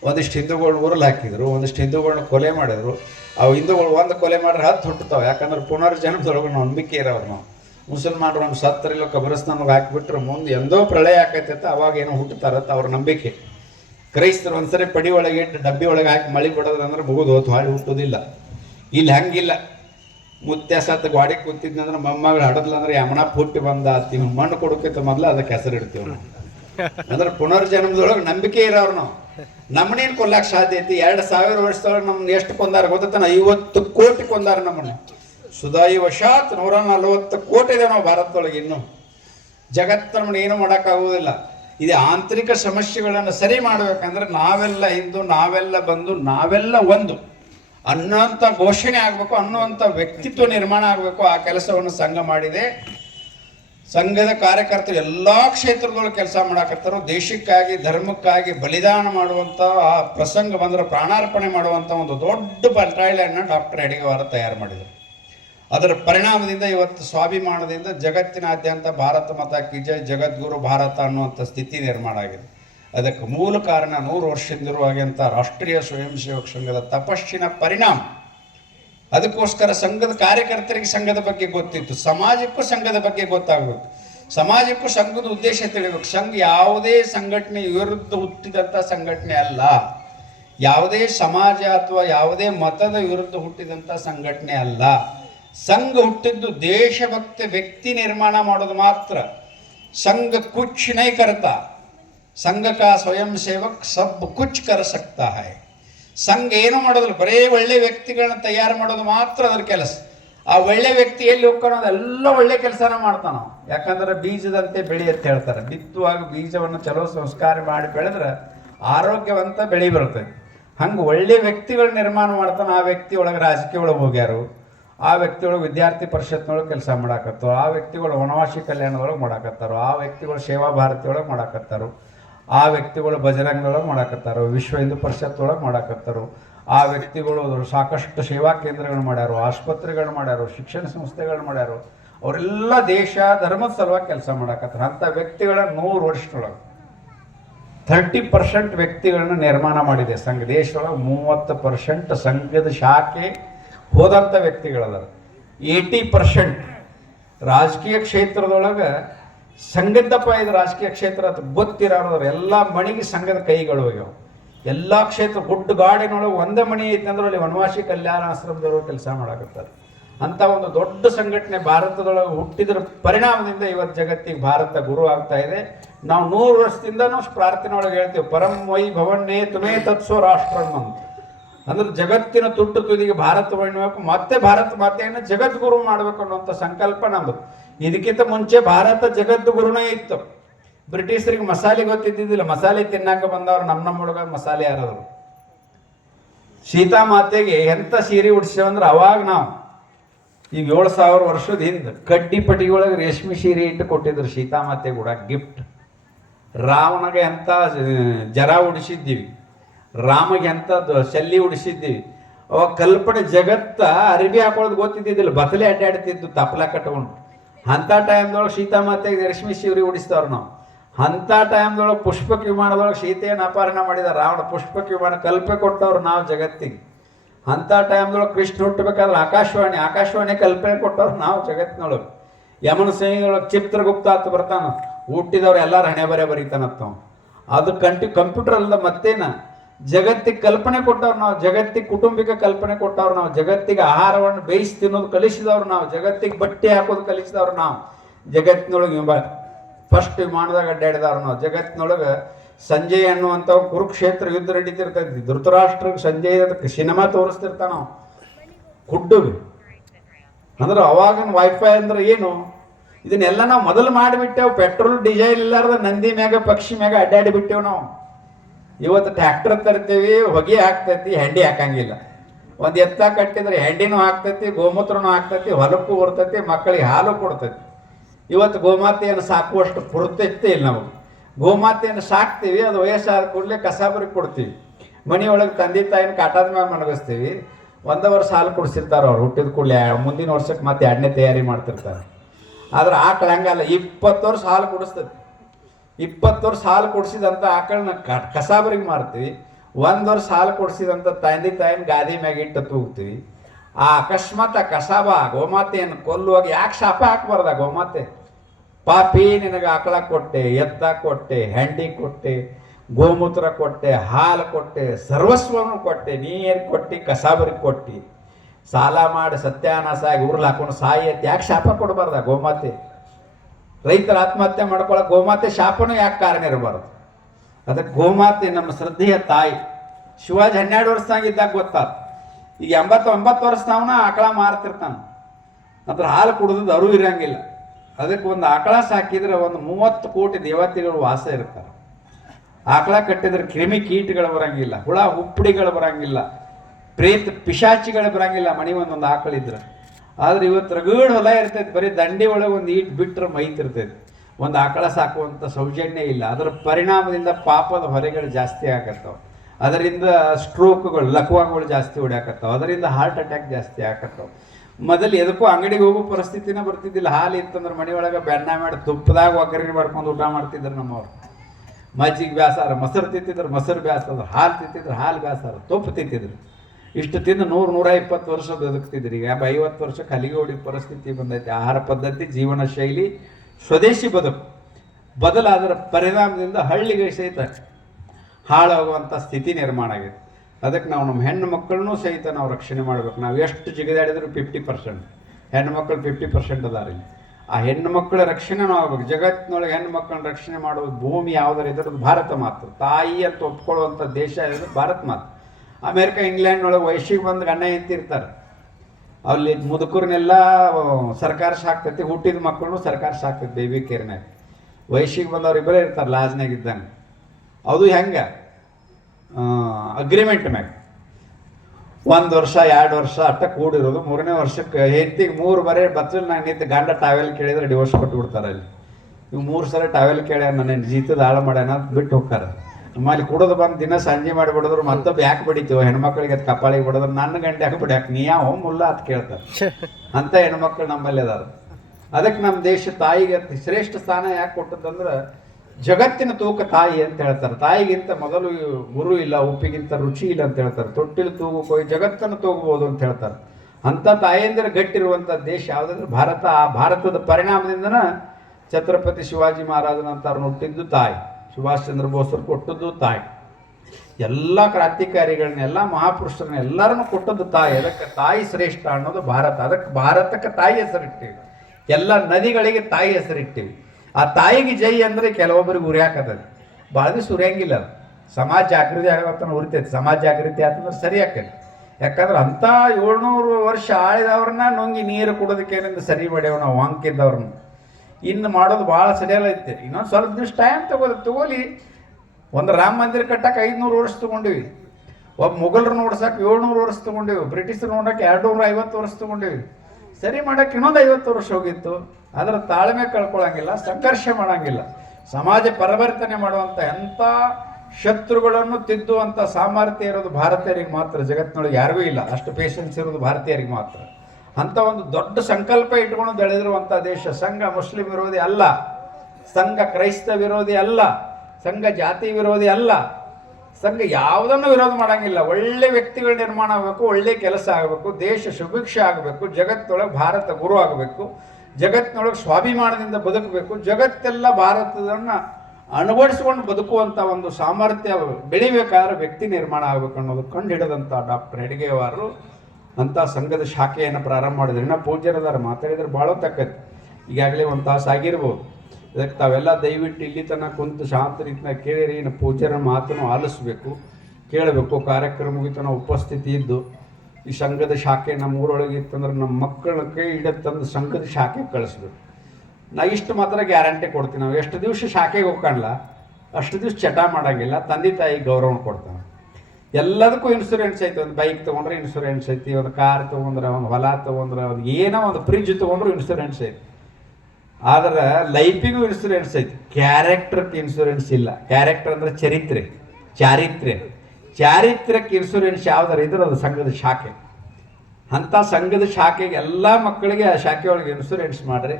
ಒಂದಿಷ್ಟು ಹಿಂದೂಗಳು ಊರಲ್ಲಿ ಹಾಕಿದ್ರು, ಒಂದಿಷ್ಟು ಹಿಂದೂಗಳನ್ನ ಕೊಲೆ ಮಾಡಿದ್ರು. ಅವು ಹಿಂದೂಗಳು ಒಂದು ಕೊಲೆ ಮಾಡ್ರೆ 10 ಹುಟ್ಟುತ್ತಾವೆ. ಯಾಕಂದ್ರೆ ಪುನರ್ಜನ್ಮದೊಳಗೆ ನಂಬಿಕೆ ಇರೋರು ನಾವು. ಮುಸಲ್ಮಾನರು ಒಂದು ಸತ್ತರಿಲ್ಲ ಕಬ್ರಸ್ತಾನಕ್ಕೆ ಹಾಕಿಬಿಟ್ರೆ ಮುಂದೆ ಎಂದೋ ಪ್ರಳಯ ಆಕೈತೆ, ಅವಾಗ ಏನೋ ಹುಟ್ಟುತ್ತಾರತ್ತ ಅವ್ರ ನಂಬಿಕೆ. ಕ್ರೈಸ್ತರು ಒಂದ್ಸರಿ ಪಡಿ ಒಳಗೆ ಇಟ್ಟು ಡಬ್ಬಿ ಒಳಗೆ ಹಾಕಿ ಮಳೆ ಬಿಡೋದಂದ್ರೆ ಮುಗಿದು ಹೋತು, ಹಾಳಿ ಹುಟ್ಟೋದಿಲ್ಲ. ಇಲ್ಲಿ ಹಂಗಿಲ್ಲ. ಮುತ್ಯ ಸತ್ತು ಗಾಡಿ ಕೂತಿದ್ನಂದ್ರೆ ಮೊಮ್ಮಗಳು ಹಡದ್ಲಂದ್ರೆ ಯಮನಪ್ಪ ಹುಟ್ಟಿ ಬಂದ ಆತೀವಿ, ಮಣ್ಣು ಕೊಡೋಕ್ಕಿಂತ ಮೊದಲು ಅದಕ್ಕೆ ಹೆಸರಿಡ್ತೀವಿ ನಾವು. ಅಂದ್ರೆ ಪುನರ್ಜನ್ಮದೊಳಗೆ ನಂಬಿಕೆ ಇರೋರು ನಾವು. ನಮ್ಮನೇನು ಕೊಲ್ಲಕ್ಕೆ ಸಾಧ್ಯ ಐತಿ? 2000 ವರ್ಷದೊಳಗೆ ನಮ್ಮನ್ನ ಎಷ್ಟು ಕೊಂದಾರ ಗೊತ್ತಾನ? 50 ಕೋಟಿ ಕೊಂದಾರ ನಮ್ಮನ್ನ. ಸುದೈವಶಾತ್ 140 ಕೋಟಿ ಇದೆ ನಾವು ಭಾರತದೊಳಗೆ. ಇನ್ನೂ ಜಗತ್ತು ನಮ್ಮನ್ನ ಏನು ಮಾಡೋಕ್ಕಾಗೋದಿಲ್ಲ. ಇದು ಆಂತರಿಕ ಸಮಸ್ಯೆಗಳನ್ನು ಸರಿ ಮಾಡಬೇಕಂದ್ರೆ ನಾವೆಲ್ಲ ಹಿಂದೂ, ನಾವೆಲ್ಲ ಬಂದು, ನಾವೆಲ್ಲ ಒಂದು ಅನ್ನೋಂಥ ಘೋಷಣೆ ಆಗಬೇಕು, ಅನ್ನುವಂಥ ವ್ಯಕ್ತಿತ್ವ ನಿರ್ಮಾಣ ಆಗಬೇಕು. ಆ ಕೆಲಸವನ್ನು ಸಂಘ ಮಾಡಿದೆ. ಸಂಘದ ಕಾರ್ಯಕರ್ತರು ಎಲ್ಲ ಕ್ಷೇತ್ರದೊಳಗೆ ಕೆಲಸ ಮಾಡಾಕತ್ತಾರೋ. ದೇಶಕ್ಕಾಗಿ, ಧರ್ಮಕ್ಕಾಗಿ ಬಲಿದಾನ ಮಾಡುವಂಥ ಆ ಪ್ರಸಂಗ ಬಂದರೆ ಪ್ರಾಣಾರ್ಪಣೆ ಮಾಡುವಂಥ ಒಂದು ದೊಡ್ಡ ಪಂಟ್ರಾಯಿಲೆಯನ್ನು ಡಾಕ್ಟರ್ ಹೆಡ್ಗೇವಾರ್ ತಯಾರು ಮಾಡಿದರು. ಅದರ ಪರಿಣಾಮದಿಂದ ಇವತ್ತು ಸ್ವಾಭಿಮಾನದಿಂದ ಜಗತ್ತಿನಾದ್ಯಂತ ಭಾರತ ಮಾತಾ ಕಿ ಜೈ, ಜಗದ್ಗುರು ಭಾರತ ಅನ್ನುವಂಥ ಸ್ಥಿತಿ ನಿರ್ಮಾಣ ಆಗಿದೆ. ಅದಕ್ಕೆ ಮೂಲ ಕಾರಣ 100 ವರ್ಷದಿಂದಿರುವಾಗಂಥ ರಾಷ್ಟ್ರೀಯ ಸ್ವಯಂ ಸೇವಕ ಸಂಘದ ತಪಸ್ಸಿನ ಪರಿಣಾಮ. ಅದಕ್ಕೋಸ್ಕರ ಸಂಘದ ಕಾರ್ಯಕರ್ತರಿಗೆ ಸಂಘದ ಬಗ್ಗೆ ಗೊತ್ತಿತ್ತು, ಸಮಾಜಕ್ಕೂ ಸಂಘದ ಬಗ್ಗೆ ಗೊತ್ತಾಗಬೇಕು, ಸಮಾಜಕ್ಕೂ ಸಂಘದ ಉದ್ದೇಶ ತಿಳಿಬೇಕು. ಸಂಘ ಯಾವುದೇ ಸಂಘಟನೆ ವಿರುದ್ಧ ಹುಟ್ಟಿದಂಥ ಸಂಘಟನೆ ಅಲ್ಲ, ಯಾವುದೇ ಸಮಾಜ ಅಥವಾ ಯಾವುದೇ ಮತದ ವಿರುದ್ಧ ಹುಟ್ಟಿದಂಥ ಸಂಘಟನೆ ಅಲ್ಲ. ಸಂಘ ಹುಟ್ಟಿದ್ದು ದೇಶಭಕ್ತ ವ್ಯಕ್ತಿ ನಿರ್ಮಾಣ ಮಾಡೋದು ಮಾತ್ರ. ಸಂಘ ಕುಚ್ ನೈ ಕರ್ತಾ, ಸಂಘ ಕಾ ಸ್ವಯಂ ಸೇವಕ್ ಸಬ್ ಕುಚ್ ಕರ ಸಕ್ತಾ ಹೈ. ಸಂಘ ಏನು ಮಾಡೋದಿಲ್ಲ, ಬರೇ ಒಳ್ಳೆ ವ್ಯಕ್ತಿಗಳನ್ನ ತಯಾರು ಮಾಡೋದು ಮಾತ್ರ ಅದರ ಕೆಲಸ. ಆ ಒಳ್ಳೆ ವ್ಯಕ್ತಿ ಎಲ್ಲಿ ಹೋಗ್ಕೊಳ್ಳೋದು ಎಲ್ಲ ಒಳ್ಳೆ ಕೆಲಸನ ಮಾಡ್ತಾನ. ಯಾಕಂದ್ರೆ ಬೀಜದಂತೆ ಬೆಳೆ ಅಂತ ಹೇಳ್ತಾರೆ. ಬಿತ್ತುವಾಗ ಬೀಜವನ್ನು ಚಲೋ ಸಂಸ್ಕಾರ ಮಾಡಿ ಬೆಳೆದ್ರೆ ಆರೋಗ್ಯವಂತ ಬೆಳೆ ಬರ್ತದೆ. ಹಂಗೆ ಒಳ್ಳೆ ವ್ಯಕ್ತಿಗಳ ನಿರ್ಮಾಣ ಮಾಡ್ತಾನೆ. ಆ ವ್ಯಕ್ತಿ ಒಳಗೆ ರಾಜಕೀಯ ಒಳಗೆ ಹೋಗ್ಯಾರು, ಆ ವ್ಯಕ್ತಿಗಳು ವಿದ್ಯಾರ್ಥಿ ಪರಿಷತ್ನೊಳಗೆ ಕೆಲಸ ಮಾಡಾಕತ್ತಾರೋ, ಆ ವ್ಯಕ್ತಿಗಳು ವನವಾಸಿ ಕಲ್ಯಾಣದೊಳಗೆ ಮಾಡಾಕತ್ತಾರೋ, ಆ ವ್ಯಕ್ತಿಗಳು ಸೇವಾ ಭಾರತಿ ಒಳಗೆ ಮಾಡಾಕತ್ತಾರೋ, ಆ ವ್ಯಕ್ತಿಗಳು ಬಜರಂಗದೊಳಗೆ ಮಾಡಾಕತ್ತಾರೋ, ವಿಶ್ವ ಹಿಂದೂ ಪರಿಷತ್ ಒಳಗೆ ಮಾಡಾಕತ್ತಾರೋ, ಆ ವ್ಯಕ್ತಿಗಳು ಸಾಕಷ್ಟು ಸೇವಾ ಕೇಂದ್ರಗಳು ಮಾಡ್ಯಾರೋ, ಆಸ್ಪತ್ರೆಗಳು ಮಾಡ್ಯಾರೋ, ಶಿಕ್ಷಣ ಸಂಸ್ಥೆಗಳು ಮಾಡ್ಯಾರೋ. ಅವರೆಲ್ಲ ದೇಶ ಧರ್ಮದ ಸಲುವಾಗಿ ಕೆಲಸ ಮಾಡಾಕತ್ತಾರ. ಅಂಥ ವ್ಯಕ್ತಿಗಳ 100 ವರ್ಷದೊಳಗೆ 30% ವ್ಯಕ್ತಿಗಳನ್ನ ನಿರ್ಮಾಣ ಮಾಡಿದೆ ಸಂಘ. ದೇಶದೊಳಗೆ 30% ಸಂಘದ ಶಾಖೆ ಹೋದಂಥ ವ್ಯಕ್ತಿಗಳದಾರ. 80% ರಾಜಕೀಯ ಕ್ಷೇತ್ರದೊಳಗೆ ಸಂಘದಪ್ಪ ಇದು ರಾಜಕೀಯ ಕ್ಷೇತ್ರ ಅಂತ ಗೊತ್ತಿರೋರು ಎಲ್ಲ ಮಣಿಗೆ ಸಂಘದ ಕೈಗಳು ಹೋಗ್ಯಾವ. ಎಲ್ಲ ಕ್ಷೇತ್ರ ಗುಡ್ಡಗಾಡಿನೊಳಗೆ ಒಂದೇ ಮಣಿ ಐತೆ ಅಂದ್ರೆ ಅಲ್ಲಿ ವನವಾಸಿ ಕಲ್ಯಾಣ ಆಶ್ರಮದೊಳಗೆ ಕೆಲಸ ಮಾಡಾಕತ್ತಾರೆ. ಅಂಥ ಒಂದು ದೊಡ್ಡ ಸಂಘಟನೆ ಭಾರತದೊಳಗೆ ಹುಟ್ಟಿದ್ರ ಪರಿಣಾಮದಿಂದ ಇವತ್ತು ಜಗತ್ತಿಗೆ ಭಾರತ ಗುರು ಆಗ್ತಾ ಇದೆ. ನಾವು 100 ವರ್ಷದಿಂದ ಪ್ರಾರ್ಥನೆ ಒಳಗೆ ಹೇಳ್ತೀವಿ, ಪರಂ ವೈ ಭವನ್ನೇ ತುಮೇ ತತ್ಸೋ ರಾಷ್ಟ್ರಂ ಅಂತ. ಅಂದ್ರೆ ಜಗತ್ತಿನ ತುಟ್ಟು ತುದಿಗೆ ಭಾರತ ಒಯ್ಯಬೇಕು, ಮತ್ತೆ ಭಾರತ ಮಾತೆಯನ್ನು ಜಗದ್ಗುರು ಮಾಡಬೇಕು ಅನ್ನುವಂಥ ಸಂಕಲ್ಪ ನಮ್ಮದು. ಇದಕ್ಕಿಂತ ಮುಂಚೆ ಭಾರತ ಜಗದ್ಗುರುನೇ ಇತ್ತು. ಬ್ರಿಟಿಷರಿಗೆ ಮಸಾಲೆ ಗೊತ್ತಿದ್ದಿದ್ದಿಲ್ಲ. ಮಸಾಲೆ ತಿನ್ನಾಕ ಬಂದವರು ನಮ್ಮೊಳಗ ಮಸಾಲೆ ಯಾರಾದ್ರು. ಸೀತಾಮಾತೆಗೆ ಎಂಥ ಸೀರೆ ಉಡಿಸ್ತೇವಂದ್ರೆ ಅವಾಗ ನಾವು ಈಗ 7000 ವರ್ಷದ ಹಿಂದೆ ಕಡ್ಡಿ ಪಟ್ಟಿಯೊಳಗೆ ರೇಷ್ಮೆ ಸೀರೆ ಇಟ್ಟು ಕೊಟ್ಟಿದ್ರು ಸೀತಾಮಾತೆ ಕೂಡ ಗಿಫ್ಟ್. ರಾವಣಗೆ ಎಂಥ ಜರ ಉಡಿಸಿದ್ದೀವಿ, ರಾಮಗೆ ಎಂಥ ಶಲ್ಲಿ ಉಡಿಸಿದ್ದೀವಿ. ಅವಾಗ ಕಲ್ಪನೆ ಜಗತ್ತ ಅರಿವಿ ಹಾಕೊಳ್ಳೋದು ಗೊತ್ತಿದ್ದಿದ್ದಿಲ್ಲ, ಬತ್ತಲೆ ಅಡ್ಡಾಡ್ತಿದ್ದು ತಪ್ಪಲ ಕಟ್ಕೊಂಡು. ಅಂಥ ಟೈಮ್ದೊಳಗೆ ಸೀತಾಮಾತೆಗೆ ರೇಷ್ಮೆ ಸೀರೆ ಉಡಿಸ್ತವ್ರು ನಾವು. ಅಂಥ ಟೈಮ್ದೊಳಗೆ ಪುಷ್ಪಕ ವಿಮಾನದೊಳಗೆ ಸೀತೆಯನ್ನು ಅಪಹರಣ ಮಾಡಿದ ರಾವಣ ಪುಷ್ಪಕ ವಿಮಾನ ಕಲ್ಪೆ ಕೊಟ್ಟವ್ರು ನಾವು ಜಗತ್ತಿಗೆ. ಅಂಥ ಟೈಮ್ದೊಳಗೆ ಕೃಷ್ಣ ಹುಟ್ಟಬೇಕಾದ್ರೆ ಆಕಾಶವಾಣಿ ಕಲ್ಪನೆ ಕೊಟ್ಟವ್ರು ನಾವು ಜಗತ್ತಿನೊಳಗೆ. ಯಮನ ಸೇನೆಯೊಳಗೆ ಚಿತ್ರಗುಪ್ತ ಅಂತ ಬರ್ತಾನ, ಹುಟ್ಟಿದವ್ರು ಎಲ್ಲರೂ ಹಣೆ ಬರೆ ಬರೀತಾನತ್ತ. ಅದು ಕಂಪ್ಯೂಟರ್ ಅಲ್ಲ ಮತ್ತೇನ. ಜಗತ್ತಿಗೆ ಕಲ್ಪನೆ ಕೊಟ್ಟವ್ರು ನಾವು, ಜಗತ್ತಿಗೆ ಕುಟುಂಬಿಕ ಕಲ್ಪನೆ ಕೊಟ್ಟವ್ರು ನಾವು, ಜಗತ್ತಿಗೆ ಆಹಾರವನ್ನು ಬೇಯಿಸಿ ತಿನ್ನೋದು ಕಲಿಸಿದವ್ರು ನಾವು, ಜಗತ್ತಿಗೆ ಬಟ್ಟೆ ಹಾಕೋದು ಕಲಿಸಿದವ್ರು ನಾವು, ಜಗತ್ತಿನೊಳಗೆ ಫಸ್ಟ್ ವಿಮಾನದಾಗ ಅಡ್ಡಾಡಿದವ್ರು ನಾವು, ಜಗತ್ತಿನೊಳಗೆ ಸಂಜಯ್ ಅನ್ನುವಂಥ ಕುರುಕ್ಷೇತ್ರ ಯುದ್ಧ ನಡೀತಿರ್ತೈತಿ, ಧೃತರಾಷ್ಟ್ರಕ್ಕೆ ಸಂಜಯ್ ಅದಕ್ಕೆ ಸಿನಿಮಾ ತೋರಿಸ್ತಿರ್ತಾವ ನಾವು ಕುಡ್ಡುಗೆ. ಅಂದ್ರೆ ಅವಾಗಿನ ವೈಫೈ ಅಂದ್ರೆ ಏನು, ಇದನ್ನೆಲ್ಲ ನಾವು ಮೊದಲು ಮಾಡಿಬಿಟ್ಟೆವು. ಪೆಟ್ರೋಲ್ ಡೀಸೆಲ್ ಇಲ್ಲಾರ್ದ ನಂದಿ ಮ್ಯಾಗ ಪಕ್ಷಿ ಮ್ಯಾಗ ಅಡ್ಡಾಡಿ ಬಿಟ್ಟೆವು ನಾವು. ಇವತ್ತು ಟ್ರ್ಯಾಕ್ಟರ್ ತರ್ತೀವಿ, ಹೊಗೆ ಹಾಕ್ತೈತಿ, ಹೆಂಡಿ ಹಾಕಂಗಿಲ್ಲ. ಒಂದು ಎತ್ತ ಕಟ್ಟಿದ್ರೆ ಹೆಂಡಿನೂ ಹಾಕ್ತೈತಿ, ಗೋಮೂತ್ರನೂ ಹಾಕ್ತೈತಿ, ಹೊಲಕ್ಕೂ ಬರ್ತೈತಿ, ಮಕ್ಕಳಿಗೆ ಹಾಲು ಕೊಡ್ತೈತಿ. ಇವತ್ತು ಗೋಮಾತೆಯನ್ನು ಸಾಕುವಷ್ಟು ಪುರ್ತೈತೆ ಇಲ್ಲ ನಮಗೆ. ಗೋಮಾತೆಯನ್ನು ಸಾಕ್ತೀವಿ, ಅದು ವಯಸ್ಸಾದ ಕೂಡಲೇ ಕಸಾಬರಿಗೆ ಕೊಡ್ತೀವಿ. ಮನೆಯೊಳಗೆ ತಂದೆ ತಾಯಿನ ಕಾಟದ ಮ್ಯಾಗ ಮನಗಿಸ್ತೀವಿ. 1 ವರ್ಷ ಹಾಲು ಕುಡಿಸಿರ್ತಾರೆ ಅವ್ರು, ಹುಟ್ಟಿದ ಕೂಡಲೇ ಮುಂದಿನ ವರ್ಷಕ್ಕೆ ಮತ್ತೆ 2ನೇ ತಯಾರಿ ಮಾಡ್ತಿರ್ತಾರೆ. ಆದ್ರೆ ಆಕಳ ಹಂಗಲ್ಲ, 20 ವರ್ಷ ಹಾಲು ಕುಡಿಸ್ತೈತಿ. 20 ವರ್ಷ ಹಾಲು ಕುಡಿಸಿದಂಥ ಆಕಳನ್ನ ಕಸಾಬರಿಗೆ ಮಾರ್ತೀವಿ. 1 ವರ್ಷ ಹಾಲು ಕುಡಿಸಿದಂಥ ತಂದೆ ತಾಯಿನ ಗಾದಿ ಮ್ಯಾಗ ಇಟ್ಟು ತೂಗ್ತೀವಿ. ಆ ಅಕಸ್ಮಾತ್ ಆ ಕಸಾಬ ಗೋಮಾತೆಯನ್ನು ಕೊಲ್ಲುವಾಗ ಯಾಕೆ ಶಾಪ ಹಾಕ್ಬಾರ್ದ? ಗೋಮಾತೆ ಪಾಪಿ, ನಿನಗೆ ಆಕಳ ಕೊಟ್ಟೆ, ಎತ್ತ ಕೊಟ್ಟೆ, ಹೆಂಡಿ ಕೊಟ್ಟೆ, ಗೋಮೂತ್ರ ಕೊಟ್ಟೆ, ಹಾಲು ಕೊಟ್ಟೆ, ಸರ್ವಸ್ವವನ್ನು ಕೊಟ್ಟೆ, ನೀರು ಕೊಟ್ಟು ಕಸಾಬರಿಗೆ ಕೊಟ್ಟು, ಸಾಲ ಮಾಡಿ ಸತ್ಯಾನಾಶ ಆಗಿ ಉರುಳು ಹಾಕೊಂಡು ಸಾಯಿ ಅಂತ ಯಾಕೆ ಶಾಪ ಕೊಡಬಾರ್ದ ಗೋಮಾತೆ? ರೈತರ ಆತ್ಮಹತ್ಯೆ ಮಾಡ್ಕೊಳ್ಳೋಕೆ ಗೋಮಾತೆ ಶಾಪನೂ ಯಾಕೆ ಕಾರಣ ಇರಬಾರ್ದು? ಅದಕ್ಕೆ ಗೋಮಾತೆ ನಮ್ಮ ಶ್ರದ್ಧೆಯ ತಾಯಿ. ಶಿವಾಜಿ 12 ವರ್ಷದಾಗಿದ್ದಾಗ ಗೊತ್ತಾದ. ಈಗ 89 ವರ್ಷದವನ ಆಕಳ ಮಾರ್ತಿರ್ತಾನೆ. ಅದ್ರ ಹಾಲು ಕುಡಿದು ಅರು ಇರಂಗಿಲ್ಲ. ಅದಕ್ಕೆ ಒಂದು ಆಕಳ ಸಾಕಿದ್ರೆ ಒಂದು 30 ಕೋಟಿ ದೇವತೆಗಳು ವಾಸ ಇರ್ತಾರೆ. ಆಕಳ ಕಟ್ಟಿದ್ರೆ ಕ್ರಿಮಿ ಕೀಟಗಳು ಬರಂಗಿಲ್ಲ, ಹುಳ ಹುಪ್ಪಡಿಗಳು ಬರಂಗಿಲ್ಲ, ಪ್ರೇತ ಪಿಶಾಚಿಗಳು ಬರಂಗಿಲ್ಲ ಮನೆ ಒಂದೊಂದು ಆಕಳಿದ್ರೆ. ಆದ್ರೆ ಇವತ್ತು ರಗಡ್ ಹೊಲ ಇರ್ತೈತಿ, ಬರೀ ದಂಡಿ ಒಳಗೆ ಒಂದು ಈಟ್ ಬಿಟ್ಟರೆ ಮೈತಿರ್ತೈತಿ. ಒಂದು ಆಕಳ ಸಾಕುವಂಥ ಸೌಜನ್ಯ ಇಲ್ಲ. ಅದರ ಪರಿಣಾಮದಿಂದ ಪಾಪದ ಹೊರೆಗಳು ಜಾಸ್ತಿ ಆಗತ್ತವ. ಅದರಿಂದ ಸ್ಟ್ರೋಕ್ಗಳು, ಲಕ್ವಾಗಳು ಜಾಸ್ತಿ ಹೊಡ್ಯಾಕತ್ತಾವ. ಅದರಿಂದ ಹಾರ್ಟ್ ಅಟ್ಯಾಕ್ ಜಾಸ್ತಿ ಆಗತ್ತವ. ಮೊದಲು ಎದಕ್ಕೂ ಅಂಗಡಿಗೆ ಹೋಗೋ ಪರಿಸ್ಥಿತಿನೇ ಬರ್ತಿದ್ದಿಲ್ಲ. ಹಾಲು ಇತ್ತಂದ್ರೆ ಮನೆಯೊಳಗೆ ಬೆಣ್ಣ ಮಾಡಿ ತುಪ್ಪದಾಗ ಒಗ್ಗರಣೆ ಮಾಡ್ಕೊಂಡು ಊಟ ಮಾಡ್ತಿದ್ರು ನಮ್ಮವ್ರು. ಮಜ್ಜಿಗೆ ಬ್ಯಾಸಾರ, ಮೊಸರು ತಿಂತಿದ್ರು, ಮೊಸರು ಬ್ಯಾಸರ, ಹಾಲು ತಿಂತಿದ್ರು, ಹಾಲು ಬ್ಯಾಸಾರ, ತುಪ್ಪ ತಿಂತಿದ್ರು. ಇಷ್ಟು ತಿಂದು 100-120 ವರ್ಷ ಬದುಕ್ತಿದ್ರು. ಈಗ 50 ವರ್ಷಕ್ಕೆ ಹಲಿಗೆ ಹೊಡಿ ಪರಿಸ್ಥಿತಿ ಬಂದೈತೆ. ಆಹಾರ ಪದ್ಧತಿ, ಜೀವನ ಶೈಲಿ, ಸ್ವದೇಶಿ ಬದಲಾದರ ಪರಿಣಾಮದಿಂದ ಹಳ್ಳಿಗೆ ಸಹಿತ ಹಾಳಾಗುವಂಥ ಸ್ಥಿತಿ ನಿರ್ಮಾಣ ಆಗಿದೆ. ಅದಕ್ಕೆ ನಾವು ನಮ್ಮ ಹೆಣ್ಣು ಮಕ್ಕಳನ್ನೂ ಸಹಿತ ನಾವು ರಕ್ಷಣೆ ಮಾಡಬೇಕು. ನಾವು ಎಷ್ಟು ಜಿಗಿದಾಡಿದ್ರು 50%, ಹೆಣ್ಣು ಮಕ್ಕಳು 50% ಅದಾರ. ಆ ಹೆಣ್ಣು ಮಕ್ಕಳ ರಕ್ಷಣೆ ನಾವು ಆಗ್ಬೇಕು. ಜಗತ್ತಿನೊಳಗೆ ಹೆಣ್ಣು ಮಕ್ಕಳನ್ನ ರಕ್ಷಣೆ ಮಾಡೋದು ಭೂಮಿ ಯಾವುದರ ಇದ್ರದ್ದು ಭಾರತ ಮಾತ್ರ. ತಾಯಿ ಅಂತ ಒಪ್ಕೊಳ್ಳುವಂಥ ದೇಶ ಇರೋದು ಭಾರತ ಮಾತ್ರ. ಅಮೇರಿಕ, ಇಂಗ್ಲೆಂಡ್ನೊಳಗೆ ವಯಸ್ಸಿಗೆ ಬಂದು ಗಂಡ ಎತ್ತಿರ್ತಾರೆ. ಅಲ್ಲಿ ಮುದುಕರನ್ನೆಲ್ಲ ಸರ್ಕಾರ ಸಾಕ್ತೈತಿ, ಹುಟ್ಟಿದ ಮಕ್ಕಳನ್ನು ಸರ್ಕಾರ ಸಾಕ್ತೈತಿ ಬೇಬಿ ಕೇರ್ನಾಗ. ವಯಸ್ಸಿಗೆ ಬಂದವ್ರು ಇಬ್ಬರೇ ಇರ್ತಾರೆ ಲಾಜ್ನಾಗ ಇದ್ದಂಗೆ. ಅದು ಹೆಂಗೆ ಅಗ್ರಿಮೆಂಟ್ ಮ್ಯಾಗ 1 ವರ್ಷ 2 ವರ್ಷ ಅಟ್ಟ ಕೂಡಿರೋದು. 3ನೇ ವರ್ಷಕ್ಕೆ ಹೆಂಡತಿಗೆ 3 ಬರೇ ಬಚ್ಚಲ್ನಾಗ ನಿಂತು ಗಂಡ ಟಾವೆಲ್ ಕೇಳಿದ್ರೆ ಡಿವೋರ್ಸ್ ಕೊಟ್ಬಿಡ್ತಾರೆ. ಅಲ್ಲಿ ಇವು 3 ಸಲ ಟಾವೆಲ್ ಕೇಳ್ಯಾರ, ನನ್ನ ಜೀತದ ಹಾಳು ಮಾಡ್ಯಾನ ಅಂತ ಬಿಟ್ಟು ಹೋಗ್ತಾರೆ. ನಮ್ಮಲ್ಲಿ ಕುಡೋದು ಬಂದು ದಿನ ಸಂಜೆ ಮಾಡಿ ಬಿಡೋದ್ರು, ಮತ್ತೊಬ್ಬ ಯಾಕೆ ಬಡಿತೀವೋ ಹೆಣ್ಮಕ್ಳಿಗೆ ಅದು ಕಪಾಳಿಗೆ ಬಿಡೋದ್ರು, ನನ್ನ ಗಂಟೆ ಯಾಕೆ ಬಿಡ್ಯಾಕೆ ನೀ ಯಾವ ಮುಲ್ಲ ಅಂತ ಕೇಳ್ತಾರೆ. ಅಂಥ ಹೆಣ್ಮಕ್ಳು ನಮ್ಮಲ್ಲಿ ಅದಾರ. ಅದಕ್ಕೆ ನಮ್ಮ ದೇಶ ತಾಯಿಗೆ ಶ್ರೇಷ್ಠ ಸ್ಥಾನ ಯಾಕೆ ಕೊಟ್ಟದಂದ್ರೆ ಜಗತ್ತಿನ ತೂಕ ತಾಯಿ ಅಂತ ಹೇಳ್ತಾರೆ. ತಾಯಿಗಿಂತ ಮೊದಲು ಗುರು ಇಲ್ಲ, ಉಪ್ಪಿಗಿಂತ ರುಚಿ ಇಲ್ಲ ಅಂತ ಹೇಳ್ತಾರೆ. ತೊಟ್ಟಿಲು ತೂಗಕ್ಕೆ ಹೋಗಿ ಜಗತ್ತನ್ನು ತೂಗಬಹುದು ಅಂತ ಹೇಳ್ತಾರೆ. ಅಂಥ ತಾಯಿಯಂದ್ರೆ ಗಟ್ಟಿರುವಂಥ ದೇಶ ಯಾವುದಂದ್ರೆ ಭಾರತ. ಆ ಭಾರತದ ಪರಿಣಾಮದಿಂದನ ಛತ್ರಪತಿ ಶಿವಾಜಿ ಮಹಾರಾಜನಂತವ್ರನ್ನ ಹುಟ್ಟಿದ್ದು ತಾಯಿ, ಸುಭಾಷ್ ಚಂದ್ರ ಬೋಸರು ಕೊಟ್ಟದ್ದು ತಾಯಿ, ಎಲ್ಲ ಕ್ರಾಂತಿಕಾರಿಗಳನ್ನ, ಎಲ್ಲ ಮಹಾಪುರುಷರನ್ನ ಎಲ್ಲರನ್ನು ಕೊಟ್ಟದ್ದು ತಾಯಿ. ಅದಕ್ಕೆ ತಾಯಿ ಶ್ರೇಷ್ಠ ಅನ್ನೋದು ಭಾರತ. ಅದಕ್ಕೆ ಭಾರತಕ್ಕೆ ತಾಯಿ ಹೆಸರಿಟ್ಟಿವಿ. ಎಲ್ಲ ನದಿಗಳಿಗೆ ತಾಯಿ ಹೆಸರಿಟ್ಟಿವಿ. ಆ ತಾಯಿಗೆ ಜೈ ಅಂದರೆ ಕೆಲವೊಬ್ಬರಿಗೆ ಉರಿಯಾಕತ್ತದ, ಭಾಳ ದಿವಸ ಉರಿಯಂಗಿಲ್ಲ. ಅದು ಸಮಾಜ ಜಾಗೃತಿ ಆಗತ್ತನ ಉರಿತೈತಿ. ಸಮಾಜ ಜಾಗೃತಿ ಆತಂದ್ರೆ ಸರಿ ಆಕೈತಿ. ಯಾಕಂದ್ರೆ ಅಂಥ 700 ವರ್ಷ ಆಳಿದವ್ರನ್ನ ನುಂಗಿ ನೀರು ಕುಡೋದಕ್ಕೇನಿಂದ ಸರಿ ಮಾಡ್ಯಾವ ನಾವು ಅಂಕಿದ್ದವ್ರನ್ನ. ಇನ್ನು ಮಾಡೋದು ಭಾಳ ಸರಿಯಲ್ಲ ಐತೆ. ಇನ್ನೊಂದು ಸ್ವಲ್ಪ ದಿವಸ ಟೈಮ್ ತಗೋಲಿ. ಒಂದು ರಾಮ ಮಂದಿರ ಕಟ್ಟಕ್ಕೆ 500 ವರ್ಷ ತೊಗೊಂಡಿವಿ. ಒಬ್ಬ ಮೊಘಲರನ್ನ ಓಡಿಸಕ್ಕೆ 700 ವರ್ಷ ತೊಗೊಂಡಿವಿ. ಬ್ರಿಟಿಷರು ನೋಡೋಕೆ 250 ವರ್ಷ ತೊಗೊಂಡಿವಿ. ಸರಿ ಮಾಡೋಕ್ಕೆ ಇನ್ನೊಂದು 50 ವರ್ಷ ಹೋಗಿತ್ತು. ಅದರ ತಾಳ್ಮೆ ಕಳ್ಕೊಳ್ಳೋಂಗಿಲ್ಲ, ಸಂಘರ್ಷ ಮಾಡೋಂಗಿಲ್ಲ. ಸಮಾಜ ಪರಿವರ್ತನೆ ಮಾಡುವಂಥ ಎಂಥ ಶತ್ರುಗಳನ್ನು ತಿದ್ದುವಂಥ ಸಾಮರ್ಥ್ಯ ಇರೋದು ಭಾರತೀಯರಿಗೆ ಮಾತ್ರ. ಜಗತ್ತಿನೊಳಗೆ ಯಾರಿಗೂ ಇಲ್ಲ ಅಷ್ಟು ಪೇಷನ್ಸ್ ಇರೋದು ಭಾರತೀಯರಿಗೆ ಮಾತ್ರ. ಅಂಥ ಒಂದು ದೊಡ್ಡ ಸಂಕಲ್ಪ ಇಟ್ಕೊಂಡು ಬೆಳೆದಿರುವಂಥ ದೇಶ. ಸಂಘ ಮುಸ್ಲಿಂ ವಿರೋಧಿ ಅಲ್ಲ, ಸಂಘ ಕ್ರೈಸ್ತ ವಿರೋಧಿ ಅಲ್ಲ, ಸಂಘ ಜಾತಿ ವಿರೋಧಿ ಅಲ್ಲ, ಸಂಘ ಯಾವುದನ್ನು ವಿರೋಧ ಮಾಡೋಂಗಿಲ್ಲ. ಒಳ್ಳೆ ವ್ಯಕ್ತಿಗಳ ನಿರ್ಮಾಣ ಆಗಬೇಕು, ಒಳ್ಳೆ ಕೆಲಸ ಆಗಬೇಕು, ದೇಶ ಸುಭಿಕ್ಷ ಆಗಬೇಕು, ಜಗತ್ತೊಳಗೆ ಭಾರತ ಗುರು ಆಗಬೇಕು, ಜಗತ್ತಿನೊಳಗೆ ಸ್ವಾಭಿಮಾನದಿಂದ ಬದುಕಬೇಕು, ಜಗತ್ತೆಲ್ಲ ಭಾರತದನ್ನು ಅಳವಡಿಸ್ಕೊಂಡು ಬದುಕುವಂಥ ಒಂದು ಸಾಮರ್ಥ್ಯ ಬೆಳಿಬೇಕಾದ್ರೆ ವ್ಯಕ್ತಿ ನಿರ್ಮಾಣ ಆಗಬೇಕು ಅನ್ನೋದು ಕಂಡು ಹಿಡಿದಂಥ ಡಾಕ್ಟರ್ ಹೆಡ್ಗೇವಾರರು ಅಂಥ ಸಂಘದ ಶಾಖೆಯನ್ನು ಪ್ರಾರಂಭ ಮಾಡಿದ್ರು. ಇನ್ನು ಪೂಜ್ಯರದಾರ ಮಾತಾಡಿದ್ರೆ ಭಾಳ ತಕ್ಕೈತಿ, ಈಗಾಗಲೇ ಒಂದು ತಾಸು ಆಗಿರ್ಬೋದು. ಇದಕ್ಕೆ ತಾವೆಲ್ಲ ದಯವಿಟ್ಟು ಇಲ್ಲಿ ತನಕ ಕುಂತು ಶಾಂತ ರೀತಿಯಾಗಿ ಕೇಳಿರಿ. ಇನ್ನು ಪೂಜ್ಯರ ಮಾತನ್ನು ಆಲಿಸ್ಬೇಕು, ಕೇಳಬೇಕು. ಕಾರ್ಯಕ್ರಮ ಮುಗಿತನ ಉಪಸ್ಥಿತಿ ಇದ್ದು ಈ ಸಂಘದ ಶಾಖೆ ನಮ್ಮ ಊರೊಳಗೆ ಇತ್ತಂದ್ರೆ ನಮ್ಮ ಮಕ್ಕಳ ಕೈ ಹಿಡಿತಂದು ಸಂಘದ ಶಾಖೆ ಕಳಿಸ್ಬೇಕು. ನಾ ಇಷ್ಟು ಮಾತ್ರ ಗ್ಯಾರಂಟಿ ಕೊಡ್ತೀನಿ. ನಾವು ಎಷ್ಟು ದಿವಸ ಶಾಖೆಗೆ ಹೋಗ್ಕಣ್ಲ ಅಷ್ಟು ದಿವಸ ಚಟ ಮಾಡೋಂಗಿಲ್ಲ. ತಂದೆ ತಾಯಿ ಗೌರವ ಕೊಡ್ತಾನೆ. ಎಲ್ಲದಕ್ಕೂ ಇನ್ಶೂರೆನ್ಸ್ ಐತಿ. ಒಂದು ಬೈಕ್ ತೊಗೊಂಡ್ರೆ ಇನ್ಶೂರೆನ್ಸ್ ಐತಿ, ಒಂದು ಕಾರ್ ತೊಗೊಂಡ್ರೆ, ಒಂದು ಹೊಲ ತೊಗೊಂಡ್ರೆ, ಒಂದು ಏನೋ ಒಂದು ಫ್ರಿಜ್ ತೊಗೊಂಡ್ರು ಇನ್ಶೂರೆನ್ಸ್ ಐತಿ. ಆದ್ರೆ ಲೈಫಿಗೂ ಇನ್ಶೂರೆನ್ಸ್ ಐತಿ, ಕ್ಯಾರೆಕ್ಟರ್ಗೆ ಇನ್ಶೂರೆನ್ಸ್ ಇಲ್ಲ. ಕ್ಯಾರೆಕ್ಟರ್ ಅಂದರೆ ಚಾರಿತ್ರ್ಯಕ್ಕೆ ಇನ್ಶೂರೆನ್ಸ್ ಯಾವ್ದಾರು ಇದ್ರೆ ಅದು ಸಂಘದ ಶಾಖೆ. ಅಂಥ ಸಂಘದ ಶಾಖೆಗೆ ಎಲ್ಲ ಮಕ್ಕಳಿಗೆ ಆ ಶಾಖೆ ಒಳಗೆ ಇನ್ಶೂರೆನ್ಸ್ ಮಾಡಿರಿ.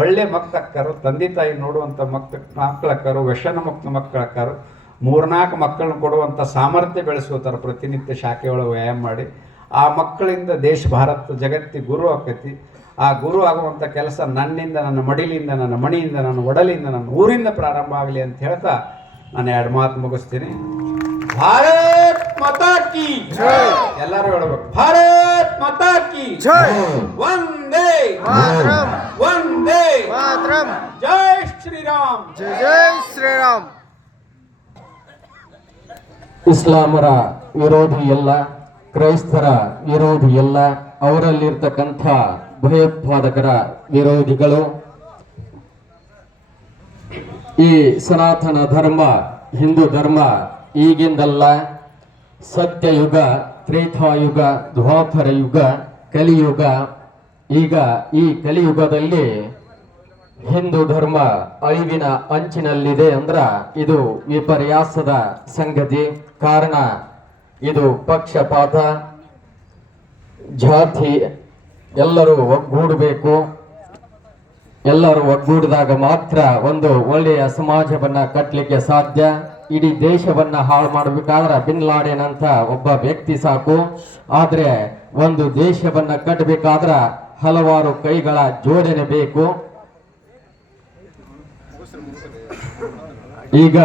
ಒಳ್ಳೆ ಮಕ್ಕಳು, ತಂದೆ ತಾಯಿ ನೋಡುವಂಥ ಮಕ್ಕಳಕ್ಕಾರು, ವ್ಯಸನ ಮುಕ್ತ ಮಕ್ಕಳಕ್ಕಾರು, 3-4 ಮಕ್ಕಳನ್ನ ಕೊಡುವಂಥ ಸಾಮರ್ಥ್ಯ ಬೆಳೆಸ್ಕೋತಾರೆ. ಪ್ರತಿನಿತ್ಯ ಶಾಖೆ ಒಳಗೆ ವ್ಯಾಯಾಮ ಮಾಡಿ ಆ ಮಕ್ಕಳಿಂದ ದೇಶ ಭಾರತ ಜಗತ್ತಿಗೆ ಗುರು ಆಕೈತಿ. ಆ ಗುರು ಆಗುವಂಥ ಕೆಲಸ ನನ್ನಿಂದ, ನನ್ನ ಮಡಿಲಿಂದ, ನನ್ನ ಮಣಿಯಿಂದ, ನನ್ನ ಒಡಲಿಂದ, ನನ್ನ ಊರಿಂದ ಪ್ರಾರಂಭ ಆಗಲಿ ಅಂತ ಹೇಳ್ತಾ ನಾನು 2 ಮಾತು ಮುಗಿಸ್ತೀನಿ. ಭಾರತ್ ಮಾತಾ ಕಿ ಜೈ. ಎಲ್ಲರೂ ಹೇಳ್ಬೇಕು, ಭಾರತ್ ಮಾತಾ ಕಿ ಜೈ. ವಂದೇ ಮಾತರಂ, ವಂದೇ ಮಾತರಂ. ಜೈ ಶ್ರೀರಾಮ್, ಜೈ ಶ್ರೀರಾಮ್. ಇಸ್ಲಾಮರ ವಿರೋಧಿ ಎಲ್ಲ, ಕ್ರೈಸ್ತರ ವಿರೋಧಿ ಎಲ್ಲ, ಅವರಲ್ಲಿರ್ತಕ್ಕಂಥ ಭಯೋತ್ಪಾದಕರ ವಿರೋಧಿಗಳು. ಈ ಸನಾತನ ಧರ್ಮ, ಹಿಂದೂ ಧರ್ಮ ಈಗಿಂದಲ್ಲ. ಸತ್ಯಯುಗ, ತ್ರೇತಾಯುಗ, ದ್ವಾಪರ ಯುಗ, ಕಲಿಯುಗ. ಈಗ ಈ ಕಲಿಯುಗದಲ್ಲಿ ಹಿಂದೂ ಧರ್ಮ ಅಳಿವಿನ ಅಂಚಿನಲ್ಲಿದೆ ಅಂದ್ರ ಇದು ವಿಪರ್ಯಾಸದ ಸಂಗತಿ. ಕಾರಣ ಇದು ಪಕ್ಷಪಾತ, ಜಾತಿ. ಎಲ್ಲರೂ ಒಗ್ಗೂಡಬೇಕು. ಎಲ್ಲರೂ ಒಗ್ಗೂಡಿದಾಗ ಮಾತ್ರ ಒಂದು ಒಳ್ಳೆಯ ಸಮಾಜವನ್ನ ಕಟ್ಟಲಿಕ್ಕೆ ಸಾಧ್ಯ. ಇಡೀ ದೇಶವನ್ನ ಹಾಳು ಮಾಡಬೇಕಾದ್ರೆ ಬಿನ್ ಲಾಡೆನ್ ಅಂತ ಒಬ್ಬ ವ್ಯಕ್ತಿ ಸಾಕು. ಆದ್ರೆ ಒಂದು ದೇಶವನ್ನ ಕಟ್ಟಬೇಕಾದ್ರ ಹಲವಾರು ಕೈಗಳ ಜೋಡಣೆ ಬೇಕು. ಈಗ